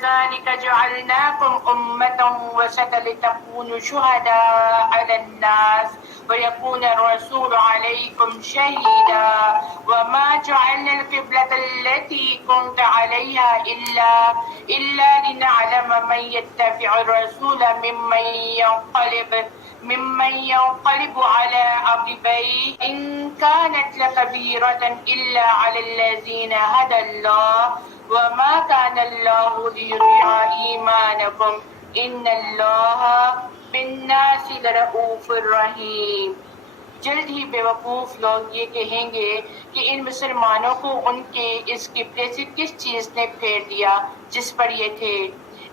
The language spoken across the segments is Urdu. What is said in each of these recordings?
وكذلك جعلناكم أمة وسطا لتكونوا شهداء على الناس ويكون الرسول عليكم شهيدا وما جعلنا القبلة التي كنت عليها إلا لنعلم من يتبع الرسول ممن ينقلب على عقبيه إن كانت لكبيرة إلا على الذين هدى الله وما كان الله ليضيع إيمانكم إن الله بالناس لرؤوف رحيم۔ جلد ہی بیوقوف لوگ یہ کہیں گے کہ ان مسلمانوں کو ان کے اس قبلے سے کس چیز نے پھیر دیا جس پر یہ تھے۔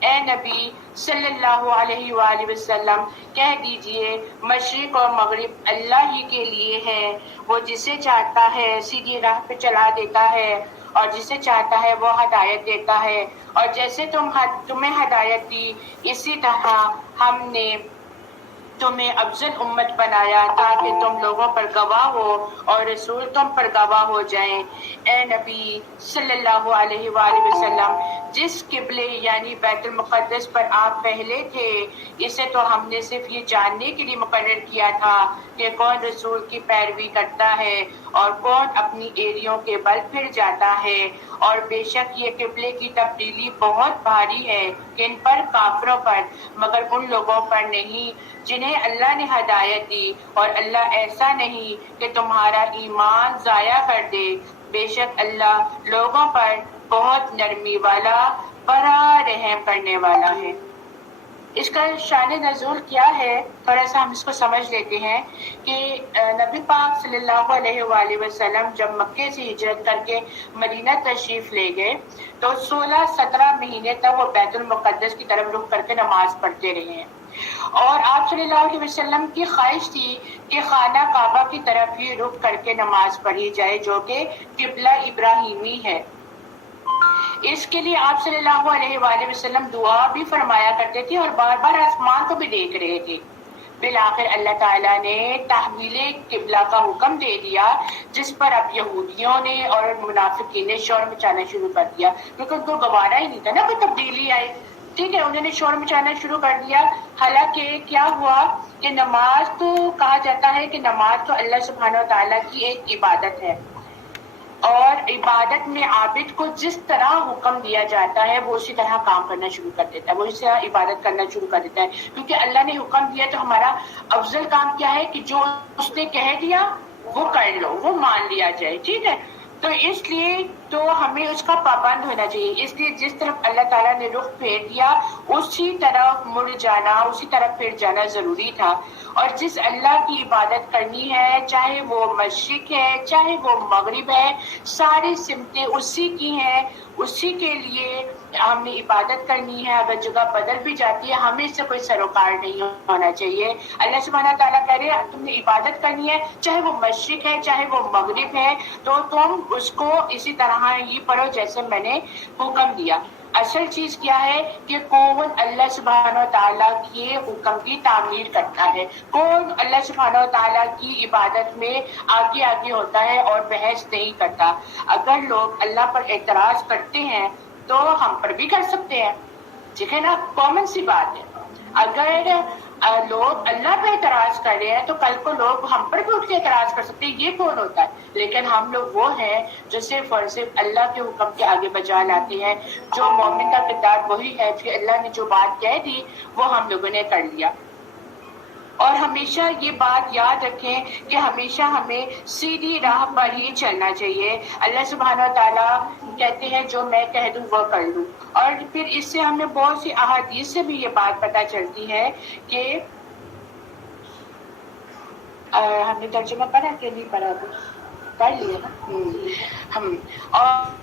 اے نبی صلی اللہ علیہ وآلہ وسلم کہہ دیجئے مشرق اور مغرب اللہ ہی کے لیے ہے، وہ جسے چاہتا ہے سیدھی راہ پہ چلا دیتا ہے اور جسے چاہتا ہے وہ ہدایت دیتا ہے، اور جیسے تمہیں ہدایت دی اسی طرح ہم نے تمہیں افضل امت بنایا تاکہ تم لوگوں پر گواہ ہو اور رسول تم پر گواہ ہو جائیں۔ اے نبی صلی اللہ علیہ وآلہ وسلم جس قبلے یعنی بیت المقدس پر آپ پہلے تھے اسے تو ہم نے صرف یہ جاننے کے لیے مقرر کیا تھا کہ کون رسول کی پیروی کرتا ہے اور کون اپنی ایریوں کے بل پھر جاتا ہے، اور بے شک یہ قبلے کی تبدیلی بہت بھاری ہے کن پر؟ کافروں پر، مگر ان لوگوں پر نہیں جنہیں اللہ نے ہدایت دی، اور اللہ ایسا نہیں کہ تمہارا ایمان ضائع کر دے۔ بے شک اللہ لوگوں پر بہت نرمی والا بڑا رحم کرنے والا ہے۔ اس کا شان نزول کیا ہے تھوڑا سا ہم اس کو سمجھ لیتے ہیں کہ نبی پاک صلی اللہ علیہ وآلہ وسلم جب مکے سے ہجرت کر کے مدینہ تشریف لے گئے تو 16-17 مہینے تک وہ بیت المقدس کی طرف رخ کر کے نماز پڑھتے رہے ہیں، اور آپ صلی اللہ علیہ وسلم کی خواہش تھی کہ خانہ کعبہ کی طرف ہی رخ کر کے نماز پڑھی جائے جو کہ قبلہ ابراہیمی ہے۔ اس کے لیے آپ صلی اللہ علیہ وآلہ وسلم دعا بھی فرمایا کرتے تھے اور بار بار آسمان کو بھی دیکھ رہے تھے۔ بالآخر اللہ تعالیٰ نے تحویل قبلہ کا حکم دے دیا جس پر اب یہودیوں نے اور منافقین نے شور مچانا شروع کر دیا، کیونکہ ان کو گوارا ہی نہیں تھا نا کوئی تبدیلی آئی۔ ٹھیک ہے، انہوں نے شور مچانا شروع کر دیا، حالانکہ کیا ہوا کہ نماز تو کہا جاتا ہے کہ نماز تو اللہ سبحانہ و تعالیٰ کی ایک عبادت ہے، اور عبادت میں عابد کو جس طرح حکم دیا جاتا ہے وہ اسی طرح کام کرنا شروع کر دیتا ہے، وہ اسی طرح عبادت کرنا شروع کر دیتا ہے، کیونکہ اللہ نے حکم دیا تو ہمارا افضل کام کیا ہے کہ جو اس نے کہہ دیا وہ کر لو، وہ مان لیا جائے۔ ٹھیک ہے، تو اس لیے تو ہمیں اس کا پابند ہونا چاہیے۔ اس لیے جس طرف اللہ تعالیٰ نے رخ پھیر دیا اسی طرف مڑ جانا، اسی طرف پھر جانا ضروری تھا، اور جس اللہ کی عبادت کرنی ہے چاہے وہ مشرق ہے چاہے وہ مغرب ہے، ساری سمتیں اسی کی ہیں، اسی کے لیے ہم نے عبادت کرنی ہے۔ اگر جگہ بدل بھی جاتی ہے ہمیں اس سے کوئی سروکار نہیں ہونا چاہیے۔ اللہ سبحانہ تعالیٰ کہہ رہے ہیں تم نے عبادت کرنی ہے چاہے وہ مشرق ہے چاہے وہ مغرب ہے تو تم اس کو اسی طرح ہی پڑھو جیسے میں نے حکم دیا۔ اصل چیز کیا ہے کہ کون اللہ سبحانہ تعالیٰ کے حکم کی تعمیر کرتا ہے، کون اللہ سبحانہ تعالیٰ کی عبادت میں آگے آگے ہوتا ہے اور بحث نہیں کرتا۔ اگر لوگ اللہ پر اعتراض کرتے ہیں تو ہم پر بھی کر سکتے ہیں، ٹھیک ہے نا، کامن سی بات ہے۔ اگر لوگ اللہ پہ اعتراض کر رہے ہیں تو کل کو لوگ ہم پر بھی اٹھ کے اعتراض کر سکتے ہیں، یہ کون ہوتا ہے؟ لیکن ہم لوگ وہ ہیں جو صرف اور صرف اللہ کے حکم کے آگے بجا لاتے ہیں۔ جو مومن کا کردار وہی ہے کہ اللہ نے جو بات کہہ دی وہ ہم لوگوں نے کر لیا۔ اور ہمیشہ یہ بات یاد رکھیں کہ ہمیشہ ہمیں سیدھی راہ پر ہی چلنا چاہیے۔ اللہ سبحانہ و تعالیٰ کہتے ہیں جو میں کہہ دوں وہ کر لوں، اور پھر اس سے ہمیں بہت سی احادیث سے بھی یہ بات پتہ چلتی ہے کہ ہم نے ترجمہ پڑھا کہ نہیں پڑھا، پڑھ لیا نا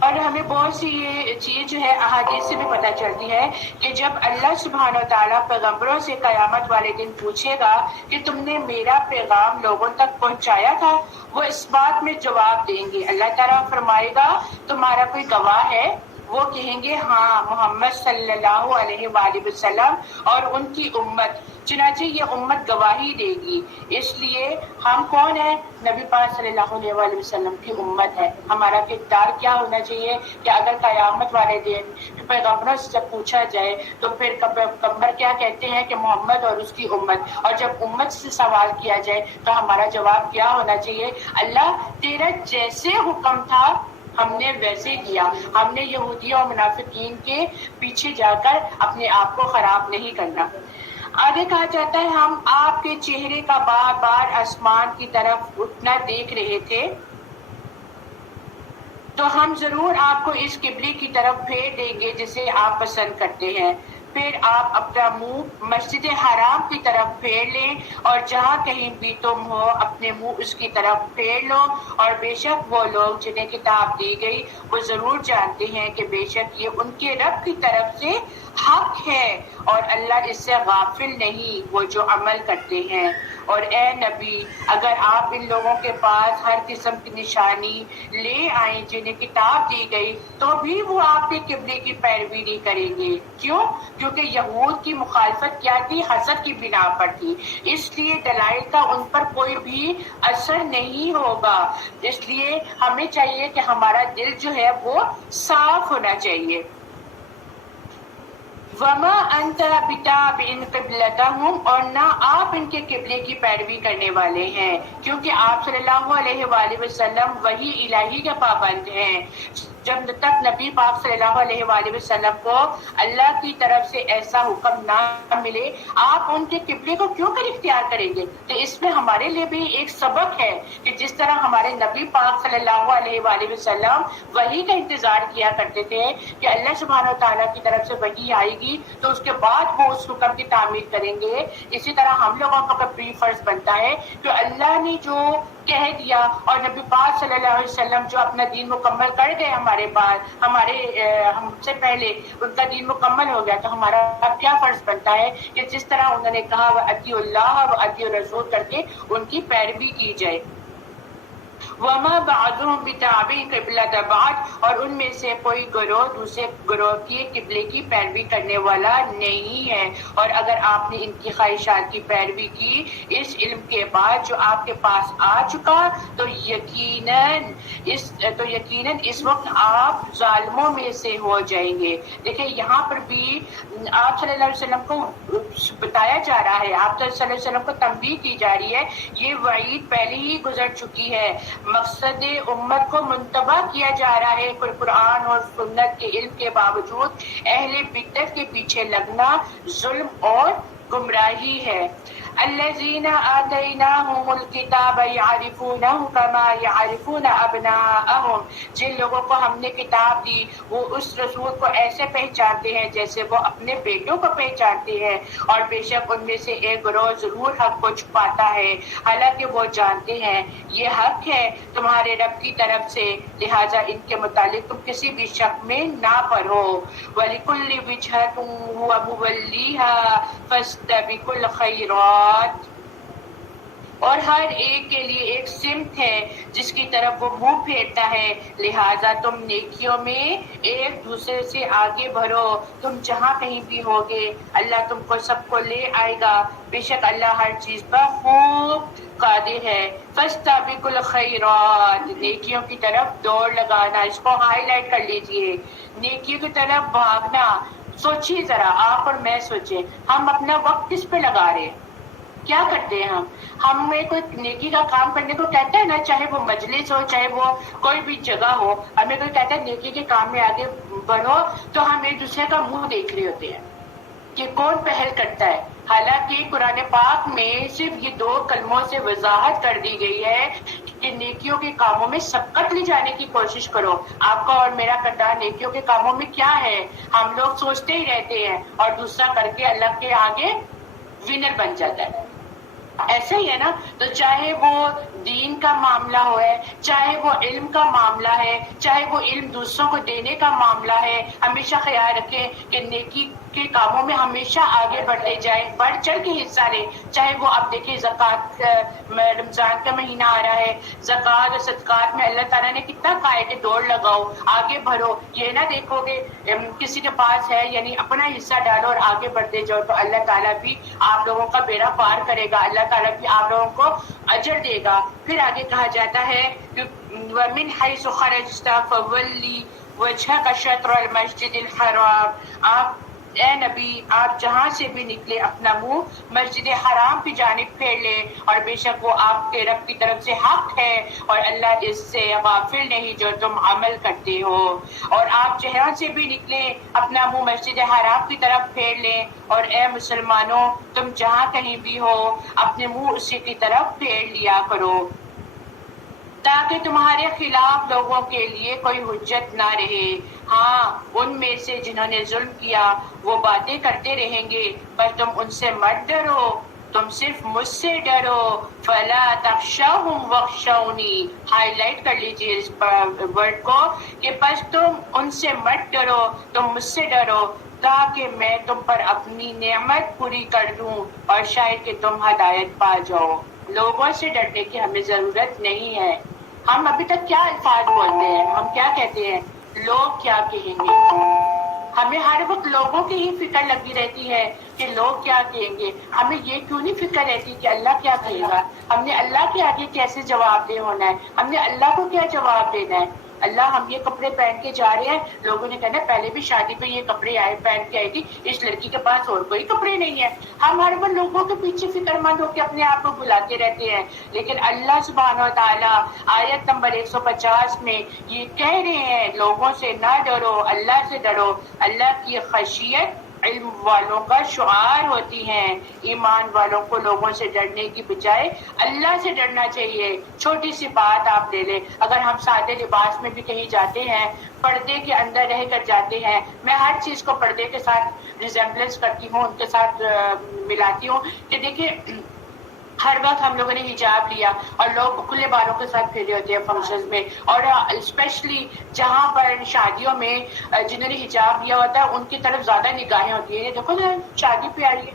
اور ہمیں بہت سی یہ چیز جو ہے احادیث سے بھی پتہ چلتی ہے کہ جب اللہ سبحانہ و تعالیٰ پیغمبروں سے قیامت والے دن پوچھے گا کہ تم نے میرا پیغام لوگوں تک پہنچایا تھا، وہ اس بات میں جواب دیں گے۔ اللہ تعالیٰ فرمائے گا تمہارا کوئی گواہ ہے؟ وہ کہیں گے ہاں محمد صلی اللہ علیہ وآلہ وسلم اور ان کی امت، چنانچہ یہ امت گواہی دے گی۔ اس لیے ہم کون ہیں؟ نبی پاک صلی اللہ علیہ وآلہ وسلم کی امت ہے۔ ہمارا کردار کیا ہونا چاہیے کہ اگر قیامت والے دن پیغمبروں سے جب پوچھا جائے تو پھر پیغمبر کیا کہتے ہیں کہ محمد اور اس کی امت، اور جب امت سے سوال کیا جائے تو ہمارا جواب کیا ہونا چاہیے؟ اللہ تیرا جیسے حکم تھا ہم نے ویسے کیا، ہم نے یہودیوں اور منافقین کے پیچھے جا کر اپنے آپ کو خراب نہیں کرنا۔ آگے کہا جاتا ہے ہم آپ کے چہرے کا بار بار آسمان کی طرف اٹھنا دیکھ رہے تھے تو ہم ضرور آپ کو اس قبلے کی طرف پھیر دیں گے جسے آپ پسند کرتے ہیں، پھر آپ اپنا منہ مسجد حرام کی طرف پھیر لیں اور جہاں کہیں بھی تم ہو اپنے منہ اس کی طرف پھیر لو، اور بے شک وہ لوگ جنہیں کتاب دی گئی وہ ضرور جانتے ہیں کہ بے شک یہ ان کے رب کی طرف سے حق ہے اور اللہ اس سے غافل نہیں وہ جو عمل کرتے ہیں۔ اور اے نبی اگر آپ ان لوگوں کے پاس ہر قسم کی نشانی لے آئیں جنہیں کتاب دی گئی تو بھی وہ آپ کے قبلے کی پیروی نہیں کریں گے۔ کیوں؟ کیونکہ یہود کی مخالفت کیا تھی؟ حسد کی بنا پر تھی، اس لیے دلائل کا ان پر کوئی بھی اثر نہیں ہوگا۔ اس لیے ہمیں چاہیے کہ ہمارا دل جو ہے وہ صاف ہونا چاہیے۔ وَمَا أَنْتَ بِتَابِعٍ قِبْلَتَهُمْ، اور نہ آپ ان کے قبلے کی پیروی کرنے والے ہیں، کیونکہ آپ صلی اللہ علیہ وآلہ وسلم وحی الہی کے پابند ہیں۔ جب تک نبی پاک صلی اللہ علیہ وآلہ وسلم کو اللہ کی طرف سے ایسا حکم نہ ملے آپ ان کے قبلے کو کیوں کر اختیار کریں گے؟ تو اس میں ہمارے لیے بھی ایک سبق ہے کہ جس طرح ہمارے نبی پاک صلی اللہ علیہ وآلہ وسلم وحی کا انتظار کیا کرتے تھے کہ اللہ سبحانہ و تعالیٰ کی طرف سے وحی آئے گی تو اس کے بعد وہ اس حکم کی تعمیر کریں گے، اسی طرح ہم لوگوں کا بھی فرض بنتا ہے کہ اللہ نے جو کہہ دیا اور نبی پاک صلی اللہ علیہ وسلم جو اپنا دین مکمل کر گئے ہمارے بعد ہم سے پہلے ان کا دین مکمل ہو گیا، تو ہمارا اب کیا فرض بنتا ہے کہ جس طرح انہوں نے کہا وَأَطِیعُوا اللَّهَ وَأَطِیعُوا الرَّسُولَ کر کے ان کی پیروی کی جائے۔ وَمَا بَعْضُهُمْ بِتَابِعٍ قِبْلَةَ بَعْضٍ، اور ان میں سے کوئی گروہ دوسرے گروہ کی قبلے کی پیروی کرنے والا نہیں ہے، اور اگر آپ نے ان کی خواہشات کی پیروی کی اس علم کے بعد جو آپ کے پاس آ چکا تو یقیناً اس وقت آپ ظالموں میں سے ہو جائیں گے۔ دیکھیں یہاں پر بھی آپ صلی اللہ علیہ وسلم کو بتایا جا رہا ہے، آپ صلی اللہ علیہ وسلم کو تنبیہ کی جا رہی ہے، یہ وعید پہلے ہی گزر چکی ہے۔ مقصد امت کو منتبہ کیا جا رہا ہے، قرآن اور سنت کے علم کے باوجود اہل بدعت کے پیچھے لگنا ظلم اور گمراہی ہے۔ الذین آتیناہم الکتاب یعرفونہ کما یعرفون ابناءہم، جن لوگوں کو ہم نے کتاب دی وہ اس رسول کو ایسے پہچانتے ہیں جیسے وہ اپنے بیٹوں کو پہچانتے ہیں، اور بے شک ان میں سے ایک گروہ ضرور حق کو چھپاتا ہے حالانکہ وہ جانتے ہیں یہ حق ہے تمہارے رب کی طرف سے، لہٰذا ان کے متعلق تم کسی بھی شک میں نہ پڑو۔ وَلِكُلِّ وِجْهَةٌ هُوَ مُوَلِّيهَا فَاسْتَبِقُوا الْخَيْرَاتِ، اور ہر ایک کے لیے ایک سمت ہے جس کی طرف وہ منہ پھیرتا ہے، لہٰذا تم نیکیوں میں ایک دوسرے سے آگے بڑھو، تم جہاں کہیں بھی ہوگے اللہ تم کو سب کو لے آئے گا، بے شک اللہ ہر چیز پر خوب قادر ہے۔ فَاسْتَبِقُوا الْخَيْرَاتِ، نیکیوں کی طرف دوڑ لگانا، اس کو ہائی لائٹ کر لیجئے، نیکیوں کی طرف بھاگنا۔ سوچیے ذرا، آپ اور میں سوچیں ہم اپنا وقت کس پہ لگا رہے ہیں؟ کیا کرتے ہیں ہمیں کوئی نیکی کا کام کرنے کو کہتا ہے نا، چاہے وہ مجلس ہو چاہے وہ کوئی بھی جگہ ہو، ہمیں کوئی کہتا ہے نیکی کے کام میں آگے بڑھو تو ہم ایک دوسرے کا منہ دیکھ رہے ہوتے ہیں کہ کون پہل کرتا ہے، حالانکہ قرآن پاک میں صرف یہ 2 کلموں سے وضاحت کر دی گئی ہے کہ نیکیوں کے کاموں میں سبقت لے جانے کی کوشش کرو۔ آپ کا اور میرا کردار نیکیوں کے کاموں میں کیا ہے؟ ہم لوگ سوچتے ہی رہتے ہیں اور دوسرا کر کے اللہ کے آگے ونر بن جاتا ہے۔ ایسا ہی ہے نا. تو چاہے وہ دین کا معاملہ ہو ہے, چاہے وہ علم کا معاملہ ہے, چاہے وہ علم دوسروں کو دینے کا معاملہ ہے, ہمیشہ خیال رکھیں کہ نیکی کے کاموں میں ہمیشہ آگے بڑھتے جائیں, بڑھ چڑھ کے حصہ لیں. چاہے وہ آپ دیکھیں زکوٰۃ, رمضان کا مہینہ آ رہا ہے, زکوٰۃ اور صدقات میں اللہ تعالیٰ نے کتنا کہا ہے کہ دوڑ لگاؤ, آگے بڑھو. یہ نہ دیکھو گے کسی کے پاس ہے یعنی اپنا حصہ ڈالو اور آگے بڑھتے جاؤ, تو اللہ تعالیٰ بھی آپ لوگوں کا بیڑا پار کرے گا, اللہ تعالیٰ بھی آپ لوگوں کو اجر دے گا. پھر آگے کہا جاتا ہے وَمِنْ حَيْثُ خَرَجْتَ فَوَلِّ وَجْهَكَ شَطْرَ الْمَسْجِدِ الْحَرَامِ. آپ اے نبی آپ جہاں سے بھی نکلے اپنا منہ مسجد حرام کی جانب پھیر لے, اور بے شک وہ آپ کے رب کی طرف سے حق ہے, اور اللہ اس سے غافل نہیں جو تم عمل کرتے ہو. اور آپ جہاں سے بھی نکلے اپنا منہ مسجد حرام کی طرف پھیر لیں, اور اے مسلمانوں تم جہاں کہیں بھی ہو اپنے منہ اسی کی طرف پھیر لیا کرو, تاکہ تمہارے خلاف لوگوں کے لیے کوئی حجت نہ رہے. ہاں ان میں سے جنہوں نے ظلم کیا وہ باتیں کرتے رہیں گے, پر تم ان سے مت ڈرو, تم صرف مجھ سے ڈرو. فلا تخشوہم واخشونی, ہائی لائٹ کر لیجیے اس ورڈ کو, کہ بس تم ان سے مت ڈرو, تم مجھ سے ڈرو, تاکہ میں تم پر اپنی نعمت پوری کر دوں اور شاید کہ تم ہدایت پا جاؤ. لوگوں سے ڈرنے کی ہمیں ضرورت نہیں ہے. ہم ابھی تک کیا الفاظ بولتے ہیں, ہم کیا کہتے ہیں, لوگ کیا کہیں گے. ہمیں ہر وقت لوگوں کی ہی فکر لگی رہتی ہے کہ لوگ کیا کہیں گے. ہمیں یہ کیوں نہیں فکر رہتی کہ اللہ کیا کہے گا, ہم نے اللہ کے آگے کیسے جواب دہ ہونا ہے, ہم نے اللہ کو کیا جواب دینا ہے. اللہ ہم یہ کپڑے پہن کے جا رہے ہیں, لوگوں نے کہنا پہلے بھی شادی پہ یہ کپڑے پہن کے آئی تھی, اس لڑکی کے پاس اور کوئی کپڑے نہیں ہے. ہم ہر وقت لوگوں کے پیچھے فکر مند ہو کے اپنے آپ کو بلاتے رہتے ہیں. لیکن اللہ سبحانہ و تعالیٰ آیت نمبر 150 میں یہ کہہ رہے ہیں لوگوں سے نہ ڈرو, اللہ سے ڈرو. اللہ کی خشیت علم والوں کا شعار ہوتی ہیں. ایمان والوں کو لوگوں سے ڈرنے کی بجائے اللہ سے ڈرنا چاہیے. چھوٹی سی بات آپ لے لیں, اگر ہم سادے لباس میں بھی کہیں جاتے ہیں, پردے کے اندر رہ کر جاتے ہیں, میں ہر چیز کو پردے کے ساتھ ریزمبلنس کرتی ہوں, ان کے ساتھ ملاتی ہوں, کہ دیکھیں ہر وقت ہم لوگوں نے حجاب لیا اور لوگ کھلے بالوں کے ساتھ پھیرے ہوتے ہیں فنکشنز میں, اور اسپیشلی جہاں پر شادیوں میں جنہوں نے حجاب لیا ہوتا ہے ان کی طرف زیادہ نگاہیں ہوتی ہیں. یہ دیکھو نا شادی پہ آئی ہے,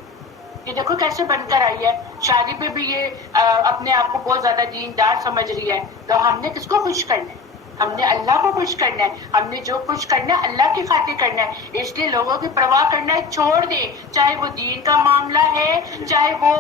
یہ دیکھو کیسے بن کر آئی ہے, شادی پہ بھی یہ اپنے آپ کو بہت زیادہ دیندار سمجھ رہی ہے. تو ہم نے کس کو خوش کرنا ہے, ہم نے اللہ کو خوش کرنا ہے. ہم نے جو کچھ کرنا ہے اللہ کی خاطر کرنا ہے. اس لیے لوگوں کی پرواہ کرنا ہے چھوڑ دیں, چاہے وہ دین کا معاملہ ہے, چاہے وہ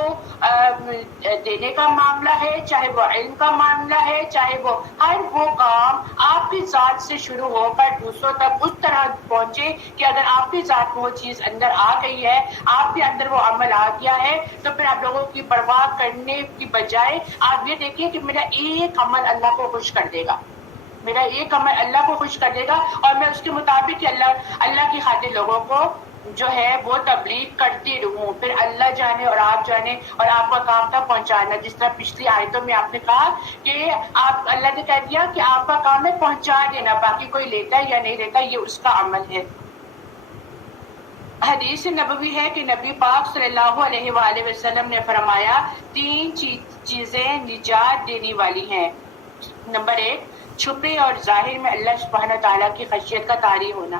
دینے کا معاملہ ہے, چاہے وہ علم کا معاملہ ہے, چاہے وہ ہر وہ کام آپ کی ذات سے شروع ہو کر دوسروں تک اس طرح پہنچے کہ اگر آپ کی ذات میں وہ چیز اندر آ گئی ہے, آپ کے اندر وہ عمل آ گیا ہے, تو پھر آپ لوگوں کی پرواہ کرنے کی بجائے آپ یہ دیکھیے کہ میرا ایک عمل اللہ کو خوش کر دے گا, میرا ایک عمل اللہ کو خوش کر دے گا, اور میں اس کے مطابق اللہ کی خاطر لوگوں کو جو ہے وہ تبلیغ کرتی رہوں. پھر اللہ جانے اور آپ جانے, اور آپ کا کام تک پہنچانا. جس طرح پچھلی آیتوں میں آپ نے کہا کہ آپ, اللہ نے کہہ دیا کہ آپ کا کام ہے پہنچا دینا, باقی کوئی لیتا ہے یا نہیں لیتا یہ اس کا عمل ہے. حدیث نبوی ہے کہ نبی پاک صلی اللہ علیہ وآلہ وسلم نے فرمایا 3 چیزیں نجات دینے والی ہیں. نمبر 1, چھپے اور ظاہر میں اللہ سبحانہ تعالیٰ کی خشیت کا طاری ہونا.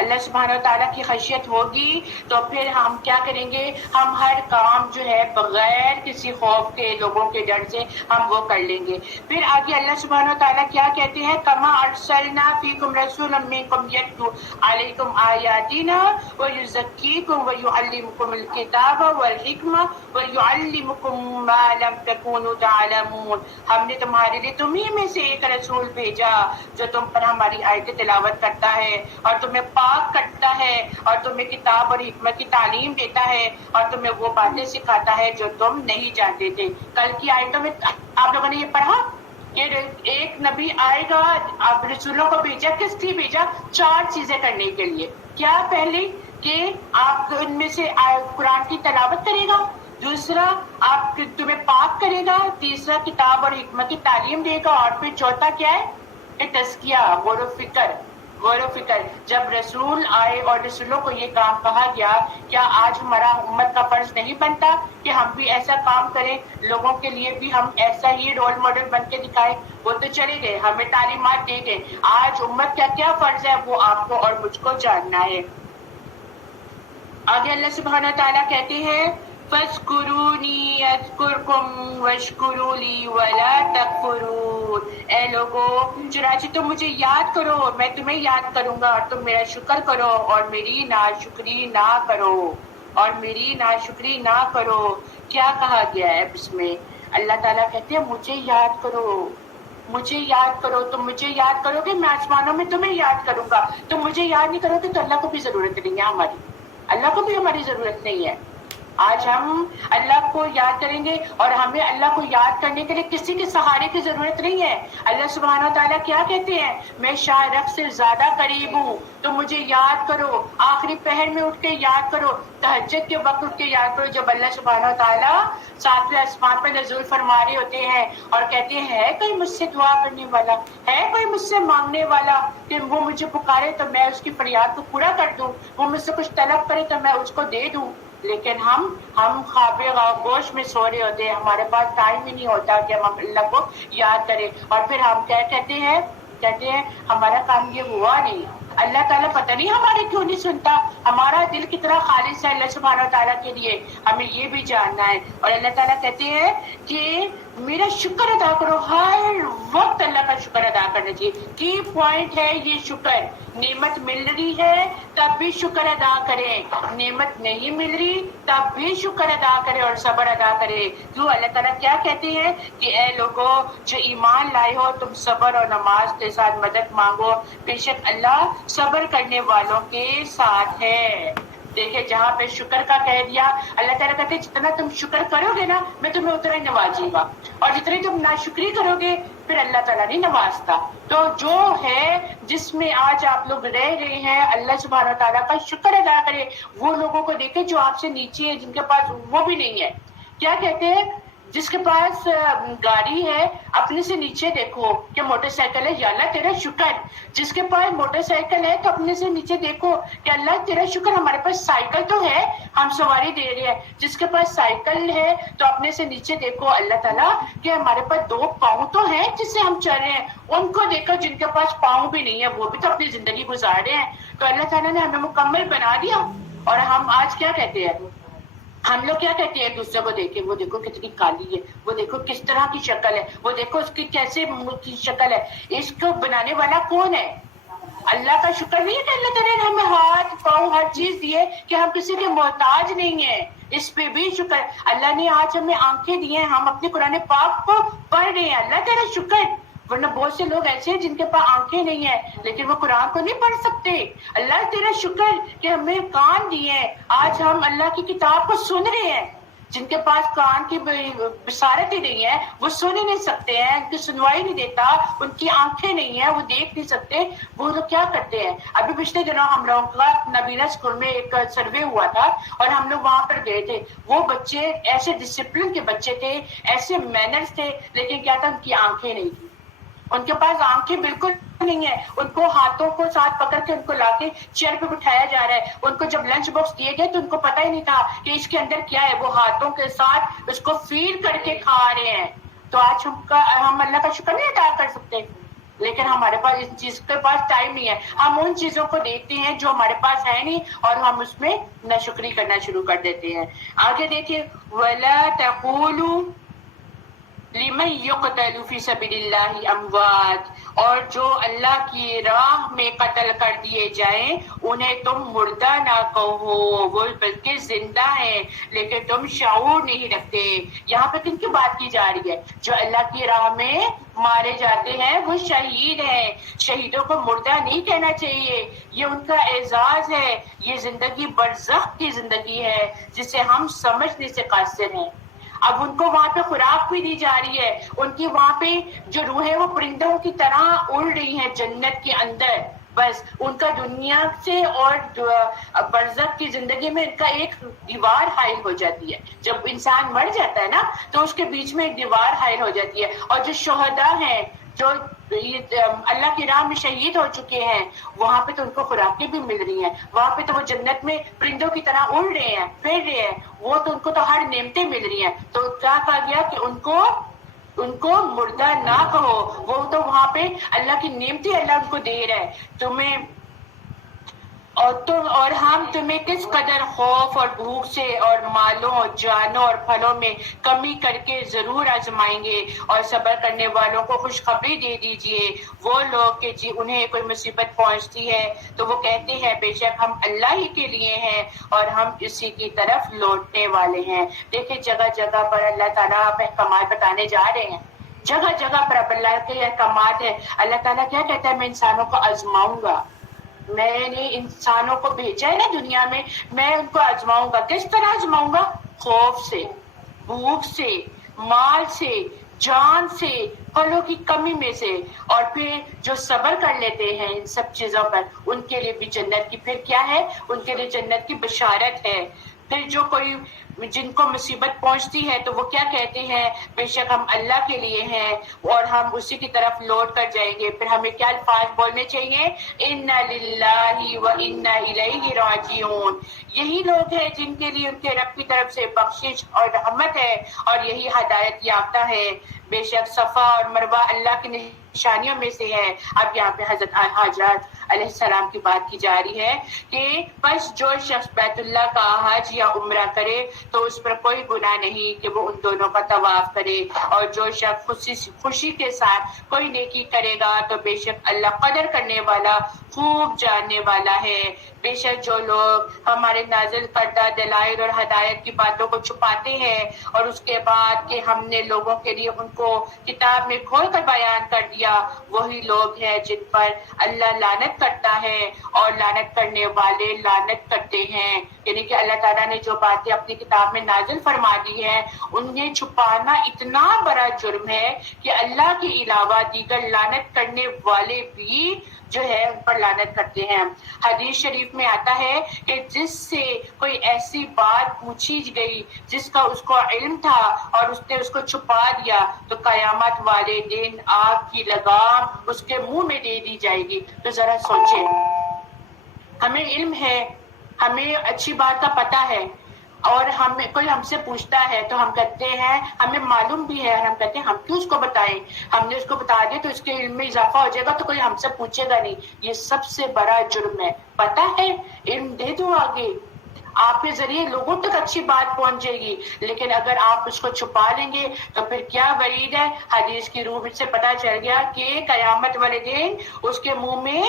اللہ سبحانہ و تعالیٰ کی خشیت ہوگی تو پھر ہم کیا کریں گے, ہم ہر کام جو ہے بغیر کسی خوف کے, لوگوں کے ڈر سے ہم وہ کر لیں گے. پھر آگے اللہ سبحانہ و تعالیٰ کیا کہتے ہیں, کما ارسلنا فیکم رسولا منکم یتلو علیکم آیاتنا ویزکیکم ویعلمکم الکتاب والحکمہ ویعلمکم ما لم تکونوا تعلمون. ہم نے تمہارے لیے تمہیں میں سے ایک رسول بھیجا جو تم پر ہماری آیتیں تلاوت کرتا ہے اور تمہیں پاک کرتا ہے اور تمہیں کتاب اور حکمت کی تعلیم دیتا ہے اور تمہیں وہ باتیں سکھاتا ہے جو تم نہیں جانتے تھے. کل کی آیتوں میں آپ لوگوں نے یہ پڑھا کہ ایک نبی آئے گا, آپ رسولوں کو بھیجا, کس لیے بھیجا, 4 چیزیں کرنے کے لیے. کیا, پہلی کہ آپ ان میں سے قرآن کی تلاوت کرے گا, دوسرا آپ تمہیں پاک کرے گا, تیسرا کتاب اور حکمت کی تعلیم دے گا, اور پھر چوتھا کیا ہے, تزکیہ, غور و فکر. غور و فکر. جب رسول آئے اور رسولوں کو یہ کام کہا گیا، کیا آج ہمارا امت کا فرض نہیں بنتا کہ ہم بھی ایسا کام کریں، لوگوں کے لیے بھی ہم ایسا ہی رول ماڈل بن کے دکھائیں؟ وہ تو چلے گئے، ہمیں تعلیمات دے گئے، آج امت کا کیا فرض ہے وہ آپ کو اور مجھ کو جاننا ہے. آگے اللہ سبحانہ تعالیٰ کہتے ہیں فَاذْكُرُونِي أَذْكُرْكُمْ وَاشْكُرُوا لِي وَلَا تَكْفُرُونَ. اے لوگو، چنانچہ تم مجھے یاد کرو، میں تمہیں یاد کروں گا، اور تم میرا شکر کرو اور میری ناشکری نہ کرو، اور میری ناشکری نہ کرو. کیا کہا گیا ہے اس میں؟ اللہ تعالیٰ کہتے ہیں مجھے یاد کرو، مجھے یاد کرو. تم مجھے یاد کرو گے، میں آسمانوں میں تمہیں یاد کروں گا. تم مجھے یاد نہیں کرو گے تو اللہ کو بھی ضرورت نہیں ہے ہماری، اللہ کو بھی ہماری ضرورت نہیں ہے. آج ہم اللہ کو یاد کریں گے، اور ہمیں اللہ کو یاد کرنے کے لیے کسی کے سہارے کی ضرورت نہیں ہے. اللہ سبحانہ تعالیٰ کیا کہتے ہیں؟ میں شاہ رب سے زیادہ قریب ہوں، تو مجھے یاد کرو. آخری پہر میں اٹھ کے یاد کرو، تہجد کے وقت اٹھ کے یاد کرو، جب اللہ سبحانہ تعالیٰ ساتویں آسمان پر نزول فرما رہے ہوتے ہیں اور کہتے ہیں ہے کوئی مجھ سے دعا کرنے والا، ہے کوئی مجھ سے مانگنے والا کہ وہ مجھے پکارے تو میں اس کی فریاد کو پورا کر دوں، وہ مجھ سے کچھ طلب کرے تو میں اس کو دے دوں. لیکن ہم خواب گوش میں سو رہے ہوتے ہیں، ہمارے پاس ٹائم ہی نہیں ہوتا کہ ہم اللہ کو یاد کریں. اور پھر ہم کیا کہتے ہیں ہمارا کام یہ ہوا نہیں. اللہ تعالیٰ پتہ نہیں ہمارے کیوں نہیں سنتا، ہمارا دل کتنا خالص ہے اللہ سبحانہ تعالیٰ کے لیے، ہمیں یہ بھی جاننا ہے. اور اللہ تعالیٰ کہتے ہیں کہ میرا شکر ادا کرو، ہر وقت اللہ کا شکر ادا کرنا چاہیے. کی پوائنٹ ہے یہ شکر. نعمت مل رہی ہے تب بھی شکر ادا کریں، نعمت نہیں مل رہی تب بھی شکر ادا کریں اور صبر ادا کریں. کیوں؟ اللہ تعالیٰ کیا کہتے ہیں کہ اے لوگوں جو ایمان لائے ہو تم صبر اور نماز کے ساتھ مدد مانگو، بے شک اللہ صبر کرنے والوں کے ساتھ ہے. دیکھیں جہاں پہ شکر کا کہہ دیا، اللہ تعالیٰ کہتے ہیں جتنا تم شکر کرو گے نا میں تمہیں اتنا ہی نوازوں گا، اور جتنی تم ناشکری کرو گے پھر اللہ تعالیٰ نہیں نوازتا. تو جو ہے جس میں آج آپ لوگ رہ رہے ہیں اللہ سبحانہ تعالیٰ کا شکر ادا کرے. وہ لوگوں کو دیکھیں جو آپ سے نیچے ہے، جن کے پاس وہ بھی نہیں ہے. کیا کہتے ہیں؟ جس کے پاس گاڑی ہے اپنے سے نیچے دیکھو کہ موٹر سائیکل ہے، یا اللہ تیرا شکر. جس کے پاس موٹر سائیکل ہے تو اپنے سے نیچے دیکھو کہ اللہ تیرا شکر ہمارے پاس سائیکل تو ہے، ہم سواری دے رہے ہیں. جس کے پاس سائیکل ہے تو اپنے سے نیچے دیکھو اللہ تعالیٰ کہ ہمارے پاس 2 پاؤں تو ہیں جس سے ہم چل رہے ہیں. ان کو دیکھو جن کے پاس پاؤں بھی نہیں ہے، وہ بھی تو اپنی زندگی گزار رہے ہیں. تو اللہ تعالیٰ نے ہمیں مکمل بنا دیا. اور ہم آج کیا کہتے ہیں؟ ہم لوگ کیا کہتے ہیں ایک دوسرے کو دیکھیں وہ دیکھو کتنی کالی ہے، وہ دیکھو کس طرح کی شکل ہے، وہ دیکھو اس کی کیسے کی شکل ہے. اس کو بنانے والا کون ہے؟ اللہ کا شکر نہیں ہے کہ اللہ تعالیٰ نے ہمیں ہاتھ پاؤں ہر چیز دی ہے کہ ہم کسی کے محتاج نہیں ہیں. اس پہ بھی شکر. اللہ نے آج ہمیں آنکھیں دی ہیں، ہم اپنے قرآن پاک کو پڑھ رہے ہیں، اللہ تیرا شکر. ورنہ بہت سے لوگ ایسے ہیں جن کے پاس آنکھیں نہیں ہیں لیکن وہ قرآن کو نہیں پڑھ سکتے. اللہ تیرا شکر کہ ہمیں کان دیے ہیں، آج ہم اللہ کی کتاب کو سن رہے ہیں. جن کے پاس کان کی بصارت ہی نہیں ہے وہ سن ہی نہیں سکتے ہیں، ان کی سنوائی نہیں دیتا، ان کی آنکھیں نہیں ہیں، وہ دیکھ نہیں سکتے. وہ لوگ کیا کرتے ہیں؟ ابھی پچھلے دنوں ہم لوگوں کا نبینا اسکول میں ایک سروے ہوا تھا اور ہم لوگ وہاں پر گئے تھے. وہ بچے ایسے ڈسپلن کے بچے تھے، ایسے مینرز تھے، لیکن کیا تھا ان کی آنکھیں نہیں تھی. ان کے پاس آنکھیں بالکل نہیں ہے. ان کو ہاتھوں کو ساتھ پکڑ کے ان کو لا کے چیئر پہ بٹھایا جا رہا ہے. ان کو جب لنچ باکس دیے گئے تو ان کو پتہ ہی نہیں تھا کہ اس کے اندر کیا ہے. وہ ہاتھوں کے ساتھ اس کو فیل کر کے کھا رہے ہیں. تو آج ہم اللہ کا شکر نہیں ادا کر سکتے، لیکن ہمارے پاس اس چیز کے پاس ٹائم نہیں ہے. ہم ان چیزوں کو دیکھتے ہیں جو ہمارے پاس ہے نہیں اور ہم اس میں ناشکری کرنا شروع کر دیتے ہیں. آگے دیکھیں وَلَا تَقُولُوا لمن يقتل في سبيل الله اموات، اور جو اللہ کی راہ میں قتل کر دیے جائیں انہیں تم مردہ نہ کہو، وہ بلکہ زندہ ہیں لیکن تم شعور نہیں رکھتے. یہاں پہ کن کی بات کی جا رہی ہے؟ جو اللہ کی راہ میں مارے جاتے ہیں وہ شہید ہیں. شہیدوں کو مردہ نہیں کہنا چاہیے، یہ ان کا اعزاز ہے. یہ زندگی برزخ کی زندگی ہے جسے ہم سمجھنے سے قاصر ہیں. اب ان کو وہاں پہ خوراک بھی دی جا رہی ہے، ان کی وہاں پہ جو روحیں وہ پرندوں کی طرح اڑ رہی ہیں جنت کے اندر. بس ان کا دنیا سے اور برزخ کی زندگی میں ان کا ایک دیوار حائل ہو جاتی ہے. جب انسان مر جاتا ہے نا تو اس کے بیچ میں ایک دیوار حائل ہو جاتی ہے. اور جو شہداء ہیں، جو اللہ کی راہ میں شہید ہو چکے ہیں، وہاں پہ تو ان کو خوراکیں بھی مل رہی ہیں، وہاں پہ تو وہ جنت میں پرندوں کی طرح اڑ رہے ہیں، پھر رہے ہیں، وہ تو ان کو تو ہر نعمتیں مل رہی ہیں. تو کیا کہا گیا کہ ان کو مردہ نہ کہو، وہ تو وہاں پہ اللہ کی نعمتیں اللہ ان کو دے رہا ہے. تمہیں اور ہم تمہیں کس قدر خوف اور بھوک سے اور مالوں، جانوں اور پھلوں میں کمی کر کے ضرور آزمائیں گے. اور صبر کرنے والوں کو خوشخبری دے دیجئے. وہ لوگ کہ انہیں کوئی مصیبت پہنچتی ہے تو وہ کہتے ہیں بے شک ہم اللہ ہی کے لیے ہیں اور ہم اسی کی طرف لوٹنے والے ہیں. دیکھیں جگہ جگہ پر اللہ تعالیٰ احکامات بتانے جا رہے ہیں، جگہ جگہ پر اب اللہ کے احکامات ہیں. اللہ تعالیٰ کیا کہتا ہے؟ میں انسانوں کو آزماؤں گا، میں نے انسانوں کو بھیجا ہے نا دنیا میں، میں ان کو آزماؤں گا. کس طرح آزماؤں گا؟ خوف سے، بھوک سے، مال سے، جان سے، پھلوں کی کمی میں سے. اور پھر جو صبر کر لیتے ہیں ان سب چیزوں پر ان کے لیے بھی جنت کی پھر کیا ہے؟ ان کے لیے جنت کی بشارت ہے. پھر جو کوئی جن کو مصیبت پہنچتی ہے تو وہ کیا کہتے ہیں؟ بے شک ہم اللہ کے لیے ہیں اور ہم اسی کی طرف لوٹ کر جائیں گے. پھر ہمیں کیا الفاظ بولنے چاہیے؟ اِنَّا لِلَّهِ وَإِنَّا إِلَيْهِ راجعون. یہی لوگ ہیں جن کے لیے ان کے رب کی طرف سے بخشش اور رحمت ہے اور یہی ہدایت یافتہ ہے. بے شک صفا اور مروہ اللہ کی نشانیوں میں سے ہے. اب یہاں پہ حضرت حاجات علیہ السلام کی بات کی جا رہی ہے کہ بس جو شخص بیت اللہ کا حج یا عمرہ کرے تو اس پر کوئی گناہ نہیں کہ وہ ان دونوں کا طواف کرے. اور جو شخص خوشی کے ساتھ کوئی نیکی کرے گا تو بے شک اللہ قدر کرنے والا، خوب جاننے والا ہے. بے شک جو لوگ ہمارے نازل کردہ دلائل اور ہدایت کی باتوں کو چھپاتے ہیں اور اس کے بعد کہ ہم نے لوگوں کے لیے ان کو کتاب میں کھول کر بیان کر دیا، وہی لوگ ہیں جن پر اللہ لعنت کرتا ہے اور لعنت کرنے والے لعنت کرتے ہیں. یعنی کہ اللہ تعالیٰ نے جو باتیں اپنی کتاب میں نازل فرما دی ہیں انہیں چھپانا اتنا بڑا جرم ہے کہ اللہ کے علاوہ دیگر لعنت کرنے والے بھی جو ہے ان پر لعنت کرتے ہیں. حدیث شریف میں آتا ہے کہ جس سے کوئی ایسی بات پوچھی گئی جس کا اس کو علم تھا اور اس نے اس کو چھپا دیا تو قیامت والے دن آگ کی لگام اس کے منہ میں دے دی جائے گی. تو ذرا سوچیں، ہمیں علم ہے، ہمیں اچھی بات کا پتہ ہے اور کوئی ہم سے پوچھتا ہے تو ہم کہتے ہیں ہمیں معلوم بھی ہے اور ہم کہتے ہیں ہم کیوں اس کو بتائیں، ہم نے اس کو بتا دیا تو اس کے علم میں اضافہ ہو جائے گا تو کوئی ہم سے پوچھے گا نہیں. یہ سب سے بڑا جرم ہے. پتہ ہے علم دے دو آگے، آپ کے ذریعے لوگوں تک اچھی بات پہنچ جائے گی، لیکن اگر آپ اس کو چھپا لیں گے تو پھر کیا وعید ہے. حدیث کی روح سے پتہ چل گیا کہ قیامت والے دن اس کے منہ میں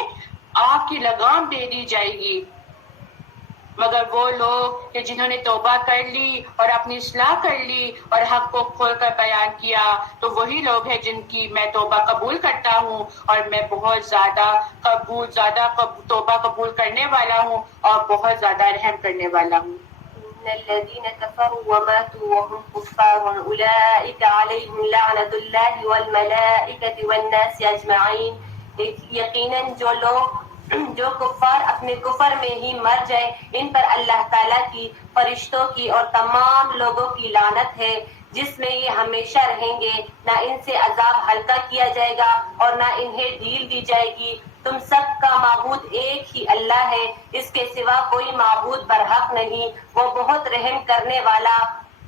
آگ کی لگام دے دی جائے گی. مگر وہ لوگ کہ جنہوں نے توبہ کر لی اور اپنی اصلاح کر لی اور حق کو کھول کر بیان کیا تو وہی لوگ ہیں جن کی میں توبہ قبول کرتا ہوں اور میں بہت زیادہ توبہ قبول کرنے والا ہوں اور بہت زیادہ رحم کرنے والا ہوں. الذين كفروا وماتوا وهم كفار أولئك عليهم لعنة الله والملائكة والناس أجمعين. یقیناً جو کفار اپنے کفر میں ہی مر جائے ان پر اللہ تعالیٰ کی، فرشتوں کی اور تمام لوگوں کی لعنت ہے جس میں یہ ہمیشہ رہیں گے. نہ ان سے عذاب ہلکا کیا جائے گا اور نہ انہیں ڈھیل دی جائے گی. تم سب کا معبود ایک ہی اللہ ہے، اس کے سوا کوئی معبود برحق نہیں. وہ بہت رحم کرنے والا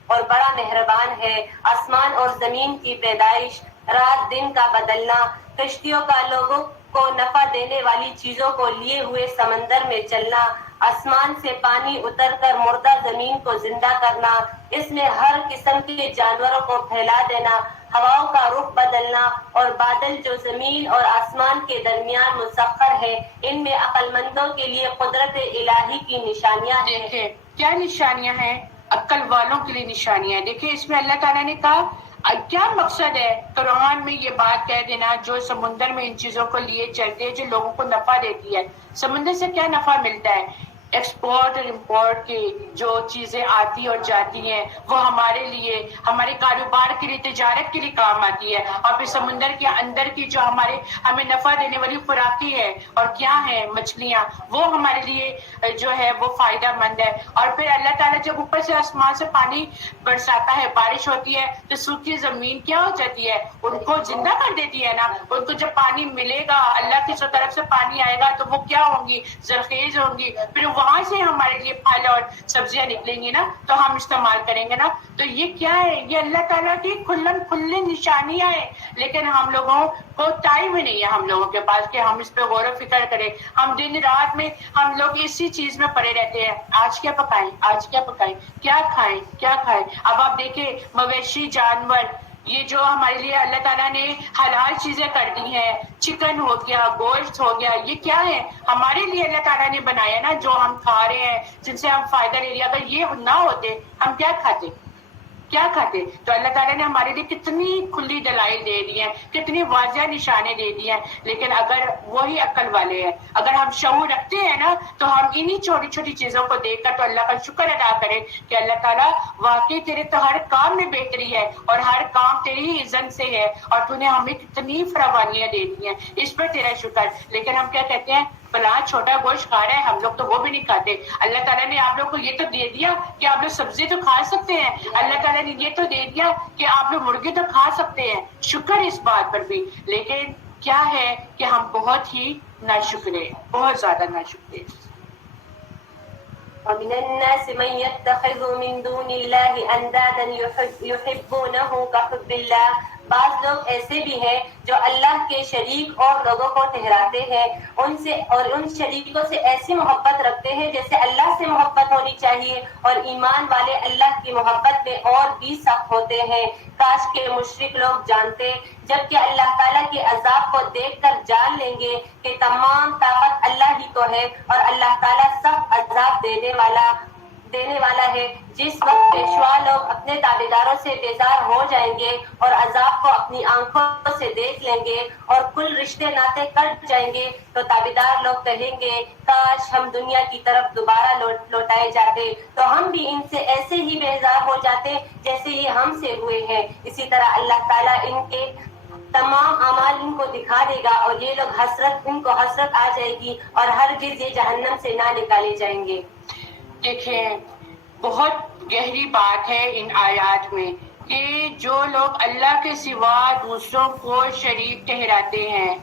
اور بڑا مہربان ہے. آسمان اور زمین کی پیدائش، رات دن کا بدلنا، کشتیوں کا لوگوں کو نفع دینے والی چیزوں کو لیے ہوئے سمندر میں چلنا، آسمان سے پانی اتر کر مردہ زمین کو زندہ کرنا، اس میں ہر قسم کے جانوروں کو پھیلا دینا، ہواؤں کا رخ بدلنا اور بادل جو زمین اور آسمان کے درمیان مسخر ہے، ان میں عقل مندوں کے لیے قدرت الہی کی نشانیاں ہیں. دیکھیں کیا نشانیاں ہیں؟ عقل والوں کے لیے نشانیاں ہیں. دیکھیں اس میں اللہ تعالیٰ نے کہا کیا مقصد ہے قرآن میں یہ بات کہہ دینا جو سمندر میں ان چیزوں کو لیے چلتے ہیں جو لوگوں کو نفع دیتی ہے. سمندر سے کیا نفع ملتا ہے؟ ایکسپورٹ اور امپورٹ کی جو چیزیں آتی اور جاتی ہیں وہ ہمارے لیے، ہمارے کاروبار کے لیے، تجارت کے لیے کام آتی ہے، اور پھر سمندر کے اندر کی جو ہمیں نفع دینے والی خوراکیں ہے اور کیا ہے مچھلیاں، وہ ہمارے لیے جو ہے وہ فائدہ مند ہے۔ اور پھر اللہ تعالیٰ جب اوپر سے آسمان سے پانی برساتا ہے، بارش ہوتی ہے، تو سوکھی زمین کیا ہو جاتی ہے، ان کو زندہ کر دیتی ہے نا۔ ان کو جب پانی ملے گا، اللہ کی طرف سے پانی آئے گا، تو وہ کیا ہوں گی، زرخیز ہوں گی، پھر وہاں سے ہمارے لیے پھل اور سبزیاں نکلیں گی نا، تو ہم استعمال کریں گے نا۔ تو یہ کیا ہے، یہ اللہ تعالیٰ کی کھلی نشانیاں ہیں، لیکن ہم لوگوں کو ٹائم ہی نہیں ہے ہم لوگوں کے پاس کہ ہم اس پہ غور و فکر کریں۔ ہم دن رات میں ہم لوگ اسی چیز میں پڑے رہتے ہیں، آج کیا پکائیں، آج کیا پکائیں، کیا کھائیں، کیا کھائیں۔ اب آپ دیکھیں مویشی جانور، یہ جو ہمارے لیے اللہ تعالیٰ نے حلال چیزیں کر دی ہیں، چکن ہو گیا، گوشت ہو گیا، یہ کیا ہے، ہمارے لیے اللہ تعالیٰ نے بنایا نا، جو ہم کھا رہے ہیں، جن سے ہم فائدہ لے رہے ہیں۔ اگر یہ نہ ہوتے ہم کیا کھاتے، کیا کھاتے؟ تو اللہ تعالیٰ نے ہمارے لیے کتنی کھلی دلائل دے دی ہیں، کتنی واضح نشانے دے دی ہیں، لیکن اگر وہی عقل والے ہیں، اگر ہم شعور رکھتے ہیں نا، تو ہم انہی چھوٹی چھوٹی چیزوں کو دیکھ کر تو اللہ کا شکر ادا کریں کہ اللہ تعالیٰ واقعی تیرے تو ہر کام میں بہتری ہے، اور ہر کام تیری ہی اذن سے ہے، اور تو نے ہمیں کتنی فراوانیاں دے دی ہیں، اس پر تیرا شکر۔ لیکن ہم کیا کہتے ہیں، فلاں چھوٹا گوشت کھا رہا ہے، ہم لوگ تو وہ بھی نہیں کھاتے۔ اللہ تعالیٰ نے آپ لوگ کو یہ تو دے دیا کہ آپ لوگ سبزی تو کھا سکتے ہیں، اللہ تعالیٰ نے یہ تو دے دیا کہ آپ لوگ مرغی تو کھا سکتے ہیں، شکر اس بات پر بھی۔ لیکن کیا ہے کہ ہم بہت ہی ناشکرے، بہت زیادہ ناشکرے۔ ومن الناس من يتخذ من دون الله اندادا يحبونه كحب الله، بعض لوگ ایسے بھی ہیں جو اللہ کے شریک اور لوگوں کو ٹھہراتے ہیں، ان سے اور ان شریکوں سے ایسی محبت رکھتے ہیں جیسے اللہ سے محبت ہونی چاہیے، اور ایمان والے اللہ کی محبت میں اور بھی سخت ہوتے ہیں۔ کاش کے مشرک لوگ جانتے، جبکہ اللہ تعالیٰ کے عذاب کو دیکھ کر جان لیں گے کہ تمام طاقت اللہ ہی کو ہے، اور اللہ تعالیٰ سخت عذاب دینے والا ہے۔ جس وقت پیشوا لوگ اپنے تابعداروں سے بیزار ہو جائیں گے اور عذاب کو اپنی آنکھوں سے دیکھ لیں گے اور کل رشتے ناطے کٹ جائیں گے، تو تابعدار لوگ کہیں گے کاش ہم دنیا کی طرف دوبارہ لوٹائے جاتے، تو ہم بھی ان سے ایسے ہی بیزار ہو جاتے جیسے یہ ہم سے ہوئے ہیں۔ اسی طرح اللہ تعالیٰ ان کے تمام اعمال ان کو دکھا دے گا، اور یہ لوگ ان کو حسرت آ جائے گی، اور ہرگز یہ جہنم سے نہ نکالے جائیں گے۔ دیکھیں بہت گہری بات ہے ان آیات میں کہ جو لوگ اللہ کے سوا دوسروں کو شریک ٹھہراتے ہیں،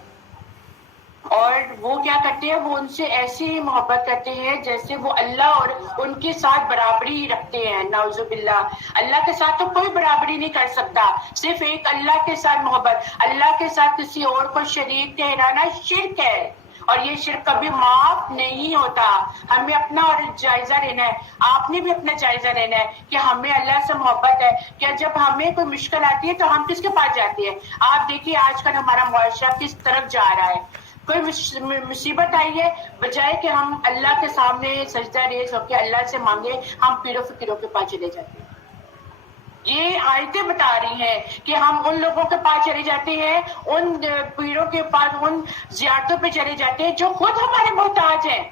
اور وہ کیا کرتے ہیں، وہ ان سے ایسی محبت کرتے ہیں جیسے وہ اللہ اور ان کے ساتھ برابری رکھتے ہیں۔ نعوذ باللہ، اللہ کے ساتھ تو کوئی برابری نہیں کر سکتا، صرف ایک اللہ کے ساتھ محبت۔ اللہ کے ساتھ کسی اور کو شریک ٹھہرانا شرک ہے، اور یہ شرک کبھی معاف نہیں ہوتا۔ ہمیں اپنا اور جائزہ لینا ہے، آپ نے بھی اپنا جائزہ لینا ہے کہ ہمیں اللہ سے محبت ہے، کیا جب ہمیں کوئی مشکل آتی ہے تو ہم کس کے پاس جاتے ہیں؟ آپ دیکھیے آج کل ہمارا معاشرہ کس طرف جا رہا ہے۔ کوئی مصیبت آئی ہے، بجائے کہ ہم اللہ کے سامنے سجدہ ریز ہو کے اللہ سے مانگے، ہم پیروں فقیروں کے پاس چلے جاتے ہیں۔ یہ آیتیں بتا رہی ہیں کہ ہم ان لوگوں کے پاس چلے جاتے ہیں، ان پیروں کے پاس، ان زیارتوں پہ چلے جاتے ہیں جو خود ہمارے محتاج ہیں،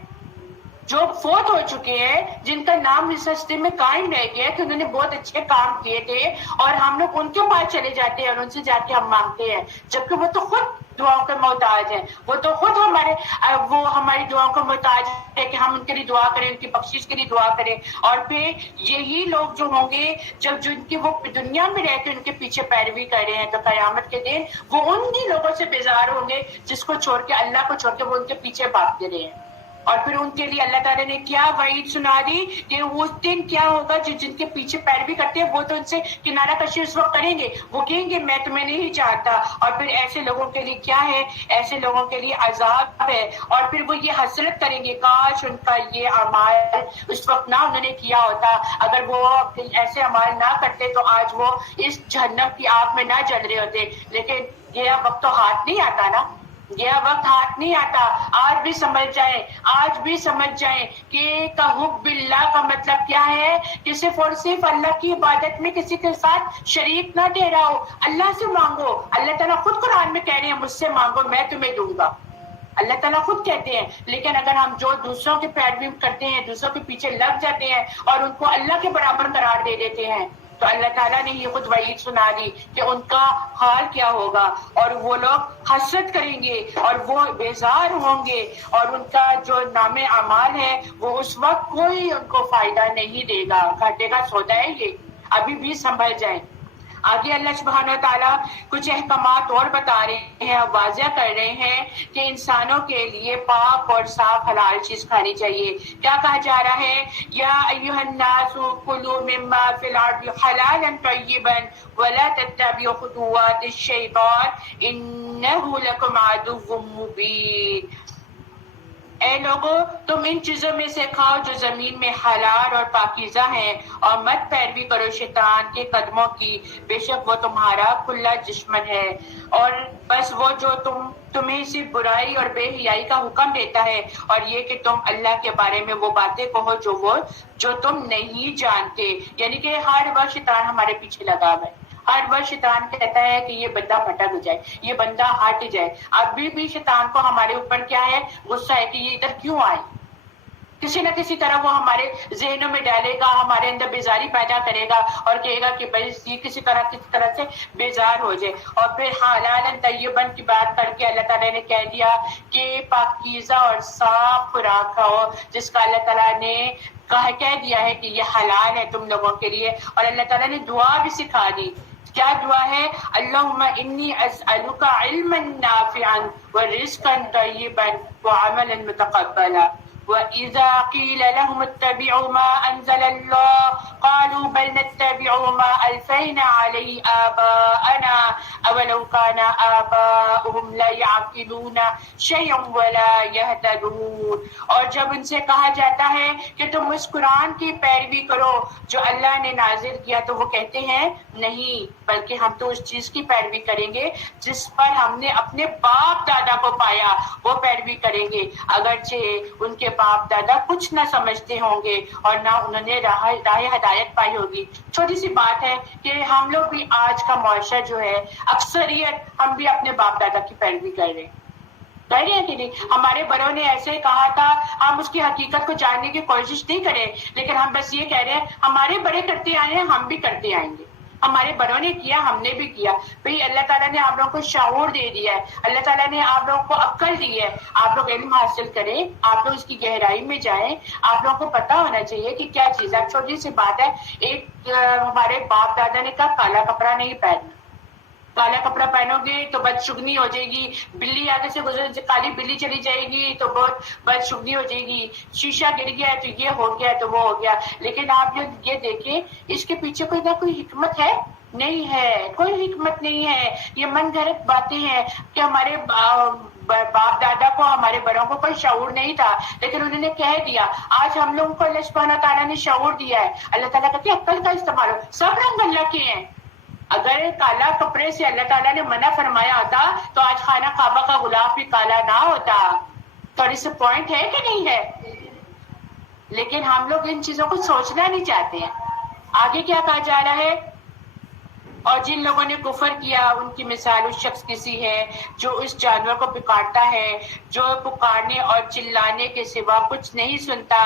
جو فوت ہو چکے ہیں، جن کا نام اس راستے میں قائم رہ گیا کہ انہوں نے بہت اچھے کام کیے تھے، اور ہم لوگ ان کے پاس چلے جاتے ہیں اور ان سے جا کے ہم مانگتے ہیں، جبکہ وہ تو خود دعاؤں کے محتاج ہیں، وہ تو خود ہماری دعاؤں کا محتاج ہے کہ ہم ان کے لیے دعا کریں، ان کی بخشش کے لیے دعا کریں۔ اور پھر یہی لوگ جو ہوں گے جن کی وہ دنیا میں رہ کے ان کے پیچھے پیروی کر رہے ہیں، تو قیامت کے دن وہ انہی لوگوں سے بیزار ہوں گے جس کو چھوڑ کے، اللہ کو چھوڑ کے وہ ان کے پیچھے بھاگتے رہے ہیں۔ اور پھر ان کے لیے اللہ تعالیٰ نے کیا وعید سنا دی کہ اس دن کیا ہوگا، جن کے پیچھے پیروی کرتے ہیں وہ تو ان سے کنارہ کشی اس وقت کریں گے، وہ کہیں گے میں تمہیں نہیں چاہتا۔ اور پھر ایسے لوگوں کے لیے کیا ہے، ایسے لوگوں کے لیے عذاب ہے، اور پھر وہ یہ حسرت کریں گے کاش ان کا یہ اعمال اس وقت نہ انہوں نے کیا ہوتا، اگر وہ ایسے اعمال نہ کرتے تو آج وہ اس جہنم کی آگ میں نہ جل رہے ہوتے۔ لیکن یہ وقت تو ہاتھ نہیں آتا نا، یہ وقت ہاتھ نہیں آتا۔ آج بھی سمجھ جائیں کہ حب اللہ کا مطلب کیا ہے، کہ صرف اور صرف اللہ کی عبادت میں کسی کے ساتھ شریک نہ ٹھہراؤ، اللہ سے مانگو۔ اللہ تعالیٰ خود قرآن میں کہہ رہے ہیں مجھ سے مانگو میں تمہیں دوں گا۔ اللہ تعالیٰ خود کہتے ہیں. لیکن اگر ہم جو دوسروں کی پیروی کرتے ہیں، دوسروں کے پیچھے لگ جاتے ہیں اور ان کو اللہ کے برابر قرار دے دیتے ہیں، تو اللہ تعالیٰ نے یہ خود وعید سنا دی کہ ان کا حال کیا ہوگا. اور وہ لوگ حسرت کریں گے اور وہ بیزار ہوں گے، اور ان کا جو نام اعمال ہے وہ اس وقت کوئی ان کو فائدہ نہیں دے گا. گھاٹے کا سودا ہے یہ، ابھی بھی سنبھل جائیں. آگے اللہ سبحانہ و تعالیٰ کچھ احکامات اور بتا رہے ہیں، واضح کر رہے ہیں کہ انسانوں کے لیے پاک اور صاف حلال چیز کھانی چاہیے. کیا کہا جا رہا ہے؟ یا ایھا الناس کلوا مما فی الارض حلالا طیبا ولا تتبعوا خطوات الشیطان انہ لکم عدو مبین. اے لوگو، تم ان چیزوں میں سے کھاؤ جو زمین میں حلال اور پاکیزہ ہیں، اور مت پیروی کرو شیطان کے قدموں کی، بے شک وہ تمہارا کھلا دشمن ہے. اور بس وہ جو تمہیں صرف برائی اور بے حیائی کا حکم دیتا ہے، اور یہ کہ تم اللہ کے بارے میں وہ باتیں کہو جو تم نہیں جانتے. یعنی کہ ہر وقت شیطان ہمارے پیچھے لگا ہے. ہر وقت شیطان کہتا ہے کہ یہ بندہ بھٹک جائے، یہ بندہ ہٹ جائے. ابھی بھی شیطان کو ہمارے اوپر کیا ہے؟ غصہ ہے کہ یہ ادھر کیوں آئے. کسی نہ کسی طرح وہ ہمارے ذہنوں میں ڈالے گا، ہمارے اندر بیزاری پیدا کرے گا اور کہے گا کہ بھائی یہ کسی طرح سے بیزار ہو جائے. اور پھر حلالا طیبا کی بات کر کے اللہ تعالیٰ نے کہہ دیا کہ پاکیزہ اور صاف خوراک کھاؤ، جس کا اللہ تعالیٰ نے کہہ دیا ہے کہ یہ حلال ہے تم لوگوں کے لیے. اور اللہ تعالیٰ نے دعا بھی سکھا دی. کیا دعا ہے؟ اللہم انی اسألک علما نافعا ورزقا طیبا وعملا متقبلا. وَإِذَا قِيلَ لَهُمُ اتَّبِعُوا مَا أَنزَلَ اللَّهُ قَالُوا بَلْ نَتَّبِعُ مَا أَلْفَيْنَا عَلَيْهِ آبَاءَنَا أَوَلَوْ كَانَ آبَاؤُهُمْ لَا يَعْقِلُونَ شَيْئًا وَلَا يَهْتَدُونَ. اور جب ان سے کہا جاتا ہے کہ تم اس قرآن کی پیروی کرو جو اللہ نے نازل کیا، تو وہ کہتے ہیں نہیں، بلکہ ہم تو اس چیز کی پیروی کریں گے جس پر ہم نے اپنے باپ دادا کو پایا، وہ پیروی کریں گے. اگرچہ ان کے باپ دادا کچھ نہ سمجھتے ہوں گے اور نہ انہوں نے راہ ہدایت پائی ہوگی. چھوٹی سی بات ہے کہ ہم لوگ بھی آج کا معاشرہ جو ہے، اکثریت ہم بھی اپنے باپ دادا کی پیروی کر رہے ہیں. کہہ رہے ہیں کہ نہیں؟ ہمارے بڑوں نے ایسے کہا تھا، ہم اس کی حقیقت کو جاننے کی کوشش نہیں کریں، لیکن ہم بس یہ کہہ رہے ہیں ہمارے بڑے کرتے آئے ہیں، ہم بھی کرتے آئیں گے. ہمارے بڑوں نے کیا، ہم نے بھی کیا. بھئی اللہ تعالیٰ نے آپ لوگوں کو شعور دے دیا ہے، اللہ تعالیٰ نے آپ لوگوں کو عقل دی ہے. آپ لوگ علم حاصل کریں، آپ لوگ اس کی گہرائی میں جائیں. آپ لوگوں کو پتا ہونا چاہیے کہ کیا چیز ہے. چھوٹی سی بات ہے، ایک ہمارے باپ دادا نے کہا کالا کپڑا نہیں پہننا. کالا کپڑا پہنو گے تو بدشگنی ہو جائے گی. بلی آگے سے گزر، کالی بلی چلی جائے گی تو بہت بدشگنی ہو جائے گی. شیشہ گر گیا تو یہ ہو گیا تو وہ ہو گیا. لیکن آپ یہ دیکھیں، اس کے پیچھے کوئی نہ کوئی حکمت ہے؟ نہیں ہے، کوئی حکمت نہیں ہے. یہ من گھڑت باتیں ہیں کہ ہمارے باپ دادا کو، ہمارے بڑوں کو کوئی شعور نہیں تھا، لیکن انہوں نے کہہ دیا. آج ہم لوگوں کو اللہ سبحانہ تعالیٰ نے شعور دیا ہے. اللہ تعالیٰ کہتے ہیں عقل کا استعمال ہو. سب رنگ اللہ کے ہیں. اگر کالا کپڑے سے اللہ تعالیٰ نے منع فرمایا ہوتا تو آج خانہ کعبہ کا غلاف بھی کالا نہ ہوتا. تھوڑی سی پوائنٹ ہے کہ نہیں ہے؟ لیکن ہم لوگ ان چیزوں کو سوچنا نہیں چاہتے ہیں. آگے کیا کہا جا رہا ہے؟ اور جن لوگوں نے کفر کیا ان کی مثال اس شخص کسی ہے جو اس جانور کو پکارتا ہے، جو پکارنے اور چلانے کے سوا کچھ نہیں سنتا.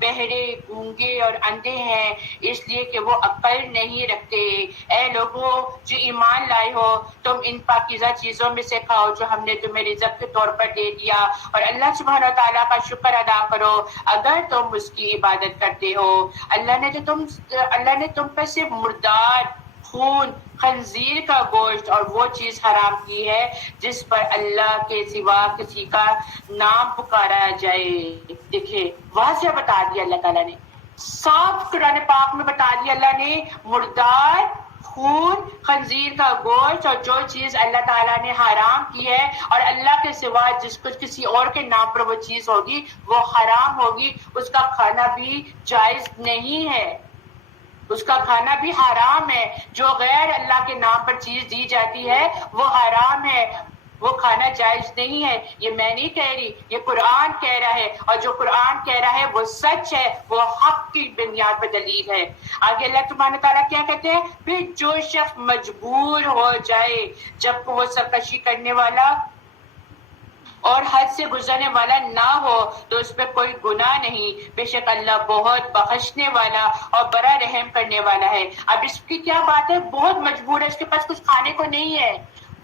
بہرے، گونگے اور اندھے ہیں اس لیے کہ وہ عقل نہیں رکھتے. اے لوگوں جو ایمان لائے ہو، تم ان پاکیزہ چیزوں میں سے کھاؤ جو ہم نے تمہیں رزق کے طور پر دے دیا، اور اللہ سبحانہ تعالیٰ کا شکر ادا کرو اگر تم اس کی عبادت کرتے ہو. اللہ نے تم پر سے مردار، خون، خنزیر کا گوشت اور وہ چیز حرام کی ہے جس پر اللہ کے سوا کسی کا نام پکارا جائے. دیکھیں واضح بتا دیا اللہ تعالیٰ نے، صاف قرآن پاک میں بتا دیا اللہ نے. مردار، خون، خنزیر کا گوشت اور جو چیز اللہ تعالیٰ نے حرام کی ہے اور اللہ کے سوا جس کو کسی اور کے نام پر وہ چیز ہوگی وہ حرام ہوگی، اس کا کھانا بھی جائز نہیں ہے. اس کا کھانا بھی حرام ہے. جو غیر اللہ کے نام پر چیز دی جاتی ہے وہ حرام ہے، وہ کھانا جائز نہیں ہے. یہ میں نہیں کہہ رہی، یہ قرآن کہہ رہا ہے، اور جو قرآن کہہ رہا ہے وہ سچ ہے، وہ حق کی بنیاد پر دلیل ہے. آگے اللہ سبحانہ تعالیٰ کیا کہتے ہیں؟ پھر جو شخص مجبور ہو جائے جب وہ سرکشی کرنے والا اور حد سے گزرنے والا نہ ہو تو اس پہ کوئی گناہ نہیں، بے شک اللہ بہت بخشنے والا اور بڑا رحم کرنے والا ہے۔ اب اس کی کیا بات ہے، بہت مجبور ہے، اس کے پاس کچھ کھانے کو نہیں ہے،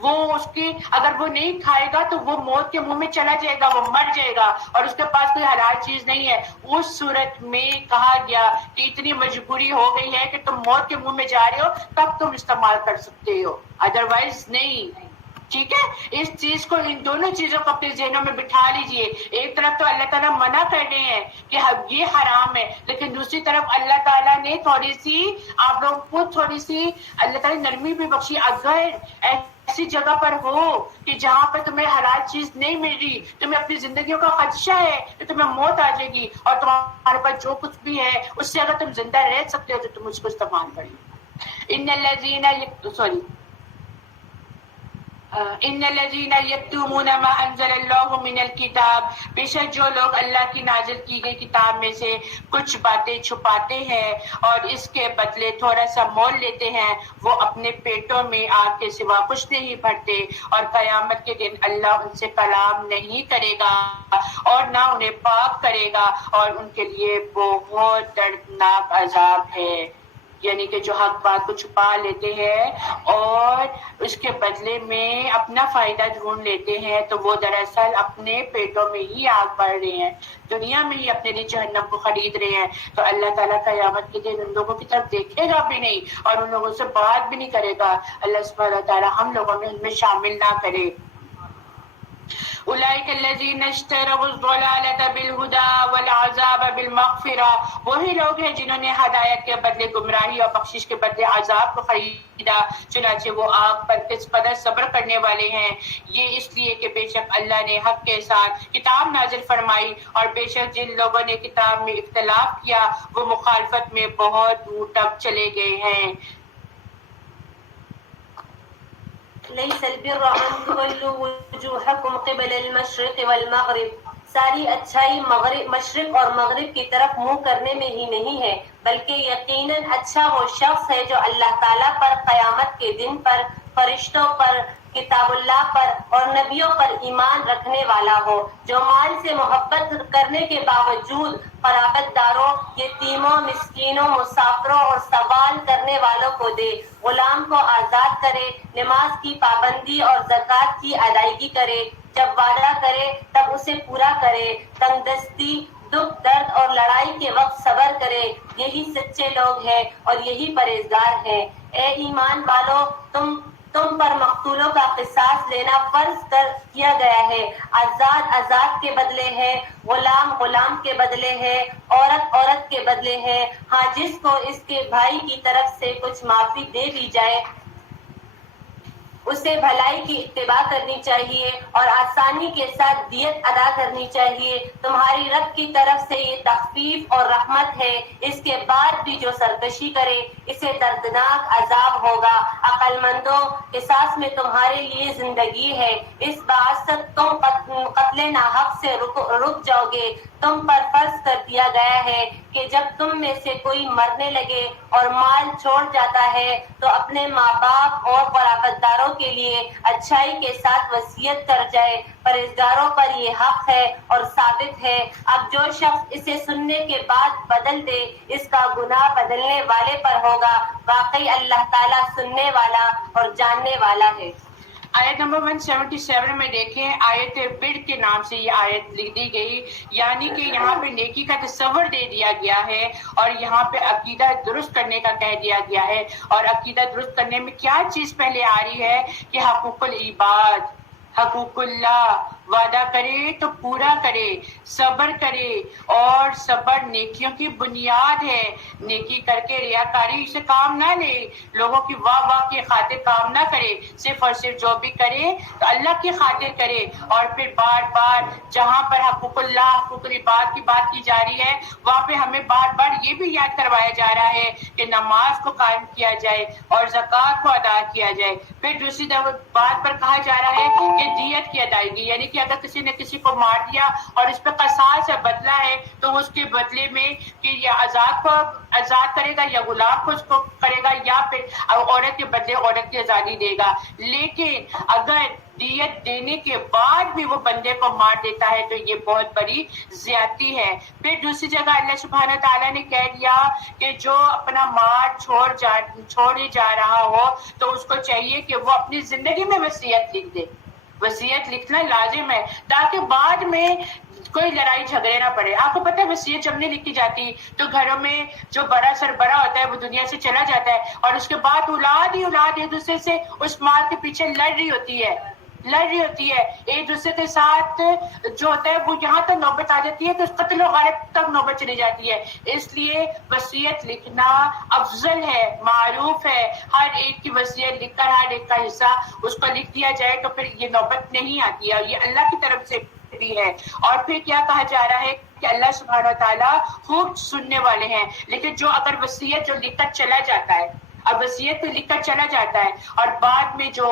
وہ اس کی اگر وہ نہیں کھائے گا تو وہ موت کے منہ میں چلا جائے گا، وہ مر جائے گا، اور اس کے پاس کوئی حلال چیز نہیں ہے۔ اس صورت میں کہا گیا کہ اتنی مجبوری ہو گئی ہے کہ تم موت کے منہ میں جا رہے ہو تب تم استعمال کر سکتے ہو، ادروائز نہیں۔ ٹھیک ہے، اس چیز کو، ان دونوں چیزوں کو اپنے ذہنوں میں بٹھا لیجئے۔ ایک طرف تو اللہ تعالیٰ منع کر رہے ہیں کہ یہ حرام ہے، لیکن دوسری طرف اللہ تعالیٰ نے تھوڑی سی آپ لوگوں کو تھوڑی سی اللہ تعالیٰ نے نرمی بھی بخشی۔ اگر ایسی جگہ پر ہو کہ جہاں پر تمہیں حلال چیز نہیں مل رہی، تمہیں اپنی زندگیوں کا خدشہ ہے کہ تمہیں موت آ جائے گی، اور تمہارے پاس جو کچھ بھی ہے اس سے اگر تم زندہ رہ سکتے ہو تو تم اس کو استعمال کریے۔ ان الذین یکتمون ما انزل اللہ من الکتاب، بے شک جو لوگ اللہ کی نازل کی گئی کتاب میں سے کچھ باتیں چھپاتے ہیں اور اس کے بدلے تھوڑا سا مول لیتے ہیں، وہ اپنے پیٹوں میں آگ کے سوا کچھ نہیں بھرتے، اور قیامت کے دن اللہ ان سے کلام نہیں کرے گا اور نہ انہیں پاک کرے گا، اور ان کے لیے بہت دردناک عذاب ہے۔ یعنی کہ جو حق بات کو چھپا لیتے ہیں اور اس کے بدلے میں اپنا فائدہ ڈھونڈ لیتے ہیں، تو وہ دراصل اپنے پیٹوں میں ہی آگ بھر رہے ہیں، دنیا میں ہی اپنے لیے جہنم کو خرید رہے ہیں۔ تو اللہ تعالیٰ قیامت کے دن ان لوگوں کی طرف دیکھے گا بھی نہیں اور ان لوگوں سے بات بھی نہیں کرے گا۔ اللہ سبحانہ و تعالیٰ ہم لوگوں میں ان میں شامل نہ کرے۔ اولئک الذین اشتروا الضلالۃ بالہدی والعذاب بالمغفرہ، وہی لوگ ہیں جنہوں نے ہدایت کے بدلے گمراہی اور بخشش کے بدلے عذاب کو خریدا، چنانچہ وہ آگ پر کس قدر صبر کرنے والے ہیں۔ یہ اس لیے کہ بے شک اللہ نے حق کے ساتھ کتاب نازل فرمائی، اور بے شک جن لوگوں نے کتاب میں اختلاف کیا وہ مخالفت میں بہت دور تک چلے گئے ہیں۔ ليس البر أن تولوا وجوهكم قبل المشرق والمغرب، ساری اچھائی مشرق اور مغرب کی طرف منہ کرنے میں ہی نہیں ہے، بلکہ یقیناً اچھا وہ شخص ہے جو اللہ تعالیٰ پر، قیامت کے دن پر، فرشتوں پر، کتاب اللہ پر اور نبیوں پر ایمان رکھنے والا ہو، جو مال سے محبت کرنے کے باوجود قرابت داروں، یتیموں، مسکینوں، مسافروں اور سوال کرنے والوں کو دے، غلام کو آزاد کرے، نماز کی پابندی اور زکوٰۃ کی ادائیگی کرے، جب وعدہ کرے تب اسے پورا کرے، تنگ دستی، دکھ درد اور لڑائی کے وقت صبر کرے، یہی سچے لوگ ہیں اور یہی پرہیزگار ہیں۔ اے ایمان والو، تم پر مقتولوں کا قصاص لینا فرض کیا گیا ہے، آزاد کے بدلے ہے، غلام کے بدلے ہے، عورت کے بدلے ہے، ہاں جس کو اس کے بھائی کی طرف سے کچھ معافی دے دی جائے اسے بھلائی کی اتباع کرنی چاہیے اور آسانی کے ساتھ دیت ادا کرنی چاہیے۔ تمہاری رب کی طرف سے یہ تخفیف اور رحمت ہے، اس کے بعد بھی جو سرکشی کرے اسے دردناک عذاب ہوگا۔ عقل مندوں، قصاص میں تمہارے لیے زندگی ہے، اس باسط تم قتل ناحق سے رک جاؤ گے۔ تم پر فرض کر دیا گیا ہے کہ جب تم میں سے کوئی مرنے لگے اور مال چھوڑ جاتا ہے تو اپنے ماں باپ اور قرابت داروں کے لیے اچھائی کے ساتھ وصیت کر جائے، پرہیزگاروں پر یہ حق ہے اور ثابت ہے۔ اب جو شخص اسے سننے کے بعد بدل دے اس کا گناہ بدلنے والے پر ہوگا، واقعی اللہ تعالیٰ سننے والا اور جاننے والا ہے۔ آیت نمبر 177 میں دیکھیں، آیت بر کے نام سے یہ آیت لکھ دی گئی، یعنی کہ یہاں پہ نیکی کا تصور دے دیا گیا ہے اور یہاں پہ عقیدہ درست کرنے کا کہہ دیا گیا ہے۔ اور عقیدہ درست کرنے میں کیا چیز پہلے آ رہی ہے کہ حقوق العباد، حقوق اللہ، وعدہ کرے تو پورا کرے، صبر کرے، اور صبر نیکیوں کی بنیاد ہے۔ نیکی کر کے ریاکاری سے کام نہ لے، لوگوں کی واہ واہ کی خاطر کام نہ کرے، صرف اور صرف جو بھی کرے تو اللہ کی خاطر کرے۔ اور پھر بار بار جہاں پر حقوق اللہ، حقوق العباد کی بات کی جا رہی ہے وہاں پہ ہمیں بار بار یہ بھی یاد کروایا جا رہا ہے کہ نماز کو قائم کیا جائے اور زکوٰۃ کو ادا کیا جائے۔ پھر دوسری بات پر کہا جا رہا ہے کہ دیت کی ادائیگی، یعنی کہ اگر کسی نے کسی کو مار دیا اور اس پہ قصاص ہے، بدلہ ہے، تو اس کے بدلے میں کہ یہ آزاد کرے گا یا غلام کو اس کو کرے گا یا پھر عورت کے بدلے عورت کی آزادی دے گا۔ لیکن اگر دیت دینے کے بعد بھی وہ بندے کو مار دیتا ہے تو یہ بہت بڑی زیادتی ہے۔ پھر دوسری جگہ اللہ سبحانہ تعالیٰ نے کہہ دیا کہ جو اپنا مال چھوڑے جا رہا ہو تو اس کو چاہیے کہ وہ اپنی زندگی میں وصیت لکھ دے۔ وصیت لکھنا لازم ہے تاکہ بعد میں کوئی لڑائی جھگڑے نہ پڑے۔ آپ کو پتہ ہے وصیت جب نہیں لکھی جاتی تو گھروں میں جو بڑا سربراہ ہوتا ہے وہ دنیا سے چلا جاتا ہے اور اس کے بعد اولاد ہی اولاد ایک دوسرے سے اس مال کے پیچھے لڑ رہی ہوتی ہے ایک دوسرے کے ساتھ جو ہوتا ہے وہ یہاں تک نوبت آ جاتی ہے کہ قتل و غارت تک نوبت چلی جاتی ہے۔ اس لیے وصیت لکھنا افضل ہے، معروف ہے۔ ہر ایک کی وصیت لکھ کر ہر ایک کا حصہ اس کو لکھ دیا جائے تو پھر یہ نوبت نہیں آتی ہے اور یہ اللہ کی طرف سے بھی ہے۔ اور پھر کیا کہا جا رہا ہے کہ اللہ سبحانہ وتعالیٰ خوب سننے والے ہیں، لیکن جو اگر وصیت جو لکھ کر چلا جاتا ہے، اب وصیت پہ لکھ کر چلا جاتا ہے اور بعد میں جو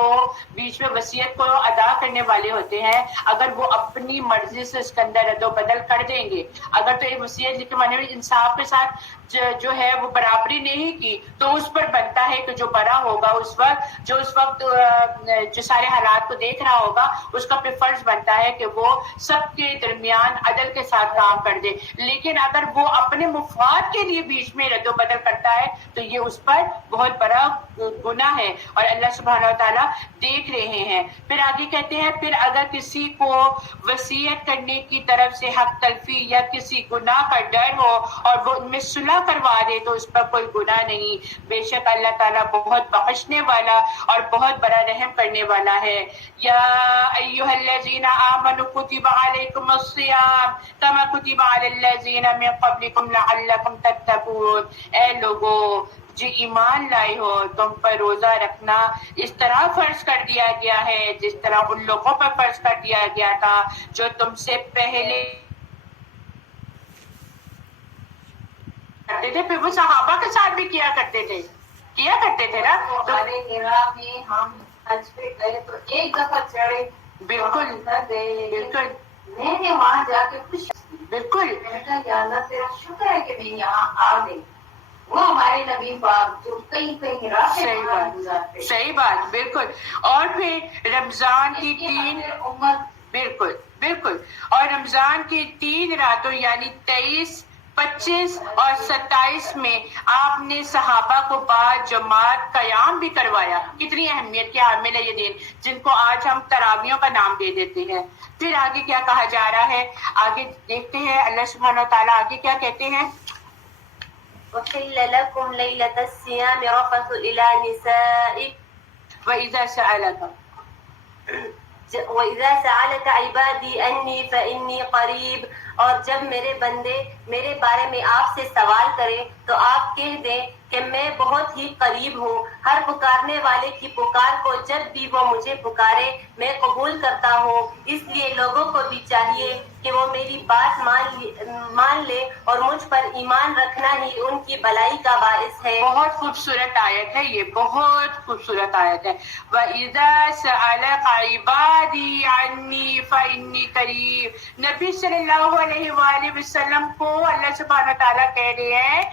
بیچ میں وصیت کو ادا کرنے والے ہوتے ہیں اگر وہ اپنی مرضی سے اس کے اندر رد و بدل کر دیں گے، اگر تو ایک وصیت لکھنے والے نے انصاف کے ساتھ جو ہے وہ برابری نہیں کی تو اس پر بنتا ہے کہ جو بڑا ہوگا اس وقت جو سارے حالات کو دیکھ رہا ہوگا اس کا پھر فرض بنتا ہے کہ وہ سب کے درمیان عدل کے ساتھ کام کر دے۔ لیکن اگر وہ اپنے مفاد کے لیے بیچ میں رد و بدل کرتا ہے تو یہ اس پر بہت بڑا گناہ ہے اور اللہ سبحانہ وتعالیٰ دیکھ رہے ہیں۔ پھر آگے کہتے ہیں پھر اگر کسی کو وصیت کرنے کی طرف سے حق تلفی یا کسی گناہ کا ڈر ہو اور وہ ان میں صلح کروا دے تو اس پر کوئی گناہ نہیں، بے شک اللہ تعالیٰ بہت بخشنے والا اور بہت بڑا رحم کرنے والا ہے۔ یا ایھا الذین آمنوا کتب علیکم الصیام کما کتب علی الذین من قبلکم لعلکم تتقون، اے لوگو جو ایمان لائے ہو تم پر روزہ رکھنا اس طرح فرض کر دیا گیا ہے جس طرح ان لوگوں پر فرض کر دیا گیا تھا جو تم سے پہلے کرتے تھے۔ پھر وہ صحابہ کے ساتھ بھی کیا کرتے تھے نا۔ ہمارے عراق میں ہم حج پہ گئے تو ایک دفعہ چڑھے، بالکل بالکل میں نے وہاں جا کے خوش بالکل میں نے کہا یا اللہ تیرا شکر ہے کہ میں یہاں آ گئی۔ وہ ہمارے نبی پاک جو کئی کئی راتیں گزارتے، صحیح بات بالکل۔ اور پھر رمضان کی 3 بالکل بالکل اور رمضان کی 3 راتوں یعنی 23، 25 اور 27 میں آپ نے صحابہ کو بعد جماعت قیام بھی کروایا۔ کتنی اہمیت کے حامل ہے یہ دن جن کو آج ہم تراویحوں کا نام دے دیتے ہیں۔ پھر آگے کیا کہا جا رہا ہے، آگے دیکھتے ہیں اللہ سبحانہ وتعالیٰ آگے کیا کہتے ہیں۔ وَحِلَّ لَكُمْ لَيْلَةَ الصِّيَامِ رَفَثُ إِلَى نِسَائِكُمْ وَإِذَا سَأَلَكَ عِبَادِي أَنِّي فَإِنِّي قَرِيبٌ، اور جب میرے بندے میرے بارے میں آپ سے سوال کریں تو آپ کہہ دیں کہ میں بہت ہی قریب ہوں، ہر پکارنے والے کی پکار کو جب بھی وہ مجھے پکارے میں قبول کرتا ہوں۔ اس لیے لوگوں کو بھی چاہیے کہ وہ میری بات مان لے اور مجھ پر ایمان رکھنا ہی ان کی بھلائی کا باعث ہے۔ بہت خوبصورت آیت ہے، یہ بہت خوبصورت آیت ہے۔ وَإِذَا سَأَلَكَ عِبَادِي عَنِّي فَإِنِّي قَرِيبٌ، نبی صلی اللہ علیہ وآلہ وسلم کو اللہ سبحانہ تعالیٰ کہہ رہے ہیں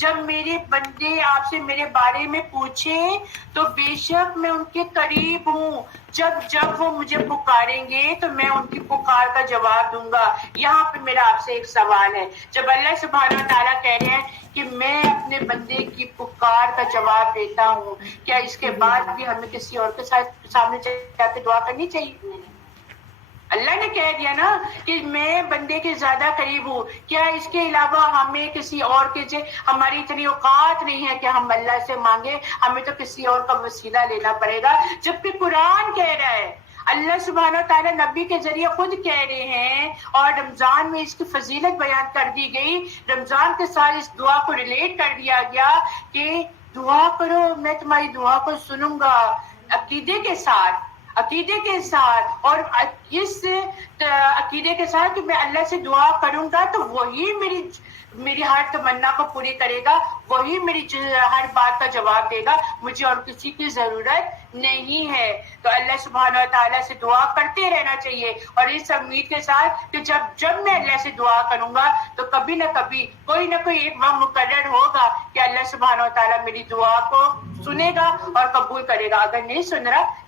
جب میرے بندے آپ سے میرے بارے میں پوچھیں تو بے شک میں ان کے قریب ہوں، جب وہ مجھے پکاریں گے تو میں ان کی پکار کا جواب دوں گا۔ یہاں پہ میرا آپ سے ایک سوال ہے، جب اللہ سبحانہ تعالیٰ کہہ رہے ہیں کہ میں اپنے بندے کی پکار کا جواب دیتا ہوں، کیا اس کے بعد بھی ہمیں کسی اور کے سامنے جا کے دعا کرنی چاہیے؟ اللہ نے کہہ دیا نا کہ میں بندے کے زیادہ قریب ہوں، کیا اس کے علاوہ ہمیں کسی اور کے ہماری اتنی اوقات نہیں ہے کہ ہم اللہ سے مانگے، ہمیں تو کسی اور کا وسیلہ لینا پڑے گا، جبکہ قرآن کہہ رہا ہے، اللہ سبحانہ تعالیٰ نبی کے ذریعے خود کہہ رہے ہیں اور رمضان میں اس کی فضیلت بیان کر دی گئی، رمضان کے ساتھ اس دعا کو ریلیٹ کر دیا گیا کہ دعا کرو میں تمہاری دعا کو سنوں گا، عقیدے کے ساتھ اور اس عقیدے کے ساتھ کہ میں اللہ سے دعا کروں گا تو وہی میری ہر تمنا کو پوری کرے گا، وہی میری ہر بات کا جواب دے گا، مجھے اور کسی کی ضرورت نہیں ہے۔ تو اللہ سبحانہ و تعالیٰ سے دعا کرتے رہنا چاہیے اور اس امید کے ساتھ کہ جب میں اللہ سے دعا کروں گا تو کبھی نہ کبھی کوئی نہ کوئی ایک وقت مقرر ہوگا کہ اللہ سبحانہ و تعالیٰ میری دعا کو سنے گا اور قبول کرے گا، اگر نہیں سن رہا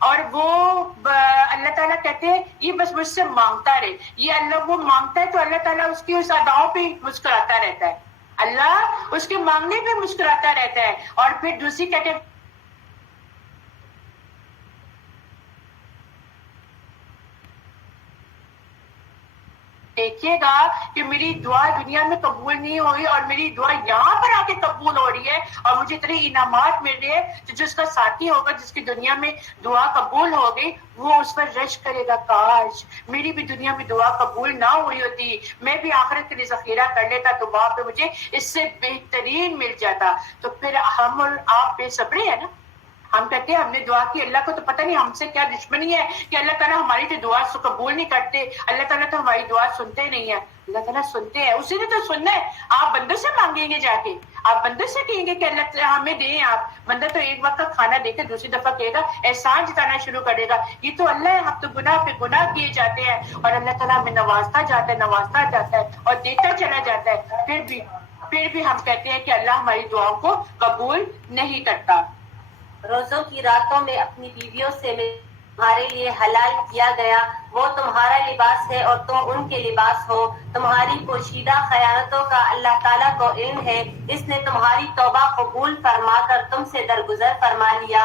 اور وہ اللہ تعالیٰ کہتے ہیں یہ بس مجھ سے مانگتا رہے. یہ اللہ وہ مانگتا ہے تو اللہ تعالیٰ اس کی اس اداؤں پہ مسکراتا رہتا ہے. اللہ اس کے مانگنے پہ مسکراتا رہتا ہے. اور پھر دوسری کیٹیگری دیکھیے گا کہ میری دعا دنیا میں قبول نہیں ہوئی اور میری دعا یہاں پر آ کے قبول ہو رہی ہے اور مجھے اتنے انعامات مل رہے ہیں. تو جس کا ساتھی ہوگا جس کی دنیا میں دعا قبول ہو گئی وہ اس پر رش کرے گا کاش میری بھی دنیا میں دعا قبول نہ ہوئی ہوتی, میں بھی آخرت کے لیے ذخیرہ کر لیتا تو وہاں پہ مجھے اس سے بہترین مل جاتا. تو پھر ہم اور آپ بے صبرے ہیں نا. ہم کہتے ہیں ہم نے دعا کی, اللہ کو تو پتہ نہیں ہم سے کیا دشمنی ہے کہ اللہ تعالیٰ ہماری تو دعا قبول نہیں کرتے, اللہ تعالیٰ تو ہماری دعا سنتے نہیں ہیں. اللہ تعالیٰ سنتے ہیں, اسی نے تو سننا ہے. آپ بندوں سے مانگیں گے جا کے, آپ بندوں سے کہیں گے کہ اللہ تعالیٰ ہمیں دیں. آپ بندہ تو ایک وقت کا کھانا دے کے دوسری دفعہ کہے گا احسان جتانا شروع کرے گا یہ تو اللہ ہے, ہم تو گناہ پہ گناہ کیے جاتے ہیں اور اللہ تعالیٰ ہمیں نوازتا جاتا ہے اور دیتا چلا جاتا ہے. پھر بھی ہم کہتے ہیں کہ اللہ ہماری دعاؤں کو قبول نہیں کرتا. روزوں کی راتوں میں اپنی بیویوں سے تمہارے لیے حلال کیا گیا, وہ تمہارا لباس ہے اور تم ان کے لباس ہو. تمہاری پوشیدہ خیانتوں کا اللہ تعالیٰ کو علم ہے, اس نے تمہاری توبہ قبول فرما کر تم سے درگزر فرما لیا.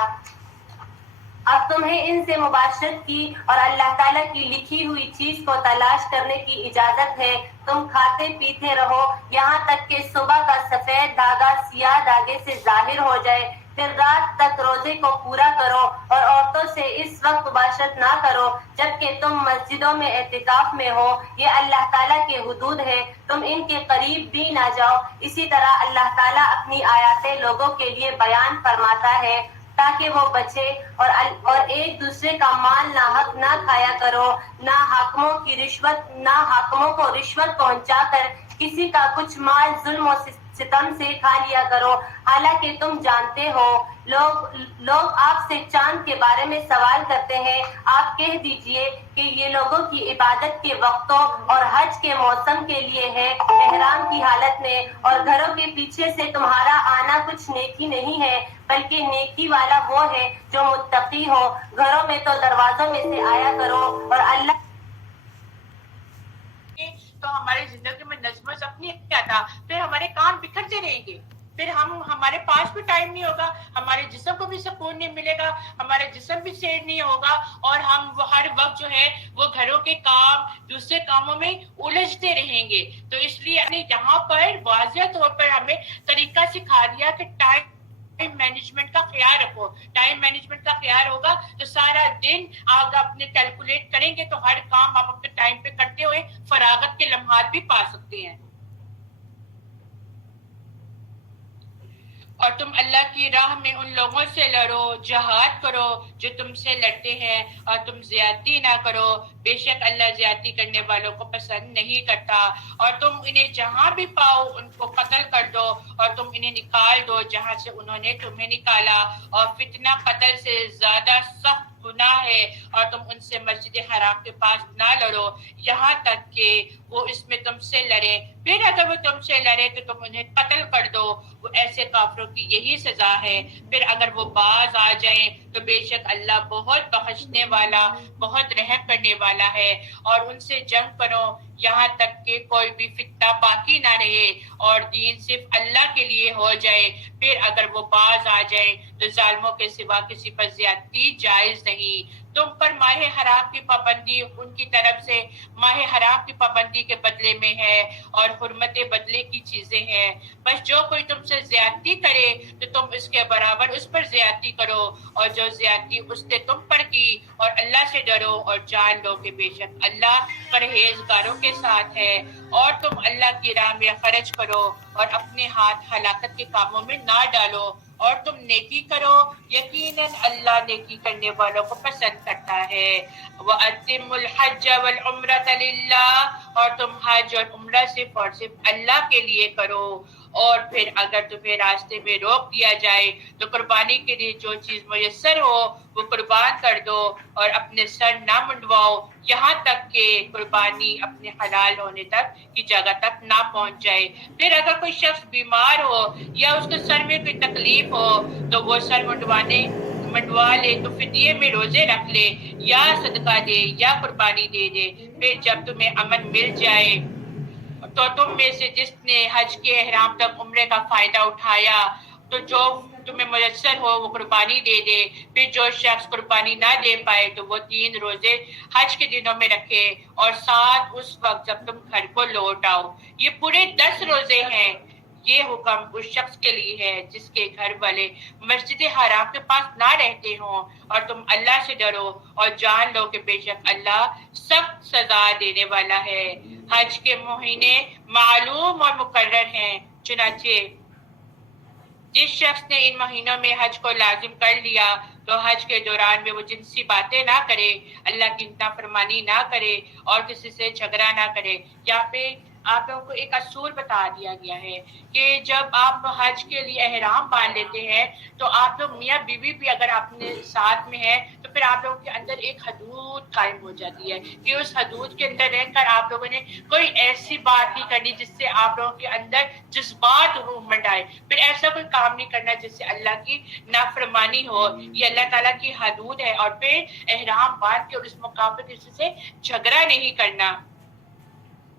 اب تمہیں ان سے مباشرت کی اور اللہ تعالیٰ کی لکھی ہوئی چیز کو تلاش کرنے کی اجازت ہے. تم کھاتے پیتے رہو یہاں تک کہ صبح کا سفید دھاگا سیاہ دھاگے سے ظاہر ہو جائے, پھر رات تک روزے کو پورا کرو اور عورتوں سے اس وقت مباشرت نہ کرو جبکہ تم مسجدوں میں اعتکاف میں ہو. یہ اللہ تعالیٰ کے حدود ہے, تم ان کے قریب بھی نہ جاؤ. اسی طرح اللہ تعالیٰ اپنی آیاتیں لوگوں کے لیے بیان فرماتا ہے تاکہ وہ بچے اور ایک دوسرے کا مال ناحق نہ کھایا کرو, نہ حاکموں کو رشوت پہنچا کر کسی کا کچھ مال ظلم و ستم سے کھا لیا کرو. حالانکہ تم جانتے ہو لوگ آپ سے چاند کے بارے میں سوال کرتے ہیں. آپ کہہ دیجئے کہ یہ لوگوں کی عبادت کے وقتوں اور حج کے موسم کے لیے ہے, احرام کی حالت میں, اور گھروں کے پیچھے سے تمہارا آنا کچھ نیکی نہیں ہے بلکہ نیکی والا وہ ہے جو متقی ہو. گھروں میں تو دروازوں میں سے آیا کرو اور اللہ تو ہماری زندگی میں نظم و ضبط نہیں آتا, پھر ہمارے کام بکھرتے رہیں گے, پھر ہمارے پاس بھی ٹائم نہیں ہوگا, ہمارے جسم کو بھی سکون نہیں ملے گا, ہمارا جسم بھی سیٹ نہیں ہوگا اور ہم ہر وقت جو ہے وہ گھروں کے کام دوسرے کاموں میں الجھتے رہیں گے. تو اس لیے یہاں پر واضح طور پر ہمیں طریقہ سکھا دیا کہ ٹائم مینجمنٹ کا خیال رکھو. ٹائم مینجمنٹ کا خیال ہوگا تو سارا دن آپ اپنے کیلکولیٹ کریں گے تو ہر کام آپ اپنے ٹائم پہ کرتے ہوئے فراغت کے لمحات بھی پا سکتے ہیں. اور تم اللہ کی راہ میں ان لوگوں سے لڑو, جہاد کرو جو تم سے لڑتے ہیں, اور تم زیادتی نہ کرو, بے شک اللہ زیادتی کرنے والوں کو پسند نہیں کرتا. اور تم انہیں جہاں بھی پاؤ ان کو قتل کر دو اور تم انہیں نکال دو جہاں سے انہوں نے تمہیں نکالا, اور فتنہ قتل سے زیادہ سخت گناہ ہے, اور تم ان سے مسجد حرام کے پاس نہ لڑو یہاں تک کہ وہ اس میں تم سے لڑے, پھر اگر وہ تم سے لڑے تو تم انہیں قتل کر دو. وہ ایسے کافروں کی یہی سزا ہے. پھر اگر وہ باز آ جائیں تو بے شک اللہ بہت بخشنے والا بہت رحم کرنے والا ہے. اور ان سے جنگ کرو یہاں تک کہ کوئی بھی فتنہ باقی نہ رہے اور دین صرف اللہ کے لیے ہو جائے. پھر اگر وہ باز آ جائیں تو ظالموں کے سوا کسی پر زیادتی جائز نہیں. تم پر ماہ حرام کی پابندی ان کی طرف سے ماہ حرام کی پابندی کے بدلے میں ہے اور حرمت بدلے کی چیزیں ہیں. بس جو کوئی تم سے زیادتی کرے تو تم اس کے برابر اس پر زیادتی کرو, اور جو زیادتی اس نے تم پر کی, اور اللہ سے ڈرو اور جان لو کہ بے شک اللہ پرہیزگاروں کے ساتھ ہے. اور تم اللہ کی راہ میں خرچ کرو اور اپنے ہاتھ ہلاکت کے کاموں میں نہ ڈالو, اور تم نیکی کرو یقیناً اللہ نیکی کرنے والوں کو پسند کرتا ہے. وَأَتِمُّ الْحَجَّ وَالْعُمْرَةَ لِلَّهِ, اور تم حج اور عمرہ صرف اور صرف اللہ کے لیے کرو. اور پھر اگر تمہیں راستے میں روک دیا جائے تو قربانی کے لیے جو چیز میسر ہو وہ قربان کر دو اور اپنے سر نہ منڈواؤ یہاں تک کہ قربانی اپنے حلال ہونے تک کی جگہ تک نہ پہنچ جائے۔ پھر اگر کوئی شخص بیمار ہو یا اس کے سر میں کوئی تکلیف ہو تو وہ سر منڈوا لے تو فدیے میں روزے رکھ لے یا صدقہ دے یا قربانی دے دے۔ پھر جب تمہیں امن مل جائے تو تم میں سے جس نے حج کے احرام تک عمرے کا فائدہ اٹھایا تو جو تمہیں میسر ہو وہ قربانی دے دے۔ پھر جو شخص قربانی نہ دے پائے تو وہ 3 روزے حج کے دنوں میں رکھے اور ساتھ اس وقت جب تم گھر کو لوٹ آؤ۔ یہ پورے 10 روزے ہیں۔ یہ حکم اس شخص کے لیے ہے جس کے گھر والے مسجد حرام کے پاس نہ رہتے ہوں، اور تم اللہ سے ڈرو اور جان لو کہ بے شک اللہ سخت سزا دینے والا ہے۔ حج کے مہینے معلوم اور مقرر ہیں، چنانچہ جس شخص نے ان مہینوں میں حج کو لازم کر لیا تو حج کے دوران میں وہ جنسی باتیں نہ کرے، اللہ کی نافرمانی نہ کرے اور کسی سے جھگڑا نہ کرے۔ یہاں پہ آپ لوگوں کو ایک اصول بتا دیا گیا ہے کہ جب آپ حج کے لیے احرام باندھ لیتے ہیں تو آپ لوگ میاں بیوی بھی اگر اپنے ساتھ میں ہے تو پھر آپ لوگوں کے اندر ایک حدود قائم ہو جاتی ہے کہ اس حدود کے اندر رہ کر آپ لوگوں نے کوئی ایسی بات نہیں کرنی جس سے آپ لوگوں کے اندر جذبات رومنڈ آئے، پھر ایسا کوئی کام نہیں کرنا جس سے اللہ کی نافرمانی ہو۔ یہ اللہ تعالیٰ کی حدود ہے، اور پھر احرام باندھ کے اور اس مقام پہ کسی سے جھگڑا نہیں کرنا۔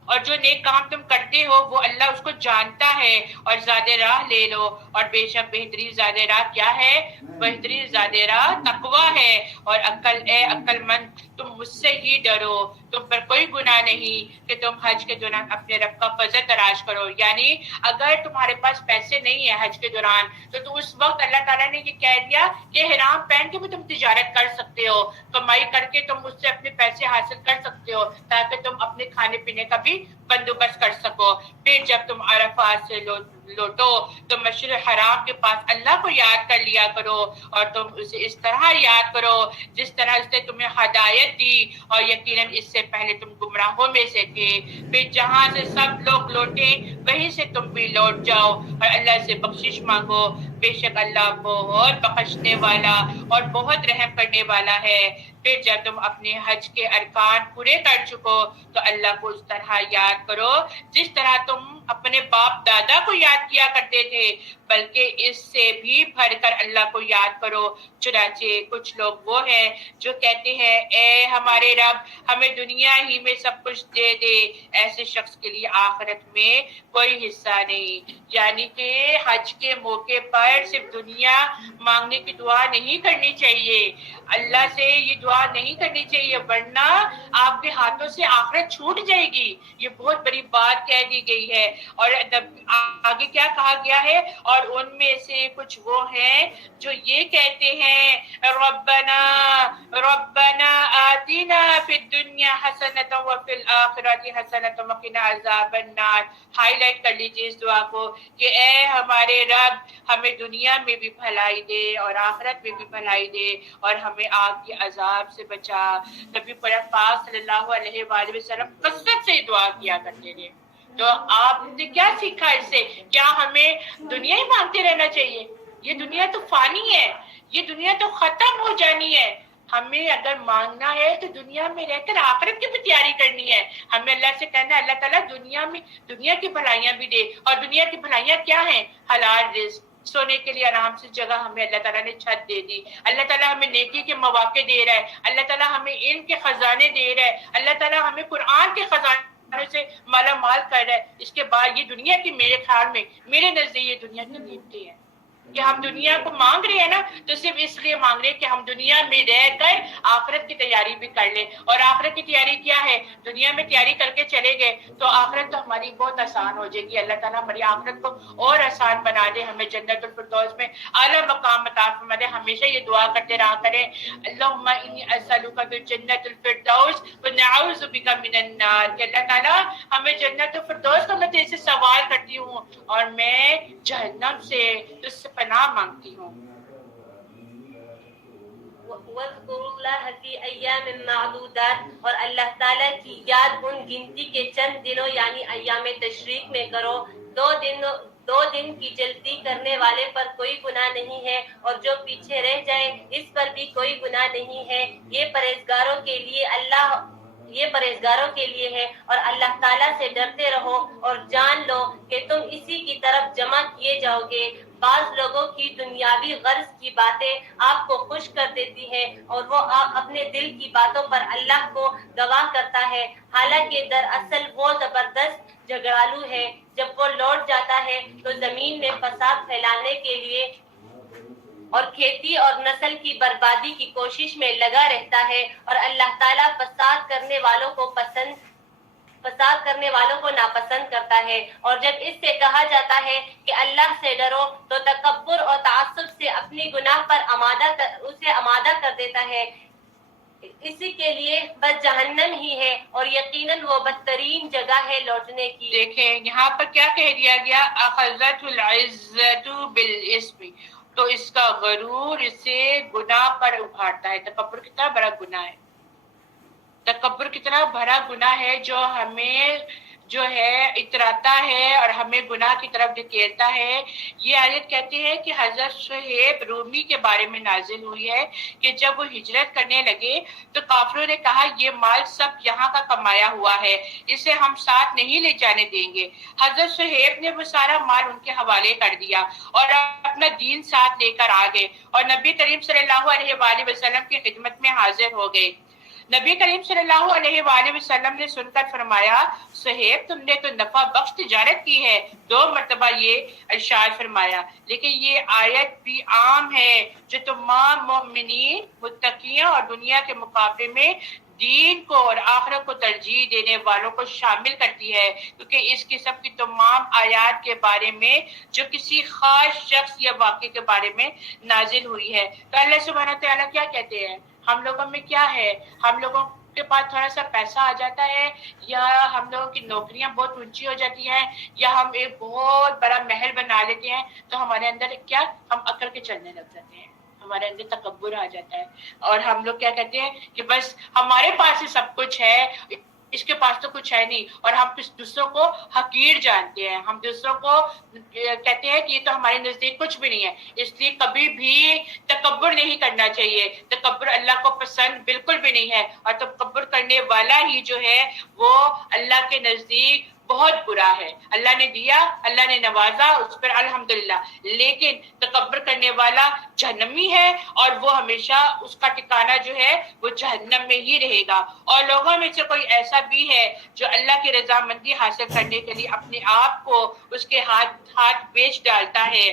اور جو نیک کام تم کرتے ہو وہ اللہ اس کو جانتا ہے، اور زیادہ راہ لے لو، اور بے شک بہترین زیادہ راہ کیا ہے؟ بہترین زیادہ راہ تقویٰ ہے۔ اور عقل مند تم مجھ سے ہی ڈرو، تم پر کوئی گناہ نہیں کہ تم حج کے دوران اپنے رب کا فضل تلاش کرو۔ یعنی اگر تمہارے پاس پیسے نہیں ہیں حج کے دوران تو اس وقت اللہ تعالیٰ نے یہ کہہ دیا کہ احرام پہن کے بھی تم تجارت کر سکتے ہو، کمائی کر کے تم مجھ سے اپنے پیسے حاصل کر سکتے ہو تاکہ تم اپنے کھانے پینے کا بھی بندوبست کر سکو۔ پھر جب تم عرفات سے لوٹو تو مشعر حرام کے پاس اللہ کو یاد کر لیا کرو، اور تم اسے اس طرح یاد کرو جس طرح اس نے تمہیں ہدایت دی، اور یقیناً اس سے پہلے تم گمراہوں میں سے تھے۔ پھر جہاں سے سب لوگ لوٹے وہیں سے تم بھی لوٹ جاؤ اور اللہ سے بخشش مانگو، بے شک اللہ بہت بخشنے والا اور بہت رحم کرنے والا ہے۔ پھر جب تم اپنے حج کے ارکان پورے کر چکو تو اللہ کو اس طرح یاد کرو جس طرح تم اپنے باپ دادا کو یاد کیا کرتے تھے، بلکہ اس سے بھی بڑھ کر اللہ کو یاد کرو۔ چنانچہ کچھ لوگ وہ ہیں جو کہتے ہیں اے ہمارے رب ہمیں دنیا ہی میں سب کچھ دے دے، ایسے شخص کے لیے آخرت میں کوئی حصہ نہیں۔ یعنی کہ حج کے موقع پر صرف دنیا مانگنے کی دعا نہیں کرنی چاہیے، اللہ سے یہ دعا نہیں کرنی چاہیے ورنہ آپ کے ہاتھوں سے آخرت چھوٹ جائے گی۔ یہ بہت بڑی بات کہہ دی گئی ہے۔ اور آگے کیا کہا گیا ہے؟ اور ان میں سے کچھ وہ ہیں جو یہ کہتے ہیں ربنا آتنا فی الدنیا حسنۃ وفی الآخرۃ حسنۃ وقنا عذاب النار۔ ہائی لائٹ کر لیجیے اس دعا کو کہ اے ہمارے رب ہمیں دنیا میں بھی بھلائی دے اور آخرت میں بھی بھلائی دے اور ہمیں آگ کے عذاب سے بچا۔ نبی پاک صلی اللہ علیہ وآلہ وسلم کثرت سے دعا کیا کرتے تھے۔ تو آپ نے کیا سیکھا اس سے؟ کیا ہمیں دنیا ہی مانگتے رہنا چاہیے؟ یہ دنیا تو فانی ہے، یہ دنیا تو ختم ہو جانی ہے۔ ہمیں اگر مانگنا ہے تو دنیا میں رہ کر آخرت کی بھی تیاری کرنی ہے۔ ہمیں اللہ سے کہنا ہے اللہ تعالیٰ دنیا کی بھلائیاں بھی دے، اور دنیا کی بھلائیاں کیا ہیں؟ حلال رزق، سونے کے لیے آرام سے جگہ ہمیں اللہ تعالیٰ نے چھت دے دی، اللہ تعالیٰ ہمیں نیکی کے مواقع دے رہا ہے، اللہ تعالیٰ ہمیں علم کے خزانے دے رہا ہے، اللہ تعالیٰ ہمیں قرآن کے خزانے سے مالا مال کر رہا ہے۔ اس کے بعد یہ دنیا کی میرے خیال میں میرے نزدیک یہ دنیا کی نعمتیں ہیں کہ ہم دنیا کو مانگ رہے ہیں نا تو صرف اس لیے مانگ رہے ہیں کہ ہم دنیا میں رہ کر آخرت کی تیاری بھی کر لیں۔ اور آخرت کی تیاری کیا ہے؟ دنیا میں تیاری کر کے چلے گئے تو آخرت تو ہماری بہت آسان ہو جائے گی۔ اللہ تعالیٰ ہماری آخرت کو اور آسان بنا دے، ہمیں جنت الفردوس میں اعلیٰ مقام عطا فرما دے۔ ہمیشہ یہ دعا کرتے رہا کریں اللہم انی اسألک بالجنت الفردوس ونعوذ بک من النار، کہ اللہ تعالیٰ ہمیں جنت الفردوس کا میں تیرے سے سوال کرتی ہوں اور میں جہنم سے تجھ سے پناہ مانگتی ہوں۔ وَاذْكُرُوا اللَّهَ فِي أَيَّامٍ مَّعْدُودَاتٍ، اور اللہ تعالیٰ کی یاد ان گنتی کے چند دنوں یعنی ایام تشریق میں کرو۔ 2 دن کی جلدی کرنے والے پر کوئی گناہ نہیں ہے، اور جو پیچھے رہ جائے اس پر بھی کوئی گناہ نہیں ہے۔ یہ پرہیزگاروں کے لیے ہے، اور اللہ تعالیٰ سے ڈرتے رہو اور جان لو کہ تم اسی کی طرف جمع کیے جاؤ گے۔ بعض لوگوں کی دنیاوی غرض کی باتیں آپ کو خوش کر دیتی ہیں، اور وہ اپنے دل کی باتوں پر اللہ کو گواہ کرتا ہے، حالانکہ دراصل وہ زبردست جھگڑالو ہے۔ جب وہ لوٹ جاتا ہے تو زمین میں فساد پھیلانے کے لیے اور کھیتی اور نسل کی بربادی کی کوشش میں لگا رہتا ہے، اور اللہ تعالیٰ فساد کرنے والوں کو ناپسند کرتا ہے۔ اور جب اس سے کہا جاتا ہے کہ اللہ سے ڈرو تو تکبر اور تعصب سے اپنی گناہ پر اسے آمادہ کر دیتا ہے۔ اسی کے لیے بس جہنم ہی ہے، اور یقیناً وہ بدترین جگہ ہے لوٹنے کی۔ دیکھیں یہاں پر کیا کہہ دیا گیا، اخذت العزت بالاسم، تو اس کا غرور اسے گناہ پر ابھارتا ہے۔ تکبر کتنا بڑا گناہ ہے، تکبر کتنا بڑا گناہ ہے جو ہمیں جو ہے اتراتا ہے اور ہمیں گناہ کی طرف دھکیلتا ہے۔ یہ آیت کہتی ہے کہ حضرت صہیب رومی کے بارے میں نازل ہوئی ہے کہ جب وہ ہجرت کرنے لگے تو کافروں نے کہا یہ مال سب یہاں کا کمایا ہوا ہے، اسے ہم ساتھ نہیں لے جانے دیں گے۔ حضرت صہیب نے وہ سارا مال ان کے حوالے کر دیا اور اپنا دین ساتھ لے کر آ گئے اور نبی کریم صلی اللہ علیہ وآلہ وسلم کی خدمت میں حاضر ہو گئے۔ نبی کریم صلی اللہ علیہ وآلہ وسلم نے سن کر فرمایا، صہیب تم نے تو نفع بخش تجارت کی ہے، 2 مرتبہ یہ ارشاد فرمایا۔ لیکن یہ آیت بھی عام ہے جو تمام مومنین، متقیوں اور دنیا کے مقابلے میں دین کو اور آخرت کو ترجیح دینے والوں کو شامل کرتی ہے، کیونکہ اس قسم کی تمام آیات کے بارے میں جو کسی خاص شخص یا واقعے کے بارے میں نازل ہوئی ہے۔ تو اللہ سبحانہ تعالیٰ کیا کہتے ہیں، ہم لوگوں میں کیا ہے، ہم لوگوں کے پاس تھوڑا سا پیسہ آ جاتا ہے، یا ہم لوگوں کی نوکریاں بہت اونچی ہو جاتی ہیں، یا ہم ایک بہت بڑا محل بنا لیتے ہیں، تو ہمارے اندر کیا، ہم اکڑ کے چلنے لگ جاتے ہیں، ہمارے اندر تکبر آ جاتا ہے، اور ہم لوگ کیا کہتے ہیں کہ بس ہمارے پاس ہی سب کچھ ہے، اس کے پاس تو کچھ ہے نہیں، اور ہم دوسروں کو حقیر جانتے ہیں، ہم دوسروں کو کہتے ہیں کہ یہ تو ہمارے نزدیک کچھ بھی نہیں ہے۔ اس لیے کبھی بھی تکبر نہیں کرنا چاہیے، تکبر اللہ کو پسند بالکل بھی نہیں ہے، اور تکبر کرنے والا ہی جو ہے وہ اللہ کے نزدیک بہت برا ہے۔ اللہ نے دیا، اللہ نے نوازا، اس پر الحمدللہ، لیکن تکبر کرنے والا جہنمی ہے، اور وہ ہمیشہ اس کا ٹھکانہ جو ہے وہ جہنم میں ہی رہے گا۔ اور لوگوں میں سے کوئی ایسا بھی ہے جو اللہ کی رضامندی حاصل کرنے کے لیے اپنے آپ کو اس کے ہاتھ بیچ ڈالتا ہے،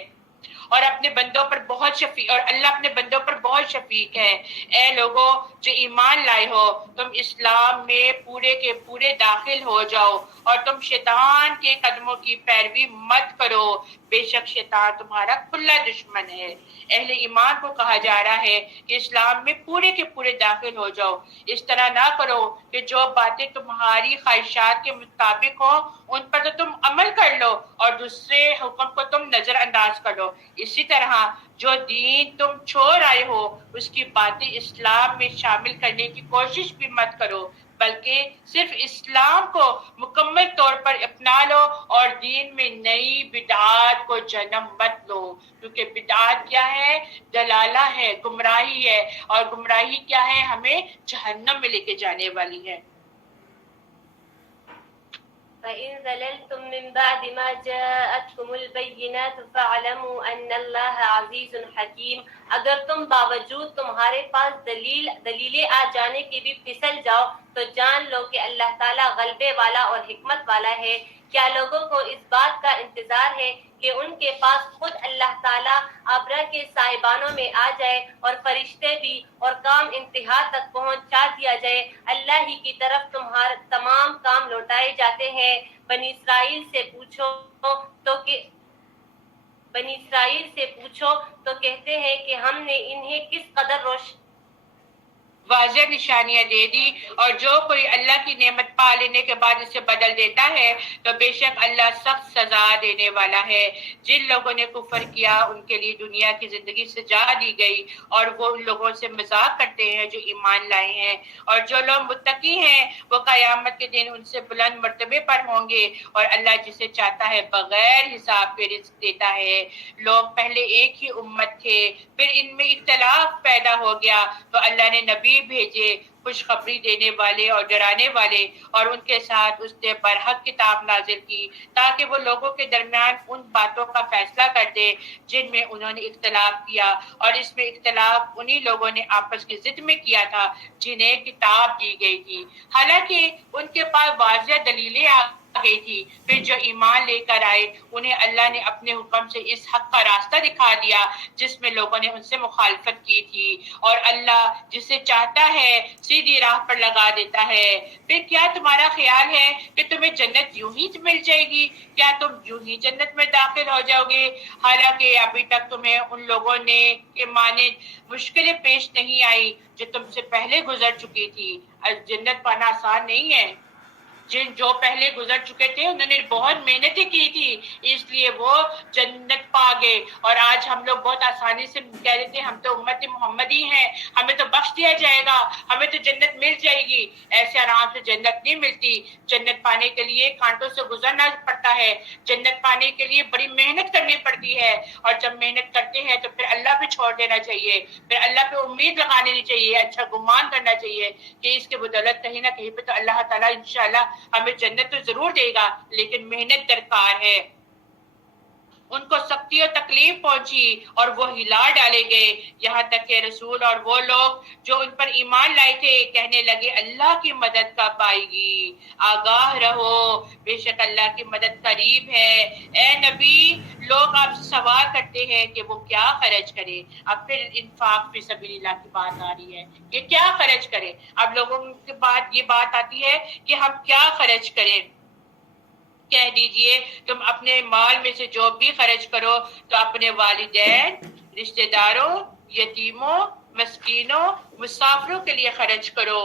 اور اپنے بندوں پر بہت شفیق، اور اللہ اپنے بندوں پر بہت شفیق ہے۔ اے لوگو جو ایمان لائے ہو، تم اسلام میں پورے کے پورے داخل ہو جاؤ، اور تم شیطان کے قدموں کی پیروی مت کرو، بے شک شیطان تمہارا کھلا دشمن ہے۔ اہل ایمان کو کہا جا رہا ہے کہ اسلام میں پورے کے پورے داخل ہو جاؤ، اس طرح نہ کرو کہ جو باتیں تمہاری خواہشات کے مطابق ہوں ان پر تو تم عمل کر لو اور دوسرے حکم کو تم نظر انداز کر لو۔ اسی طرح جو دین تم چھوڑ آئے ہو اس کی باتیں اسلام میں شامل کرنے کی کوشش بھی مت کرو، بلکہ صرف اسلام کو مکمل طور پر اپنا لو، اور دین میں نئی بدعات کو جنم مت لو، کیونکہ بدعات کیا ہے، دلالہ ہے، گمراہی ہے، اور گمراہی کیا ہے، ہمیں جہنم میں لے کے جانے والی ہے۔ فَإِن زَلَلْتُم مِّن بَعْدِ مَا جَاءَتْكُمُ الْبَيِّنَاتُ فَاعْلَمُوا أَنَّ اللَّهَ عَزِيزٌ حَكِيمٌ، اگر تم باوجود تمہارے پاس دلیلیں آ جانے کے بھی پھسل جاؤ تو جان لو کہ اللہ تعالیٰ غلبے والا اور حکمت والا ہے۔ کیا لوگوں کو اس بات کا انتظار ہے کہ ان کے پاس خود اللہ تعالیٰ ابرہ کے سائبانوں میں آ جائے اور فرشتے بھی اور کام انتہا تک پہنچا دیا جائے؟ اللہ ہی کی طرف تمہارے تمام کام لوٹائے جاتے ہیں۔ بنی اسرائیل سے پوچھو تو کہتے ہیں کہ ہم نے انہیں کس قدر واضح نشانیاں دے دی، اور جو کوئی اللہ کی نعمت پا لینے کے بعد اسے بدل دیتا ہے تو بے شک اللہ سخت سزا دینے والا ہے۔ جن لوگوں نے کفر کیا ان کے لیے دنیا کی زندگی سجا دی گئی، اور وہ ان لوگوں سے مذاق کرتے ہیں جو ایمان لائے ہیں، اور جو لوگ متقی ہیں وہ قیامت کے دن ان سے بلند مرتبے پر ہوں گے، اور اللہ جسے چاہتا ہے بغیر حساب کے رزق دیتا ہے۔ لوگ پہلے ایک ہی امت تھے، پھر ان میں اختلاف پیدا ہو گیا تو اللہ نے نبی بھیجے خوشخبری دینے والے اور ڈرانے والے، اور ان کے ساتھ اس نے برحق کتاب نازل کی تاکہ وہ لوگوں کے درمیان ان باتوں کا فیصلہ کر دے جن میں انہوں نے اختلاف کیا، اور اس میں اختلاف انہی لوگوں نے آپس کی ضد میں کیا تھا جنہیں کتاب دی گئی تھی، حالانکہ ان کے پاس واضح دلیلیں آ گئی تھی۔ پھر جو ایمان لے کر آئے انہیں اللہ نے اپنے حکم سے اس حق کا راستہ دکھا دیا جس میں لوگوں نے ان سے مخالفت کی تھی، اور اللہ جسے چاہتا ہے سیدھی راہ پر لگا دیتا ہے۔ پھر کیا تمہارا خیال ہے کہ تمہیں جنت یوں ہی مل جائے گی؟ کیا تم یوں ہی جنت میں داخل ہو جاؤ گے، حالانکہ ابھی تک تمہیں ان لوگوں نے کے مانند مشکلیں پیش نہیں آئی جو تم سے پہلے گزر چکی تھی۔ جنت پانا آسان نہیں ہے۔ جو پہلے گزر چکے تھے انہوں نے بہت محنتیں کی تھی، اس لیے وہ جنت پا گئے، اور آج ہم لوگ بہت آسانی سے کہہ دیتے ہیں ہم تو امت محمدی ہیں، ہمیں تو بخش دیا جائے گا، ہمیں تو جنت مل جائے گی۔ ایسے آرام سے جنت نہیں ملتی، جنت پانے کے لیے کانٹوں سے گزرنا پڑتا ہے، جنت پانے کے لیے بڑی محنت کرنی پڑتی ہے، اور جب محنت کرتے ہیں تو پھر اللہ پہ چھوڑ دینا چاہیے، پھر اللہ پہ امید لگا لینی چاہیے، اچھا گمان کرنا چاہیے کہ اس کے بدولت کہیں نہ کہیں پہ تو اللہ تعالیٰ انشاءاللہ ہمیں جنت تو ضرور دے گا، لیکن محنت درکار ہے۔ ان کو سختی اور تکلیف پہنچی اور وہ ہلا ڈالے گئے، یہاں تک کہ رسول اور وہ لوگ جو ان پر ایمان لائے تھے کہنے لگے اللہ کی مدد کب آئے گی، آگاہ رہو بے شک اللہ کی مدد قریب ہے۔ اے نبی، لوگ آپ سے سوال کرتے ہیں کہ وہ کیا خرچ کرے، اب پھر انفاق فی سبیل اللہ کی بات آ رہی ہے کہ کیا خرچ کرے۔ اب لوگوں کے بعد یہ بات آتی ہے کہ ہم کیا خرچ کریں۔ کہہ دیجئے تم اپنے مال میں سے جو بھی خرچ کرو تو اپنے والدین، رشتہ داروں، یتیموں، مسکینوں، مسافروں کے لیے خرچ کرو،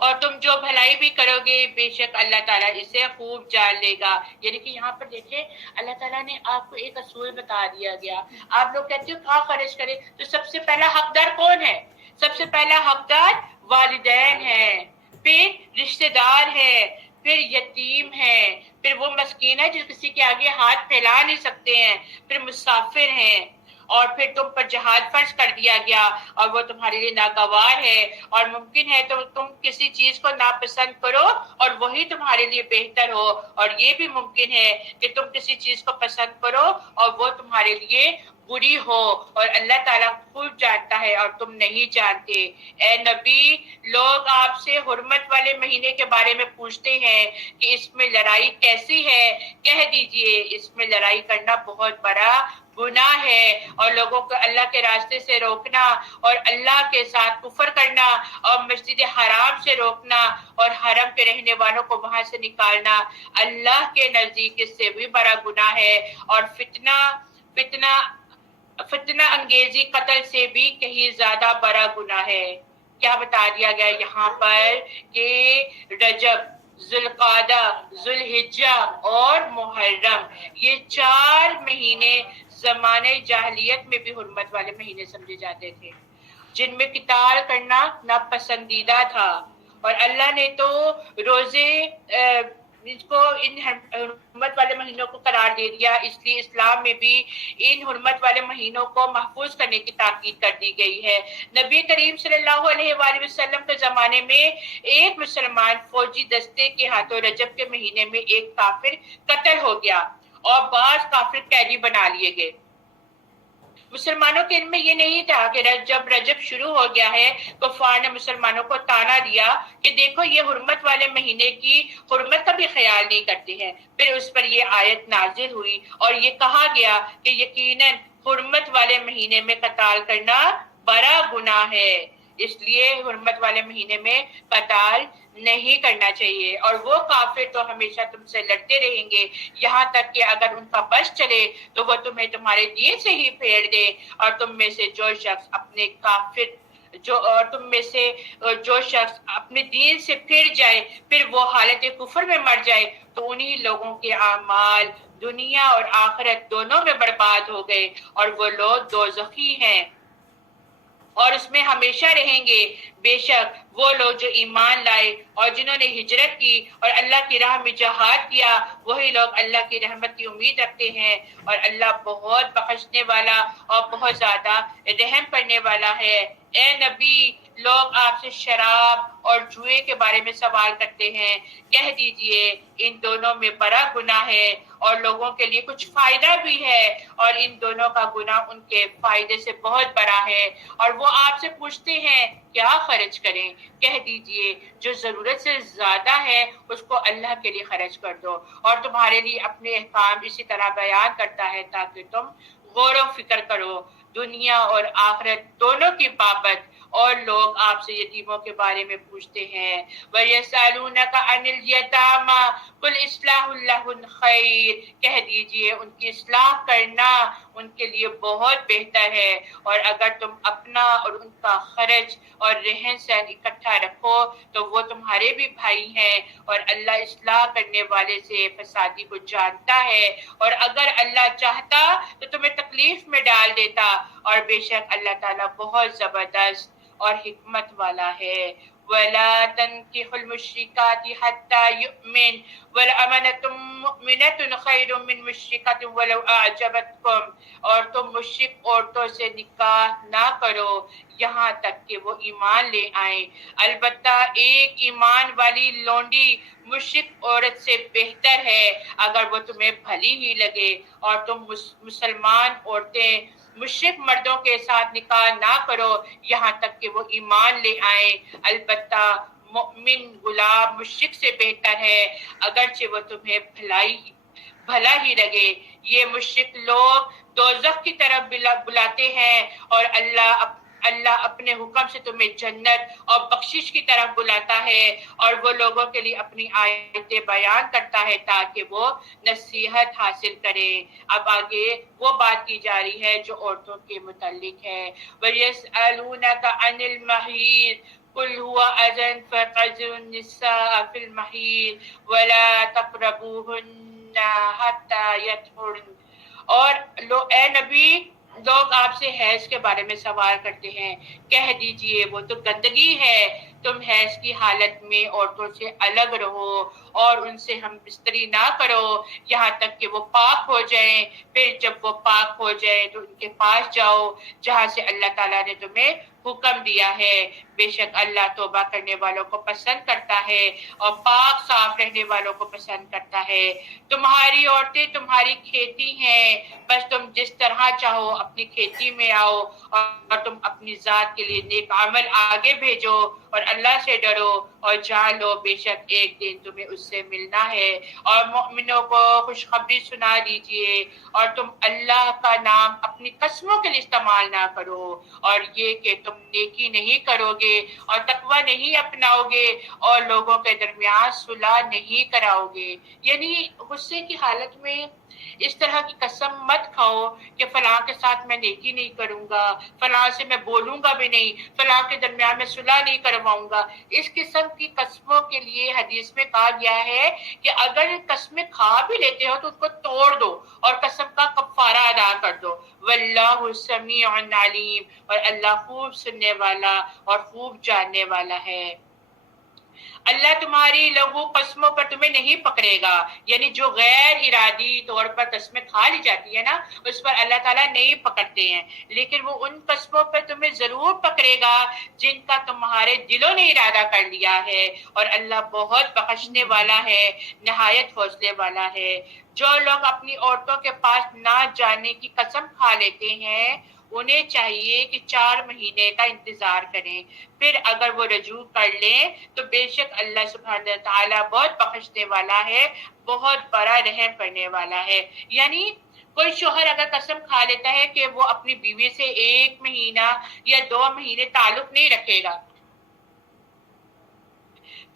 اور تم جو بھلائی بھی کرو گے بے شک اللہ تعالیٰ اسے خوب جان لے گا۔ یعنی کہ یہاں پر دیکھیں اللہ تعالیٰ نے آپ کو ایک اصول بتا دیا گیا۔ آپ لوگ کہتے ہو کہاں خرچ کرے، تو سب سے پہلا حقدار کون ہے؟ سب سے پہلا حقدار والدین ہیں، پھر رشتہ دار ہے، پھر یتیم ہے، پھر وہ مسکین ہے جو کسی کے آگے ہاتھ پھیلا نہیں سکتے ہیں، پھر مسافر ہیں، اور پھر تم پر جہاد فرض کر دیا گیا اور وہ تمہارے لیے ناگوار ہے، اور ممکن ہے تو تم کسی چیز کو ناپسند کرو اور وہی تمہارے لیے بہتر ہو، اور یہ بھی ممکن ہے کہ تم کسی چیز کو پسند کرو اور وہ تمہارے لیے بری ہو، اور اللہ تعالیٰ خوب جانتا ہے اور تم نہیں جانتے۔ اے نبی، لوگ آپ سے حرمت والے مہینے کے بارے میں پوچھتے ہیں کہ اس میں لڑائی کیسی ہے، کہہ دیجئے اس میں لڑائی کرنا بہت بڑا گناہ ہے، اور لوگوں کو اللہ کے راستے سے روکنا اور اللہ کے ساتھ کفر کرنا اور مسجد حرام سے روکنا اور حرم کے رہنے والوں کو وہاں سے نکالنا اللہ کے نزدیک اس سے بھی بڑا گناہ ہے، اور فتنہ انگیزی قتل سے بھی کہیں زیادہ بڑا گناہ ہے۔ کیا بتا دیا گیا یہاں پر کہ رجب، ذوالقعدہ، ذوالحجہ اور محرم، یہ 4 مہینے زمانے جاہلیت میں بھی حرمت والے مہینے سمجھے جاتے تھے، جن میں قتال کرنا ناپسندیدہ تھا، اور اللہ نے تو روزے اس کو ان حرمت والے مہینوں کو قرار دے دیا، اس لیے اسلام میں بھی ان حرمت والے مہینوں کو محفوظ کرنے کی تاکید کر دی گئی ہے۔ نبی کریم صلی اللہ علیہ وآلہ وسلم کے زمانے میں ایک مسلمان فوجی دستے کے ہاتھوں رجب کے مہینے میں ایک کافر قتل ہو گیا اور بعض کافر قیدی بنا لیے گئے۔ مسلمانوں کے علم میں یہ نہیں تھا کہ جب رجب شروع ہو گیا ہے کفار نے مسلمانوں کو تانا دیا کہ دیکھو یہ حرمت والے مہینے کی حرمت کا بھی خیال نہیں کرتے ہیں۔ پھر اس پر یہ آیت نازل ہوئی اور یہ کہا گیا کہ یقیناً حرمت والے مہینے میں قتال کرنا بڑا گناہ ہے، اس لیے حرمت والے مہینے میں قتال نہیں کرنا چاہیے، اور وہ کافر تو ہمیشہ تم سے لڑتے رہیں گے یہاں تک کہ اگر ان کا بس چلے تو وہ تمہیں تمہارے دین سے ہی پھیر دے، اور تم میں سے جو شخص اپنے کافر اور تم میں سے جو شخص اپنے دین سے پھر جائے پھر وہ حالت کفر میں مر جائے تو انہی لوگوں کے اعمال دنیا اور آخرت دونوں میں برباد ہو گئے اور وہ لوگ دوزخی ہیں اور اس میں ہمیشہ رہیں گے۔ بے شک وہ لوگ جو ایمان لائے اور جنہوں نے ہجرت کی اور اللہ کی راہ میں جہاد کیا وہی لوگ اللہ کی رحمت کی امید رکھتے ہیں اور اللہ بہت بخشنے والا اور بہت زیادہ رحم کرنے والا ہے۔ اے نبی، لوگ آپ سے شراب اور جوئے کے بارے میں سوال کرتے ہیں، کہہ دیجئے ان دونوں میں بڑا گناہ ہے اور لوگوں کے لیے کچھ فائدہ بھی ہے اور ان دونوں کا گناہ ان کے فائدے سے بہت بڑا ہے۔ اور وہ آپ سے پوچھتے ہیں کیا خرچ کریں، کہہ دیجئے جو ضرورت سے زیادہ ہے اس کو اللہ کے لیے خرچ کر دو اور تمہارے لیے اپنے احکام اسی طرح بیان کرتا ہے تاکہ تم غور و فکر کرو دنیا اور آخرت دونوں کی بابت۔ اور لوگ آپ سے یتیموں کے بارے میں پوچھتے ہیں وَيَسْأَلُونَكَ عَنِ الْيَتَامَى قُلْ إِصْلَاحٌ لَهُنَّ خَيْرٌ، کہہ دیجئے ان کی اصلاح کرنا ان کے لیے بہت بہتر ہے، اور اگر تم اپنا اور ان کا خرچ اور رہن سہن اکٹھا رکھو تو وہ تمہارے بھی بھائی ہیں اور اللہ اصلاح کرنے والے سے فسادی کو جانتا ہے، اور اگر اللہ چاہتا تو تمہیں تکلیف میں ڈال دیتا، اور بے شک اللہ تعالیٰ بہت زبردست اور حکمت والا ہے۔ وَلَا تَنكِحُوا الْمُشْرِكَاتِ حَتَّى يُؤْمِنْ وَلَأَمَنَةٌ مُؤْمِنَةٌ خَيْرٌ مِّن مُشْرِكَةٍ وَلَوْ أَعْجَبَتْكُمْ، اور تم مشرک عورتوں سے نکاح نہ کرو یہاں تک کہ وہ ایمان لے آئیں، البتہ ایک ایمان والی لونڈی مشرک عورت سے بہتر ہے اگر وہ تمہیں بھلی ہی لگے، اور تم مسلمان عورتیں مشرک مردوں کے ساتھ نکاح نہ کرو یہاں تک کہ وہ ایمان لے آئیں، البتہ مومن غلام مشرک سے بہتر ہے اگرچہ وہ تمہیں بھلا ہی لگے۔ یہ مشرک لوگ دوزخ کی طرف بلاتے ہیں اور اللہ اپنے حکم سے تمہیں جنت اور بخشش کی طرف بلاتا ہے، اور وہ لوگوں کے لیے اپنی آیتیں بیان کرتا ہے تاکہ وہ نصیحت حاصل کریں۔ اب آگے وہ بات کی جا رہی ہے جو عورتوں کے متعلق ہے۔ وَيَسْأَلُونَكَ عَنِ الْمَحِيضِ قُلْ هُوَ أَذًى فَاعْتَزِلُوا النِّسَاءَ فِي الْمَحِيضِ وَلَا تَقْرَبُوهُنَّ حَتَّى يَطْهُرْنَ، اور اے نبی، لوگ آپ سے حیض کے بارے میں سوال کرتے ہیں، کہہ دیجئے وہ تو گندگی ہے، تم حیض کی حالت میں عورتوں سے الگ رہو اور ان سے ہم بستری نہ کرو یہاں تک کہ وہ پاک ہو جائیں، پھر جب وہ پاک ہو جائیں تو ان کے پاس جاؤ جہاں سے اللہ تعالیٰ نے تمہیں حکم دیا ہے، بے شک اللہ توبہ کرنے والوں کو پسند کرتا ہے اور پاک صاف رہنے والوں کو پسند کرتا ہے۔ تمہاری عورتیں تمہاری کھیتی ہیں، بس تم جس طرح چاہو اپنی کھیتی میں آؤ اور تم اپنی ذات کے لیے نیک عمل آگے بھیجو اور اللہ سے ڈرو اور جان لو بے شک ایک دن تمہیں اس سے ملنا ہے، اور مومنوں کو خوشخبری سنا دیجئے، اور تم اللہ کا نام اپنی قسموں کے لیے استعمال نہ کرو، اور یہ کہ تم نیکی نہیں کرو گے اور تقوی نہیں اپناؤ گے اور لوگوں کے درمیان صلح نہیں کراؤ گے، یعنی غصے کی حالت میں اس طرح کی قسم مت کھاؤ کہ فلاں کے ساتھ میں نیکی نہیں کروں گا، فلاں سے میں بولوں گا بھی نہیں، فلاں کے درمیان میں صلح نہیں کرواؤں گا۔ اس قسم کی قسموں کے لیے حدیث میں کہا گیا ہے کہ اگر قسمیں کھا بھی لیتے ہو تو اس کو توڑ دو اور قسم کا کفارہ ادا کر دو۔ واللہ سمیع علیم، اور اللہ خوب سننے والا اور خوب جاننے والا ہے۔ اللہ تمہاری لغو قسموں پر تمہیں نہیں پکڑے گا، یعنی جو غیر ارادی طور پر قسمیں کھا لی جاتی ہے نا اس پر اللہ تعالیٰ نہیں پکڑتے ہیں، لیکن وہ ان قسموں پر تمہیں ضرور پکڑے گا جن کا تمہارے دلوں نے ارادہ کر لیا ہے، اور اللہ بہت بخشنے والا ہے، نہایت حوصلے والا ہے۔ جو لوگ اپنی عورتوں کے پاس نہ جانے کی قسم کھا لیتے ہیں انہیں چاہیے کہ 4 مہینے کا انتظار کریں، پھر اگر وہ رجوع کر لیں تو بے شک اللہ سبحانہ تعالیٰ بہت بخشنے والا ہے، بہت بڑا رحم کرنے والا ہے۔ یعنی کوئی شوہر اگر قسم کھا لیتا ہے کہ وہ اپنی بیوی سے 1 مہینہ یا 2 مہینے تعلق نہیں رکھے گا،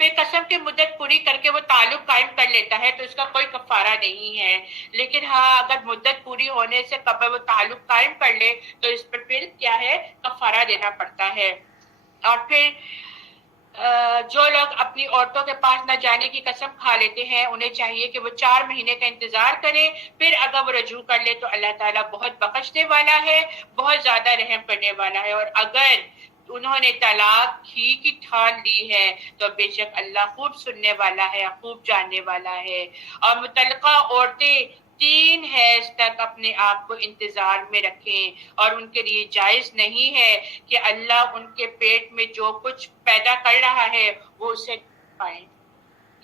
پھر قسم کی مدت پوری کر کے وہ تعلق قائم کر لیتا ہے تو اس کا کوئی کفارہ نہیں ہے، لیکن ہاں اگر مدت پوری ہونے سے قبل وہ تعلق قائم کر لے تو اس پر پھر کیا ہے، کفارہ دینا پڑتا ہے۔ اور پھر جو لوگ اپنی عورتوں کے پاس نہ جانے کی قسم کھا لیتے ہیں انہیں چاہیے کہ وہ 4 مہینے کا انتظار کریں، پھر اگر وہ رجوع کر لے تو اللہ تعالیٰ بہت بخشنے والا ہے، بہت زیادہ رحم کرنے والا ہے۔ اور اگر انہوں نے طلاق ہی کی ٹھان لی ہے تو بے شک اللہ خوب سننے والا ہے، خوب جاننے والا ہے۔ اور متعلقہ عورتیں 3 حیض تک اپنے آپ کو انتظار میں رکھیں، اور ان کے لیے جائز نہیں ہے کہ اللہ ان کے پیٹ میں جو کچھ پیدا کر رہا ہے وہ اسے پائیں۔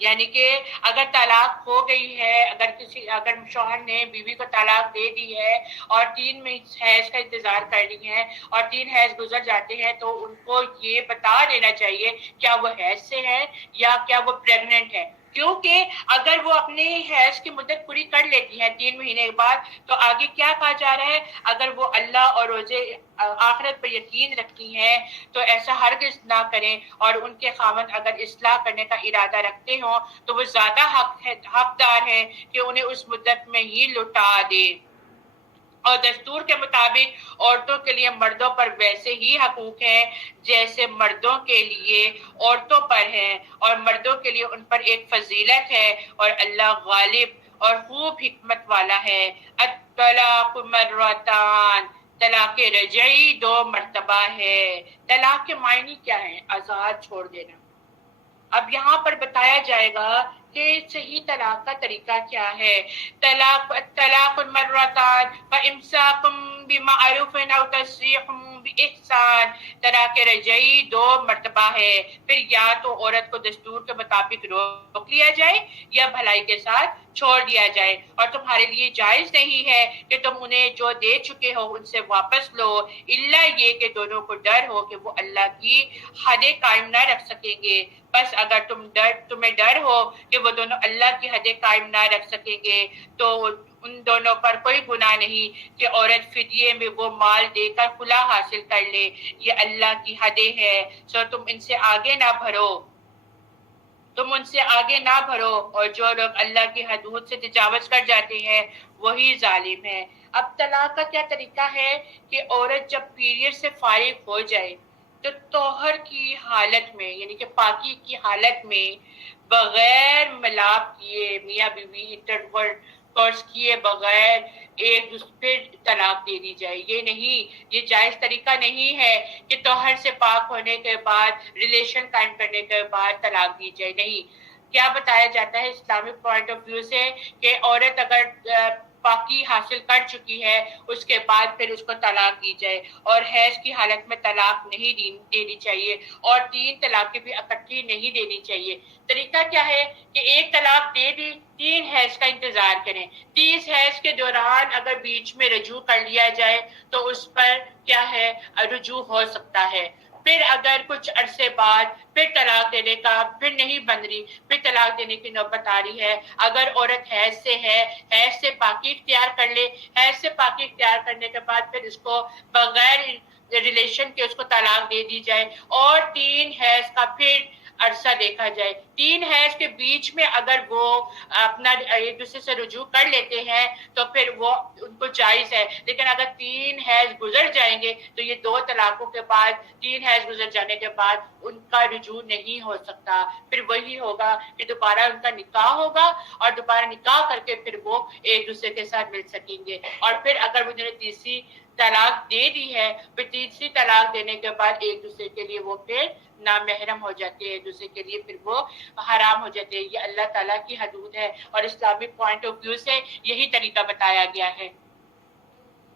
یعنی کہ اگر طلاق ہو گئی ہے، اگر شوہر نے بیوی کو طلاق دے دی ہے اور 3 حیض کا انتظار کر رہی ہیں اور 3 حیض گزر جاتے ہیں تو ان کو یہ بتا دینا چاہیے کیا وہ حیض سے ہے یا کیا وہ پریگننٹ ہے، کیونکہ اگر وہ اپنے حیض کی مدت پوری کر لیتی ہیں 3 مہینے کے بعد تو آگے کیا کہا جا رہا ہے، اگر وہ اللہ اور روز آخرت پر یقین رکھتی ہیں تو ایسا ہرگز نہ کریں، اور ان کے خاوند اگر اصلاح کرنے کا ارادہ رکھتے ہوں تو وہ زیادہ حقدار ہیں کہ انہیں اس مدت میں ہی لوٹا دے۔ اور دستور کے مطابق عورتوں کے لیے مردوں پر ویسے ہی حقوق ہیں جیسے مردوں کے لیے عورتوں پر ہیں، اور مردوں کے لیے ان پر ایک فضیلت ہے، اور اللہ غالب اور خوب حکمت والا ہے۔ الطلاق مرتان، طلاق رجعی 2 مرتبہ ہے۔ طلاق کے معنی کیا ہے؟ آزاد چھوڑ دینا۔ اب یہاں پر بتایا جائے گا کہ صحیح طلاق کا طریقہ کیا ہے۔ طلاق مرتان فامساک بمعروف او تسریح باحسان، طلاق رجعی 2 مرتبہ ہے، پھر یا تو عورت کو دستور کے مطابق روک لیا جائے یا بھلائی کے ساتھ چھوڑ دیا جائے، اور تمہارے لیے جائز نہیں ہے کہ تم انہیں جو دے چکے ہو ان سے واپس لو، الا یہ کہ دونوں کو ڈر ہو کہ وہ اللہ کی حدیں قائم نہ رکھ سکیں گے۔ بس اگر تمہیں ڈر ہو کہ وہ دونوں اللہ کی حدیں قائم نہ رکھ سکیں گے تو ان دونوں پر کوئی گناہ نہیں کہ عورت فدیے میں وہ مال دے کر خلا حاصل کر لے، یہ اللہ کی حدیں ہیں، سو تم ان سے آگے نہ بڑھو، اور جو لوگ اللہ کی حدود سے تجاوز کر جاتے ہیں وہی ظالم ہے۔ اب طلاق کا کیا طریقہ ہے کہ عورت جب پیریڈ سے فارغ ہو جائے تو طہر کی حالت میں یعنی کہ پاکی کی حالت میں بغیر ملاپ کیے میاں بیوی انٹرکورس کیے بغیر ایک دوسرے پہ طلاق دے دی جائے۔ یہ نہیں، یہ جائز طریقہ نہیں ہے کہ طہر سے پاک ہونے کے بعد ریلیشن قائم کرنے کے بعد طلاق دی جائے، نہیں۔ کیا بتایا جاتا ہے اسلامک پوائنٹ آف ویو سے کہ عورت اگر پاکی حاصل کر چکی ہے اس کے بعد پھر اس کو طلاق دی جائے، اور حیض کی حالت میں طلاق نہیں دینی چاہیے، اور 3 طلاقیں بھی اکٹھی نہیں دینی چاہیے۔ طریقہ کیا ہے کہ ایک طلاق دے دی، 3 حیض کا انتظار کریں، 30 حیض کے دوران اگر بیچ میں رجوع کر لیا جائے تو اس پر کیا ہے رجوع ہو سکتا ہے۔ پھر اگر کچھ عرصے بعد پھر طلاق دینے کا پھر نہیں بن رہی، پھر طلاق دینے کی نوبت آ رہی ہے، اگر عورت حیض سے ہے، حیض سے پاکی اختیار کر لے، حیض سے پاکی اختیار کرنے کے بعد پھر اس کو بغیر ریلیشن کے اس کو طلاق دے دی جائے، اور 3 حیض کا پھر عرصہ دیکھا جائے، 3 حیض کے بیچ میں اگر وہ اپنا ایک دوسرے سے رجوع کر لیتے ہیں تو پھر وہ ان کو جائز ہے، لیکن اگر 3 حیض گزر جائیں گے تو یہ 2 طلاقوں کے بعد 3 حیض گزر جانے کے بعد ان کا رجوع نہیں ہو سکتا، پھر وہی ہوگا کہ دوبارہ ان کا نکاح ہوگا، اور دوبارہ نکاح کر کے پھر وہ ایک دوسرے کے ساتھ مل سکیں گے، اور پھر اگر انہوں نے تیسری طلاق دے دی ہے پھر تیسری طلاق دینے کے بعد ایک دوسرے کے لیے وہ پھر نامحرم ہو جاتے ہیں، ایک دوسرے کے لیے پھر وہ حرام ہو جاتے ہیں۔ یہ اللہ تعالیٰ کی حدود ہے، اور اسلامک پوائنٹ آف ویو سے یہی طریقہ بتایا گیا ہے۔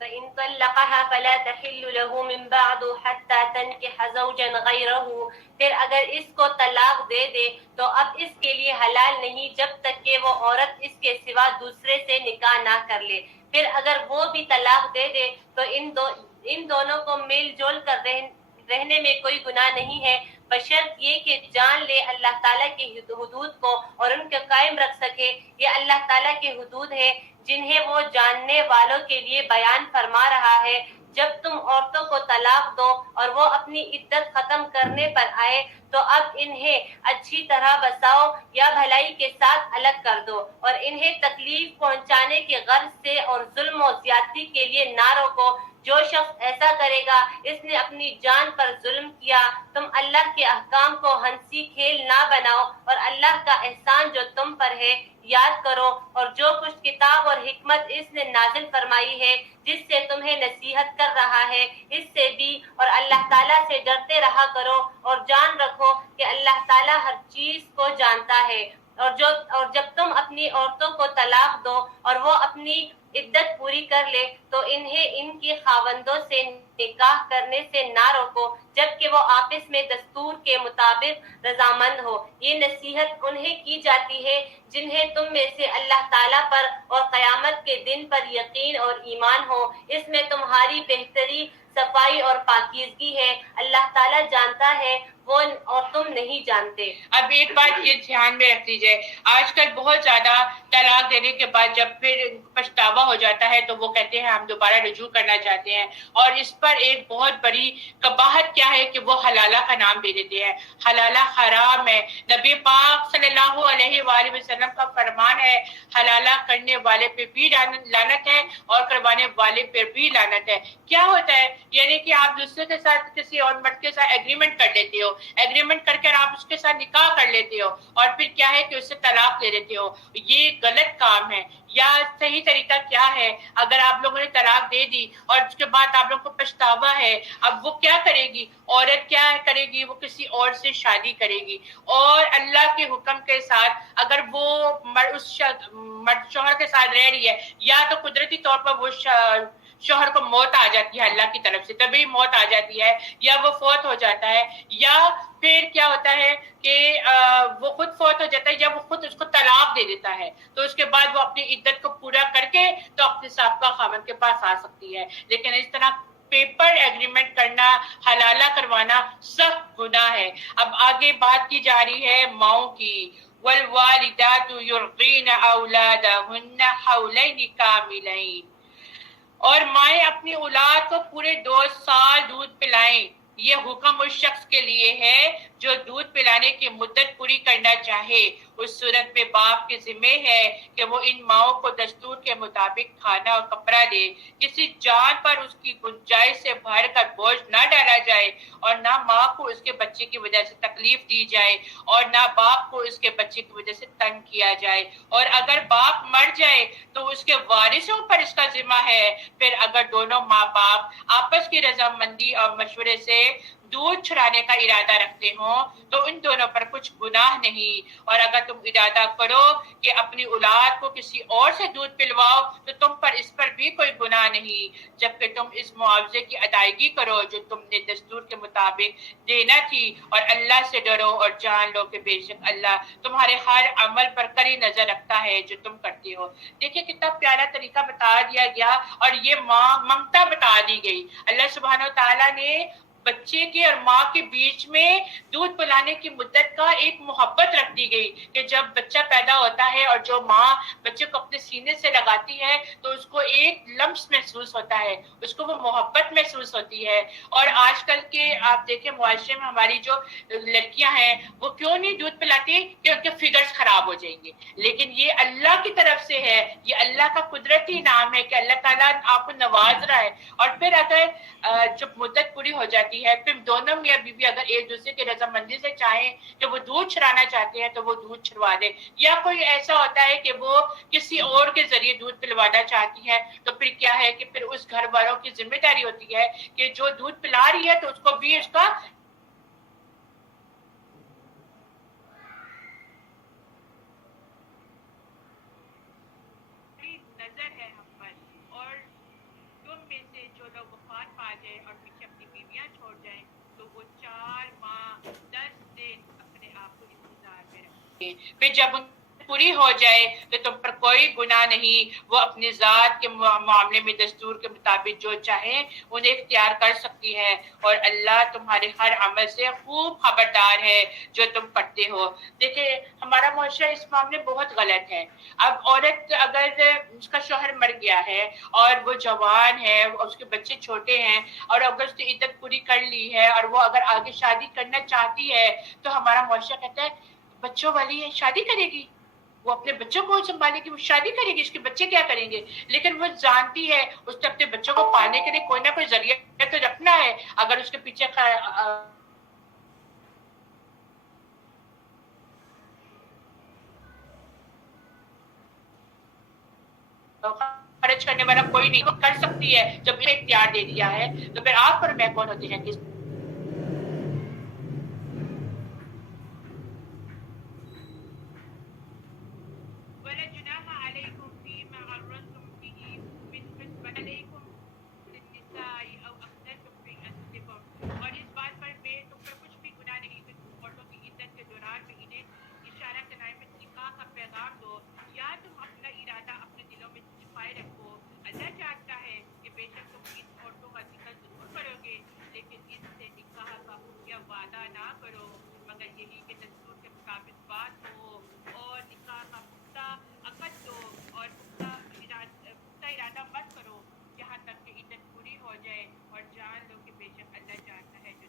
فإن طلقها فلا تحل له من بعد حتى تنكح زوجا غيره، پھر اگر اس کو طلاق دے دے تو اب اس کے لیے حلال نہیں جب تک کہ وہ عورت اس کے سوا دوسرے سے نکاح نہ کر لے۔ پھر اگر وہ بھی طلاق دے دے تو ان دونوں کو مل جول کر رہنے میں کوئی گناہ نہیں ہے، بشرط یہ کہ جان لے اللہ تعالیٰ کی حدود کو اور ان کے قائم رکھ سکے۔ یہ اللہ تعالیٰ کی حدود ہے جنہیں وہ جاننے والوں کے لیے بیان فرما رہا ہے۔ جب تم عورتوں کو طلاق دو اور وہ اپنی عدت ختم کرنے پر آئے تو اب انہیں اچھی طرح بساؤ یا بھلائی کے ساتھ الگ کر دو، اور انہیں تکلیف پہنچانے کے غرض سے اور ظلم و زیادتی کے لیے نہ روکو۔ جو شخص ایسا کرے گا اس نے اپنی جان پر ظلم کیا۔ تم اللہ کے احکام کو ہنسی کھیل نہ بناؤ اور اللہ کا احسان جو تم پر ہے یاد کرو، اور جو کچھ کتاب اور حکمت اس نے نازل فرمائی ہے جس سے تمہیں نصیحت کر رہا ہے اس سے بھی اور اللہ تعالیٰ سے ڈرتے رہا کرو، اور جان رکھو کہ اللہ تعالیٰ ہر چیز کو جانتا ہے۔ اور جب تم اپنی عورتوں کو طلاق دو اور وہ اپنی عدت پوری کر لے تو انہیں ان کی خاوندوں سے نکاح کرنے سے نہ روکو جبکہ وہ آپس میں دستور کے مطابق رضامند ہو۔ یہ نصیحت انہیں کی جاتی ہے جنہیں تم میں سے اللہ تعالیٰ پر اور قیامت کے دن پر یقین اور ایمان ہو۔ اس میں تمہاری بہتری صفائی اور پاکیزگی ہے، اللہ تعالیٰ جانتا ہے وہ اور تم نہیں جانتے۔ اب ایک بات یہ دھیان میں رکھ لیجیے، آج کل بہت زیادہ طلاق دینے کے بعد جب پھر پچھتاوا ہو جاتا ہے تو وہ کہتے ہیں ہم دوبارہ رجوع کرنا چاہتے ہیں، اور اس پر ایک بہت بڑی قباحت کیا ہے کہ وہ حلالہ کا نام دے دیتے ہیں۔ حلالہ حرام ہے، نبی پاک صلی اللہ علیہ وآلہ وسلم کا فرمان ہے حلالہ کرنے والے پہ بھی لعنت ہے اور کروانے والے پہ بھی لعنت ہے۔ کیا ہوتا ہے؟ یعنی کہ آپ دوسرے کے ساتھ کسی اور مرد کے ساتھ ایگریمنٹ کر لیتے ہو، ایگریمنٹ کر کے آپ اس کے ساتھ نکاح کر لیتے ہو اور پھر کیا ہے کہ اس سے طلاق لے لیتے ہو۔ یہ غلط کام ہے۔ یا صحیح طریقہ کیا ہے؟ اگر آپ لوگوں نے طلاق دے دی اور اس کے بعد آپ لوگوں کو پچھتاوا ہے، اب وہ کیا کرے گی؟ عورت کیا کرے گی؟ وہ کسی اور سے شادی کرے گی، اور اللہ کے حکم کے ساتھ اگر وہ اس مرد شوہر کے ساتھ رہ رہی ہے، یا تو قدرتی طور پر وہ شوہر کو موت آ جاتی ہے اللہ کی طرف سے، تبھی موت آ جاتی ہے، یا وہ فوت ہو جاتا ہے، یا پھر کیا ہوتا ہے کہ وہ خود فوت ہو جاتا ہے یا وہ خود اس کو طلاق دے دیتا ہے، تو اس کے بعد وہ اپنی عدت کو پورا کر کے تو اپنے سابقہ خاوند کے پاس آ سکتی ہے۔ لیکن اس طرح پیپر ایگریمنٹ کرنا، حلالہ کروانا سخت گناہ ہے۔ اب آگے بات کی جا رہی ہے ماؤں کی، والوالدات یرضین اولادہن حولین کاملین، اور مائیں اپنی اولاد کو پورے 2 سال دودھ پلائیں۔ یہ حکم اس شخص کے لیے ہے جو دودھ پلانے کی مدت پوری کرنا چاہے۔ اس صورت میں باپ کے ذمہ ہے کہ وہ ان ماؤں کو دستور کے مطابق کھانا اور کپڑا دے۔ کسی جان پر اس کی گنجائش سے بڑھ کر بوجھ نہ ڈالا جائے، اور نہ ماں کو اس کے بچے کی وجہ سے تکلیف دی جائے، اور نہ باپ کو اس کے بچے کی وجہ سے تنگ کیا جائے۔ اور اگر باپ مر جائے تو اس کے وارثوں پر اس کا ذمہ ہے۔ پھر اگر دونوں ماں باپ آپس کی رضامندی اور مشورے سے دودھ چھڑانے کا ارادہ رکھتے ہوں تو ان دونوں پر کچھ گناہ نہیں، اور اگر تم ارادہ کرو کہ اپنی اولاد کو کسی اور سے دودھ پلواؤ تو تم پر اس پر بھی کوئی گناہ نہیں، جبکہ تم اس معاوضے کی ادائیگی کرو جو تم نے دستور کے مطابق دینا تھی، اور اللہ سے ڈرو اور جان لو کہ بے شک اللہ تمہارے ہر عمل پر کڑی نظر رکھتا ہے جو تم کرتے ہو۔ دیکھیں کتنا پیارا طریقہ بتا دیا گیا، اور یہ ممتا بتا دی گئی۔ اللہ سبحانہ و تعالیٰ نے بچے کے اور ماں کے بیچ میں دودھ پلانے کی مدت کا ایک محبت رکھ دی گئی کہ جب بچہ پیدا ہوتا ہے اور جو ماں بچے کو اپنے سینے سے لگاتی ہے تو اس کو ایک لمس محسوس ہوتا ہے، اس کو وہ محبت محسوس ہوتی ہے۔ اور آج کل کے آپ دیکھیں معاشرے میں ہماری جو لڑکیاں ہیں وہ کیوں نہیں دودھ پلاتی؟ کہ ان کے فگرز خراب ہو جائیں گے، لیکن یہ اللہ کی طرف سے ہے، یہ اللہ کا قدرتی نام ہے کہ اللہ تعالیٰ آپ کو نواز رہا ہے۔ اور پھر اگر جب مدت پوری ہو جاتی ہے پھر دونوں میاں بیوی اگر ایک دوسرے کی رضامندی سے چاہیں کہ وہ دودھ چھڑانا چاہتے ہیں تو وہ دودھ چھڑوا دے، یا کوئی ایسا ہوتا ہے کہ وہ کسی اور کے ذریعے دودھ پلوانا چاہتی ہے تو پھر کیا ہے کہ پھر اس گھر والوں کی ذمہ داری ہوتی ہے کہ جو دودھ پلا رہی ہے تو اس کو بھی اس کا نظر ہے ہم پر۔ اور تم میں سے جو لوگ وفات پا جائیں اور پیچھے اپنی بیویاں چھوڑ جائیں تو وہ 4 ماہ 10 دن اپنے آپ کو انتظار میں رکھیں، پھر جب ان پوری ہو جائے تو تم پر کوئی گناہ نہیں، وہ اپنی ذات کے معاملے میں دستور کے مطابق جو چاہیں انہیں اختیار کر سکتی ہے، اور اللہ تمہارے ہر عمل سے خوب خبردار ہے جو تم کرتے ہو۔ دیکھیں ہمارا معاشرہ اس معاملے بہت غلط ہے۔ اب عورت اگر اس کا شوہر مر گیا ہے اور وہ جوان ہے، اس کے بچے چھوٹے ہیں، اور اگر اس نے عدت پوری کر لی ہے اور وہ اگر آگے شادی کرنا چاہتی ہے تو ہمارا معاشرہ کہتا ہے بچوں والی ہے شادی کرے گی، وہ اپنے بچوں کو سنبھالے گی, وہ شادی کرے گی, اس کے بچے کیا کریں گے, لیکن وہ جانتی ہے اس نے اپنے بچوں کو پالنے کے لیے کوئی نہ کوئی ذریعہ تو رکھنا ہے. اگر اس کے پیچھے خرچ کرنے والا کوئی نہیں, کر سکتی ہے. جب یہ اختیار دے دیا ہے تو پھر آپ پر میں کون ہوتے ہیں کس ولا جناح عليكم فيما عرضتم به من خطبة عليكم للنساء أو أخذتم في أنفسكم. اور اس بات پر بے تم پر کچھ بھی گناہ نہیں کہ تم عورتوں کی عدت کے دوران میں انہیں اشارہ کرائے میں نکاح کا پیغام دو, یا تم اپنا ارادہ اپنے دلوں میں چھپائے رکھو. اللہ چاہتا ہے کہ بے شک تم ان عورتوں کا ذکر ضرور کرو گے, لیکن ان سے نکاح کا خفیہ وعدہ نہ کرو مگر یہی کہ دستور کے مطابق بات ہو, اور نکاح کا پختہ عقد دو اور پختہ ارادہ مت کرو یہاں تک کہ عدت پوری ہو جائے. اور جان لو کہ بے شک اللہ جانتا ہے جو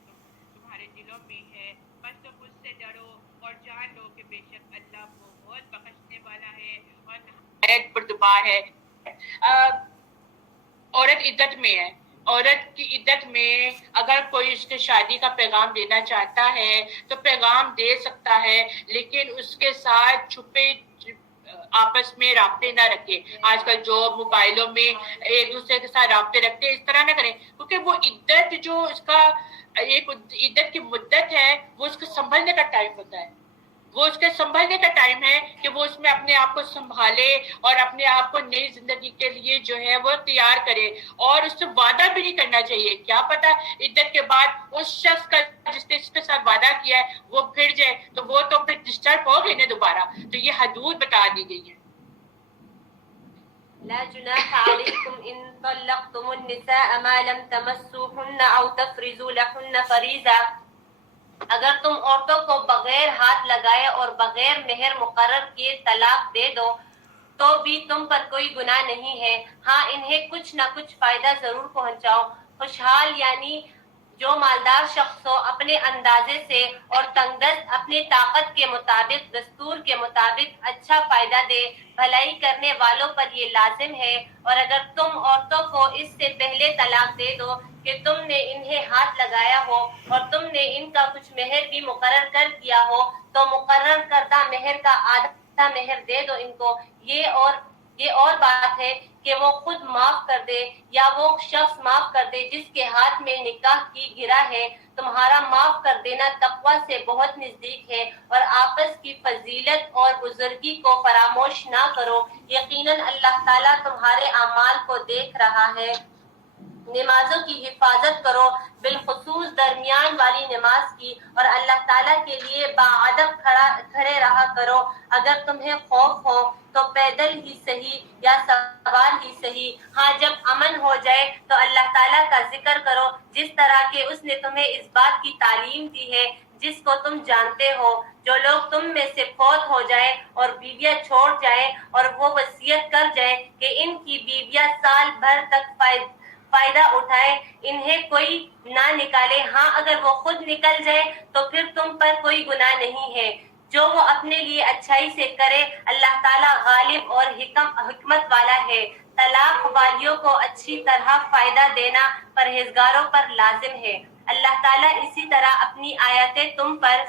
تمہارے دلوں میں ہے. بس تم مجھ سے ڈرو اور جان لو کہ بے شک اللہ بہت بخشنے والا ہے اور نہایت بردبار ہے. عورت عدت میں ہے, عورت کی عدت میں اگر کوئی اس کے شادی کا پیغام دینا چاہتا ہے تو پیغام دے سکتا ہے, لیکن اس کے ساتھ چھپے آپس میں رابطے نہ رکھے. آج کل جو موبائلوں میں ایک دوسرے کے ساتھ رابطے رکھتے ہیں اس طرح نہ کریں, کیونکہ وہ عدت جو اس کا ایک عدت کی مدت ہے وہ اس کو سنبھلنے کا ٹائم ہوتا ہے, وہ اس کے سنبھلنے کا ٹائم ہے کہ وہ اس میں اپنے آپ کو سنبھالے اور اپنے آپ کو نئی زندگی کے لیے جو ہے وہ تیار کرے. اور اس سے وعدہ بھی نہیں کرنا چاہیے, کیا پتا عدت کے بعد اس شخص کا جس نے اس کے ساتھ وعدہ کیا ہے وہ پھر جائے تو وہ تو پھر ڈسٹرب ہو گئی نا دوبارہ. تو یہ حدود بتا دی گئی ہے. لا جناح عليكم إن طلقتم النساء ما لم تمسوهن أو تفرضوا لهن فريضة. اگر تم عورتوں کو بغیر ہاتھ لگائے اور بغیر مہر مقرر کیے طلاق دے دو تو بھی تم پر کوئی گناہ نہیں ہے. ہاں انہیں کچھ نہ کچھ فائدہ ضرور پہنچاؤ. خوشحال یعنی جو مالدار شخص ہو اپنے اندازے سے اور تنگدست اپنی طاقت کے مطابق دستور کے مطابق اچھا فائدہ دے. بھلائی کرنے والوں پر یہ لازم ہے. اور اگر تم عورتوں کو اس سے پہلے طلاق دے دو کہ تم نے انہیں ہاتھ لگایا ہو اور تم نے ان کا کچھ مہر بھی مقرر کر دیا ہو تو مقرر کردہ مہر کا آدھا مہر دے دو ان کو. یہ اور بات ہے کہ وہ خود معاف کر دے یا وہ شخص معاف کر دے جس کے ہاتھ میں نکاح کی گرہ ہے. تمہارا معاف کر دینا تقوی سے بہت نزدیک ہے. اور آپس کی فضیلت اور بزرگی کو فراموش نہ کرو, یقیناً اللہ تعالیٰ تمہارے اعمال کو دیکھ رہا ہے. نمازوں کی حفاظت کرو, بالخصوص درمیان والی نماز کی, اور اللہ تعالیٰ کے لیے باادب کھڑے رہا کرو. اگر تمہیں خوف ہو تو پیدل ہی صحیح یا سوار ہی صحیح. ہاں جب امن ہو جائے تو اللہ تعالیٰ کا ذکر کرو جس طرح کہ اس نے تمہیں اس بات کی تعلیم دی ہے جس کو تم جانتے ہو. جو لوگ تم میں سے فوت ہو جائیں اور بیویاں چھوڑ جائیں اور وہ وصیت کر جائیں کہ ان کی بیویاں سال بھر تک فائدہ اٹھائے, انہیں کوئی نہ نکالے. ہاں اگر وہ خود نکل جائے تو پھر تم پر کوئی گناہ نہیں ہے. جو وہ اپنے لیے اچھائی سے کرے اللہ تعالیٰ غالب اور حکمت والا ہے. طلاق والیوں کو اچھی طرح فائدہ دینا پرہیزگاروں پر لازم ہے. اللہ تعالیٰ اسی طرح اپنی آیاتیں تم پر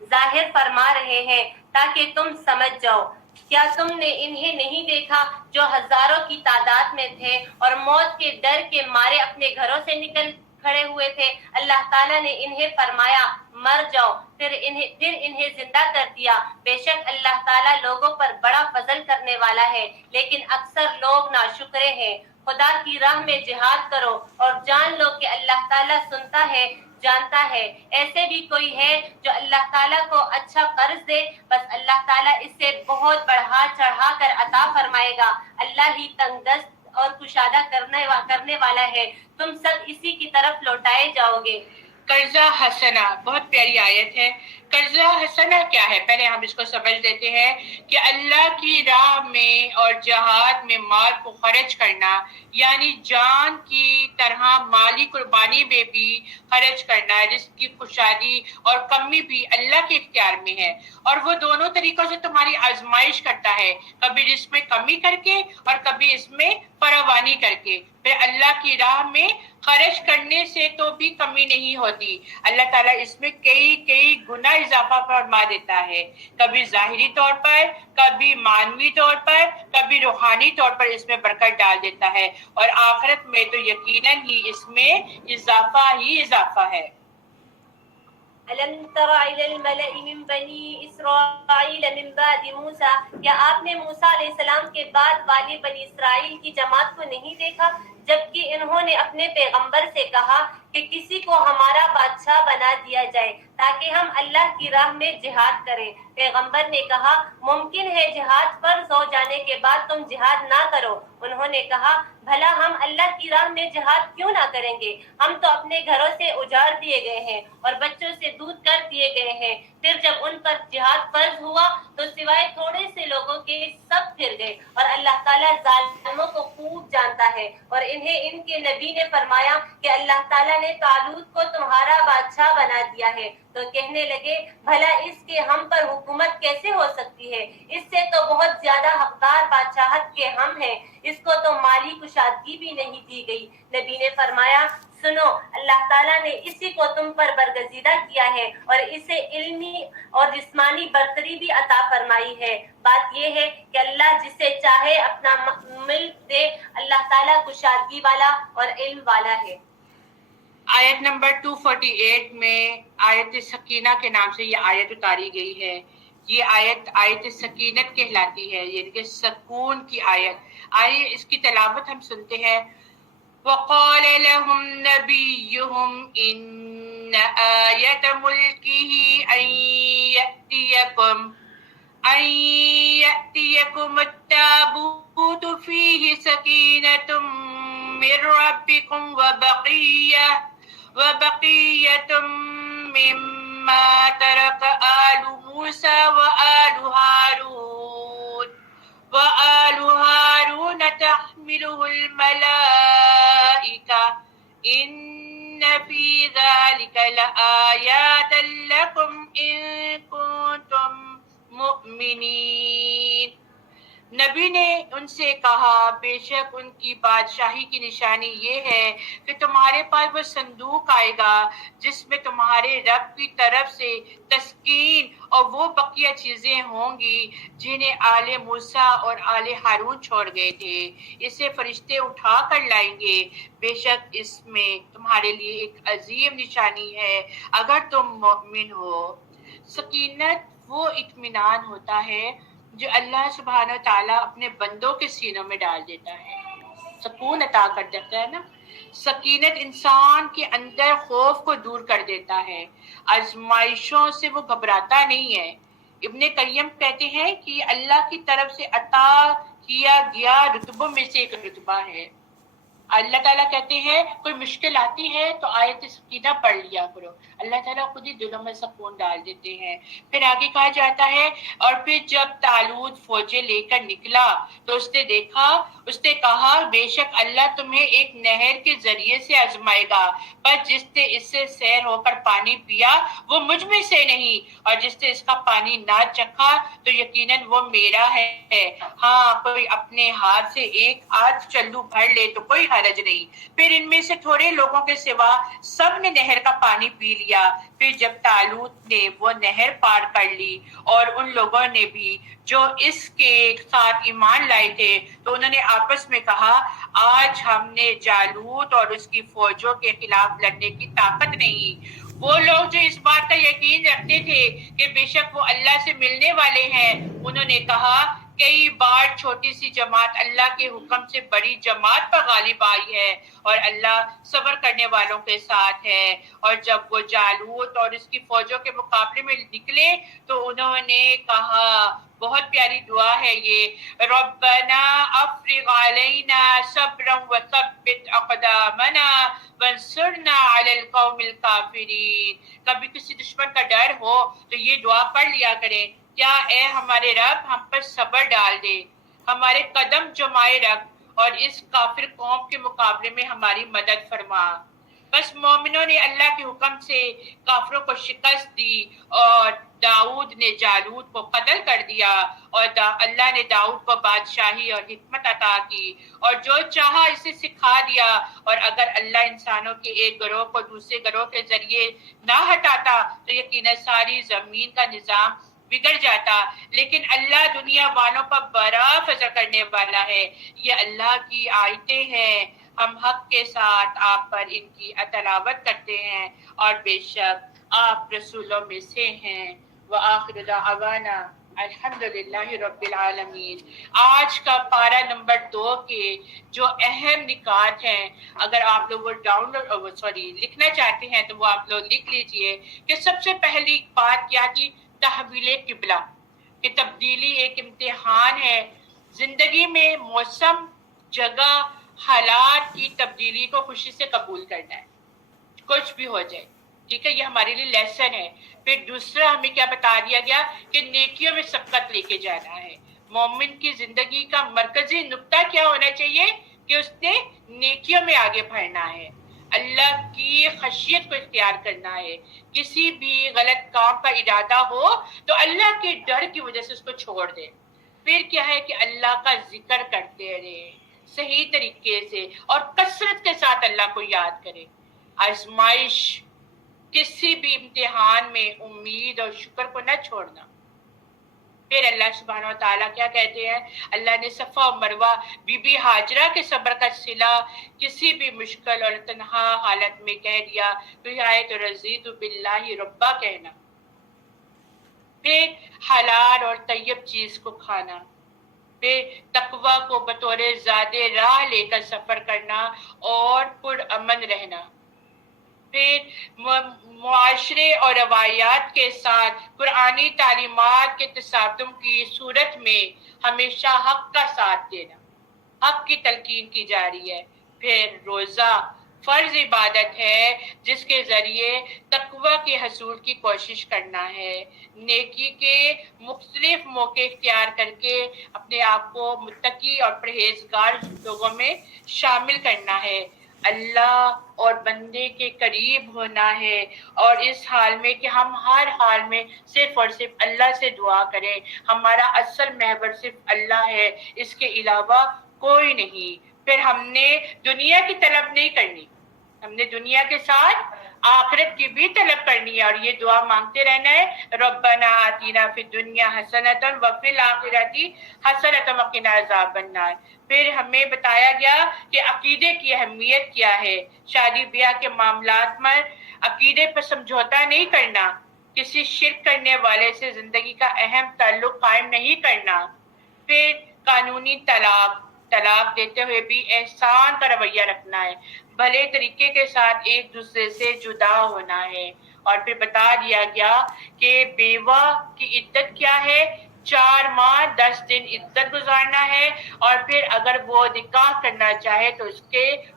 ظاہر فرما رہے ہیں تاکہ تم سمجھ جاؤ. کیا تم نے انہیں نہیں دیکھا جو ہزاروں کی تعداد میں تھے اور موت کے ڈر کے مارے اپنے گھروں سے نکل کھڑے ہوئے تھے؟ اللہ تعالیٰ نے انہیں فرمایا مر جاؤ, پھر انہیں زندہ کر دیا. بے شک اللہ تعالیٰ لوگوں پر بڑا فضل کرنے والا ہے, لیکن اکثر لوگ ناشکرے ہیں. خدا کی راہ میں جہاد کرو اور جان لو کہ اللہ تعالیٰ سنتا ہے, جانتا ہے. ایسے بھی کوئی ہے جو اللہ تعالیٰ کو اچھا قرض دے, بس اللہ تعالیٰ اس سے بہت بڑھا چڑھا کر عطا فرمائے گا. اللہ ہی تنگدست اور کشادہ کرنے والا ہے, تم سب اسی کی طرف لوٹائے جاؤ گے. قرضہ حسنہ بہت پیاری آیت ہے. قرضہ حسنہ کیا ہے؟ پہلے ہم اس کو سمجھ لیتے ہیں کہ اللہ کی راہ میں اور جہاد میں مال کو خرچ کرنا، یعنی جان کی طرح مالی قربانی میں بھی خرچ کرنا، رزق کی خوشحالی اور کمی بھی اللہ کے اختیار میں ہے، اور وہ دونوں طریقوں سے تمہاری آزمائش کرتا ہے، کبھی رزق میں کمی کر کے اور کبھی اس میں فراوانی کر کے۔ پھر اللہ کی راہ میں خرچ کرنے سے تو بھی کمی نہیں ہوتی، اللہ تعالیٰ اس میں کئی گنا اضافہ فرما دیتا ہے، کبھی ظاہری طور پر، کبھی معنوی طور پر، کبھی روحانی طور پر اس میں برکت ڈال دیتا ہے، اور آخرت میں تو یقیناً ہی اس میں اضافہ ہے۔ أَلَمْ تَرَ إِلَى الْمَلَإِ مِنْ بَنِي إِسْرَائِيلَ مِنْ بَعْدِ مُوسَىٰ، کیا آپ نے موسیٰ علیہ السلام کے بعد والے بنی اسرائیل کی جماعت کو نہیں دیکھا جبکہ انہوں نے اپنے پیغمبر سے کہا کہ کسی کو ہمارا بادشاہ بنا دیا جائے تاکہ ہم اللہ کی راہ میں جہاد کریں۔ پیغمبر نے کہا ممکن ہے جہاد فرض ہو جانے کے بعد تم جہاد نہ کرو۔ انہوں نے کہا بھلا ہم اللہ کی راہ میں جہاد کیوں نہ کریں گے؟ ہم تو اپنے گھروں سے اجاڑ دیے گئے ہیں اور بچوں سے دور کر دیے گئے ہیں۔ پھر جب ان پر جہاد فرض ہوا تو سوائے تھوڑے سے لوگوں کے سب پھر گئے، اور اللہ تعالیٰ ظالموں کو خوب جانتا ہے۔ اور انہیں ان کے نبی نے فرمایا کہ اللہ تعالیٰ نے طالوت کو تمہارا بادشاہ بنا دیا ہے، تو کہنے لگے بھلا اس کے ہم پر حکومت کیسے ہو سکتی ہے؟ اس سے تو بہت زیادہ حقدار بادشاہت کے ہم ہیں، اس کو تو مالی کشادگی بھی نہیں دی گئی۔ نبی نے فرمایا سنو، اللہ تعالیٰ نے اسی کو تم پر برگزیدہ کیا ہے اور اسے علمی اور جسمانی برتری بھی عطا فرمائی ہے۔ بات یہ ہے کہ اللہ جسے چاہے اپنا ملک دے، اللہ تعالیٰ کشادگی والا اور علم والا ہے۔ آیت نمبر 248 میں آیت سکینہ کے نام سے یہ آیت اتاری گئی ہے۔ یہ آیت سکینت کہلاتی ہے، یعنی کہ سکون کی آیت۔ آئیے اس کی تلاوت ہم سنتے ہیں۔ وَقَالَ لَهُمْ نَبِيُّهُمْ إِنَّ آيَةَ مُلْكِهِ أَن يَأْتِيَكُمُ التَّابُوتُ فِيهِ سَكِينَةٌ مِّن رَّبِّكُمْ وَبَقِيَّةٌ مِّمَّا تَرَكَ آلُ مُوسَىٰ وَآلُ هَارُونَ تَحْمِلُهُ الْمَلَائِكَةُ إِنَّ فِي ذَلِكَ لَآيَاتً لَكُمْ إِن كُنتُم مُؤْمِنِينَ۔ نبی نے ان سے کہا بے شک ان کی بادشاہی کی نشانی یہ ہے کہ تمہارے پاس وہ صندوق آئے گا جس میں تمہارے رب کی طرف سے تسکین اور وہ بقیہ چیزیں ہوں گی جنہیں آل موسیٰ اور آل ہارون چھوڑ گئے تھے، اسے فرشتے اٹھا کر لائیں گے۔ بے شک اس میں تمہارے لیے ایک عظیم نشانی ہے اگر تم مومن ہو۔ سکینت وہ اطمینان ہوتا ہے جو اللہ سبحانہ و تعالیٰ اپنے بندوں کے سینوں میں ڈال دیتا ہے، سکون عطا کر دیتا ہے نا۔ سکینت انسان کے اندر خوف کو دور کر دیتا ہے، آزمائشوں سے وہ گھبراتا نہیں ہے۔ ابن قیم کہتے ہیں کہ یہ اللہ کی طرف سے عطا کیا گیا رتبوں میں سے ایک رتبہ ہے۔ اللہ تعالیٰ کہتے ہیں کوئی مشکل آتی ہے تو آیت سکینہ پڑھ لیا کرو، اللہ تعالیٰ خود ہی دلوں میں سکون ڈال دیتے ہیں۔ پھر آگے کہا جاتا ہے اور پھر جب طالوت فوجیں لے کر نکلا تو اس نے کہا بے شک اللہ تمہیں ایک نہر کے ذریعے سے آزمائے گا، پر جس نے اس سے سیر ہو کر پانی پیا وہ مجھ میں سے نہیں، اور جس نے اس کا پانی نہ چکھا تو یقیناً وہ میرا ہے۔ ہاں کوئی اپنے ہاتھ سے ایک آدھ چلو بھر لے تو کوئی حرج نہیں۔ پھر ان میں سے تھوڑے لوگوں کے سوا سب نے نہر کا پانی پی لیا۔ پھر جب طالوت نے وہ نہر پار کر لی اور ان لوگوں نے بھی جو اس کے ساتھ ایمان لائے تھے تو انہوں نے آپس میں کہا آج ہم نے جالوت اور اس کی فوجوں کے خلاف لڑنے کی طاقت نہیں۔ وہ لوگ جو اس بات کا یقین رکھتے تھے کہ بے شک وہ اللہ سے ملنے والے ہیں، انہوں نے کہا کئی بار چھوٹی سی جماعت اللہ کے حکم سے بڑی جماعت پر غالب آئی ہے اور اللہ صبر کرنے والوں کے ساتھ ہے۔ اور جب وہ جالوت اور اس کی فوجوں کے مقابلے میں نکلے تو انہوں نے کہا، بہت پیاری دعا ہے یہ، ربنا افرغ علینا صبرا وثبت اقدامنا وانصرنا علی القوم الکافرین. کبھی کسی دشمن کا ڈر ہو تو یہ دعا پڑھ لیا کریں، کیا اے ہمارے رب ہم پر صبر ڈال دے، ہمارے قدم جمائے رکھ اور اس کافر قوم کے مقابلے میں ہماری مدد فرما. بس مومنوں نے اللہ کے حکم سے کافروں کو شکست دی اور داؤد نے جالوت کو قتل کر دیا، اور اللہ نے داؤد کو بادشاہی اور حکمت عطا کی اور جو چاہا اسے سکھا دیا. اور اگر اللہ انسانوں کے ایک گروہ کو دوسرے گروہ کے ذریعے نہ ہٹاتا تو یقیناً ساری زمین کا نظام بگڑ جاتا. لیکن اللہ دنیا والوں پر بڑا فضل کرنے والا ہے. یہ اللہ کی آیتیں ہیں، ہم حق کے ساتھ آپ پر ان کی تلاوت کرتے ہیں اور بے شک آپ رسولوں میں سے ہیں. وآخر دعوانا الحمدللہ رب العالمین. آج کا پارہ نمبر 2 کے جو اہم نکات ہیں، اگر آپ لوگ وہ لکھنا چاہتے ہیں تو وہ آپ لوگ لکھ لیجئے کہ سب سے پہلی بات کیا تھی؟ تحویل قبلہ، کہ تبدیلی ایک امتحان ہے. زندگی میں موسم، جگہ، حالات کی تبدیلی کو خوشی سے قبول کرنا ہے، کچھ بھی ہو جائے. ٹھیک ہے، یہ ہمارے لیے لیسن ہے. پھر دوسرا ہمیں کیا بتا دیا گیا کہ نیکیوں میں سبقت لے کے جانا ہے. مومن کی زندگی کا مرکزی نقطہ کیا ہونا چاہیے کہ اس نے نیکیوں میں آگے بڑھنا ہے، اللہ کی خشیت کو اختیار کرنا ہے. کسی بھی غلط کام کا ارادہ ہو تو اللہ کے ڈر کی وجہ سے اس کو چھوڑ دے. پھر کیا ہے کہ اللہ کا ذکر کرتے رہے صحیح طریقے سے اور کثرت کے ساتھ اللہ کو یاد کرے. آزمائش، کسی بھی امتحان میں امید اور شکر کو نہ چھوڑنا. پھر اللہ سبحانہ و تعالیٰ کیا کہتے ہیں؟ اللہ نے صفا و مروہ بی بی ہاجرہ کے صبر کا صلہ کسی بھی مشکل اور تنہا حالت میں کہہ دیا تو یہ آیت رضیت باللہ ربا کہنا. پھر حلال اور طیب چیز کو کھانا. پھر تقوی کو بطور زیادہ راہ لے کر سفر کرنا اور پرامن رہنا. پھر معاشرے اور روایات کے ساتھ قرآنی تعلیمات کے تصادم کی صورت میں ہمیشہ حق کا ساتھ دینا، حق کی تلقین کی جا رہی ہے. پھر روزہ فرض عبادت ہے جس کے ذریعے تقوی کے حصول کی کوشش کرنا ہے، نیکی کے مختلف موقع اختیار کر کے اپنے آپ کو متقی اور پرہیزگار لوگوں میں شامل کرنا ہے، اللہ اور بندے کے قریب ہونا ہے، اور اس حال میں کہ ہم ہر حال میں صرف اور صرف اللہ سے دعا کریں. ہمارا اصل محور صرف اللہ ہے، اس کے علاوہ کوئی نہیں. پھر ہم نے دنیا کی طلب نہیں کرنی، ہم نے دنیا کے ساتھ آخرت کی بھی طلب کرنی ہے، اور یہ دعا مانگتے رہنا ہے، ربنا آتینا فی الدنیا حسنۃ وفی الآخرۃ حسنۃ وقنا عذاب النار. پھر ہمیں بتایا گیا کہ عقیدے کی اہمیت کیا ہے. شادی بیاہ کے معاملات میں عقیدے پر سمجھوتا نہیں کرنا، کسی شرک کرنے والے سے زندگی کا اہم تعلق قائم نہیں کرنا. پھر قانونی طلاق دیتے ہوئے بھی احسان کا رویہ رکھنا ہے، بھلے طریقے کے ساتھ ایک دوسرے سے جدا ہونا ہے. اور پھر بتا دیا گیا کہ بیوہ کی عدت کیا ہے، 4 ماہ 10 دن عدت گزارنا ہے. اور پھر اگر وہ نکاح کرنا چاہے تو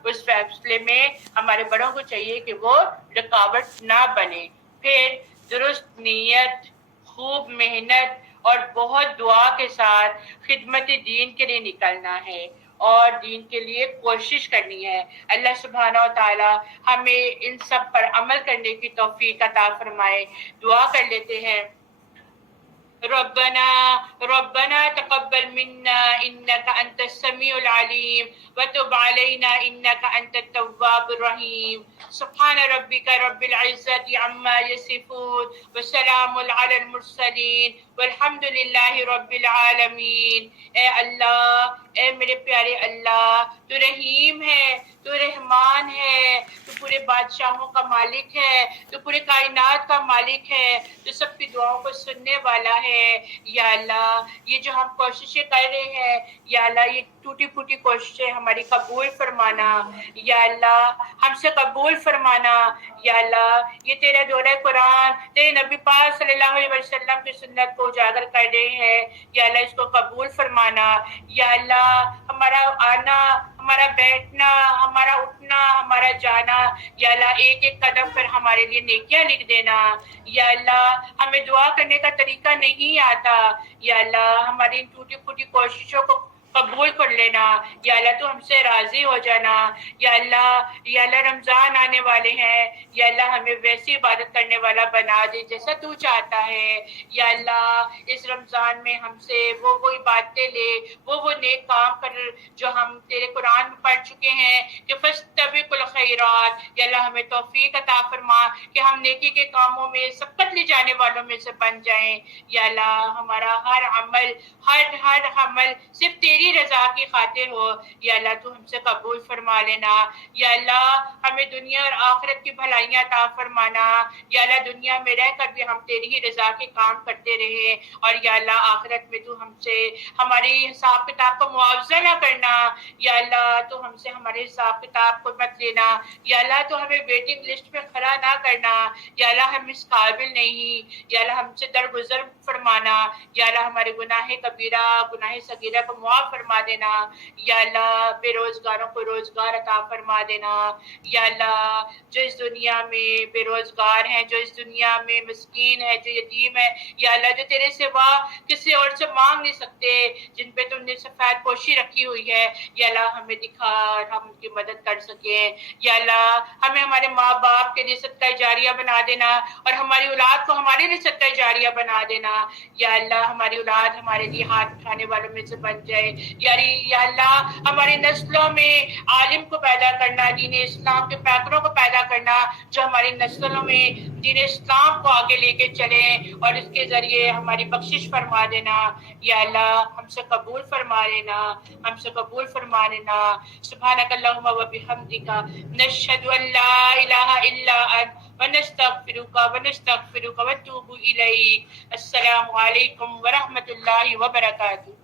اس فیصلے میں ہمارے بڑوں کو چاہیے کہ وہ رکاوٹ نہ بنے. پھر درست نیت، خوب محنت اور بہت دعا کے ساتھ خدمت دین کے لیے نکلنا ہے اور دین کے لیے کوشش کرنی ہے. اللہ سبحانہ و تعالی ہمیں ان سب پر عمل کرنے کی توفیق عطا فرمائے. دعا کر لیتے ہیں. ربنا تقبل منا انك انت السميع العليم وتب علينا انك انت التواب الرحيم. سبحان ربك رب العزة عما يصفون وسلام على المرسلين والحمد لله رب العالمین. اے اللہ، اے میرے پیارے اللہ، تو رحیم ہے، تو رحمان ہے، تو پورے بادشاہوں کا مالک ہے، تو پورے کائنات کا مالک ہے، تو سب کی دعاؤں کو سننے والا ہے. یا اللہ، یہ جو ہم کوششیں کر رہے ہیں، یا اللہ، یہ ٹوٹی پھوٹی کوششیں ہماری قبول فرمانا یا اللہ، ہم سے قبول فرمانا یا اللہ۔ یہ تیرا دورہ قرآن تیرے نبی پاک صلی اللہ علیہ وسلم کی سنت کو اجاگر کر رہے ہیں یا اللہ، اس کو قبول فرمانا یا اللہ۔ ہمارا آنا، ہمارا بیٹھنا، ہمارا اٹھنا، ہمارا جانا یا اللہ، ایک ایک قدم پر ہمارے لیے نیکیاں لکھ دینا یا اللہ۔ ہمیں دعا کرنے کا طریقہ نہیں آتا یا اللہ، ہماری ان ٹوٹی پھوٹی کوششوں کو قبول کر لینا یا اللہ، تو ہم سے راضی ہو جانا یا اللہ۔ یا اللہ، رمضان آنے والے ہیں یا اللہ، ہمیں ویسی عبادت کرنے والا بنا دے جیسا تو چاہتا ہے یا اللہ۔ اس رمضان میں ہم سے وہ باتیں لے، وہ نیک کام کر جو ہم تیرے قرآن میں پڑھ چکے ہیں کہ فاستبقوا الخیرات یا اللہ، ہمیں توفیق عطا فرما کہ ہم نیکی کے کاموں میں سبقت لے جانے والوں میں سے بن جائیں یا اللہ۔ ہمارا ہر عمل صرف تیری رضا کی خاطر ہو یا اللہ، تو ہم سے قبول فرما لینا یا اللہ۔ ہمیں دنیا اور آخرت کی بھلائیاں عطا فرمانا یا اللہ۔ دنیا میں رہ کر بھی ہم تیری ہی رضا کے کام کرتے رہے اور یا اللہ، آخرت میں تو ہم سے ہماری حساب کتاب کو معاوضہ نہ کرنا یا اللہ۔ تو ہم سے ہمارے حساب کتاب کو مت لینا یا اللہ۔ تو ہمیں ویٹنگ لسٹ پہ کھڑا نہ کرنا یا اللہ، ہم اس قابل نہیں یا اللہ۔ ہم سے درگزر فرمانا یا اللہ۔ ہمارے گناہ کبیرہ، گناہ صغیرہ کو معاف فرما دینا یا اللہ۔ بے روزگاروں کو روزگار عطا فرما دینا یا اللہ۔ جو اس دنیا میں بے روزگار ہیں، جو اس دنیا میں مسکین ہے، جو یتیم ہے یا اللہ، جو تیرے سوا کسی اور سے مانگ نہیں سکتے، جن پہ تم نے سفید پوشی رکھی ہوئی ہے یا اللہ، ہمیں دکھا اور ہم ان کی مدد کر سکیں یا اللہ۔ ہمیں ہمارے ماں باپ کے لیے صدقہ جاریہ بنا دینا اور ہماری اولاد کو ہمارے لیے صدقہ جاریہ بنا دینا یا اللہ۔ ہماری اولاد ہمارے لیے ہاتھ اٹھانے والوں میں سے بن جائے یا اللہ۔ ہماری نسلوں میں عالم کو پیدا کرنا، دین اسلام کے پیکروں کو پیدا کرنا، جو ہماری نسلوں میں دین اسلام کو آگے لے کے چلیں اور اس کے ذریعے ہماری بخشش فرما دینا یا اللہ۔ ہم سے قبول فرما لینا، ہم سے قبول فرما لینا۔ سبحانک اللہم و بحمدک، نشہد ان لا الہ الا انت ونستغفرک ونتوب الیک۔ السلام علیکم ورحمۃ اللہ وبرکاتہ۔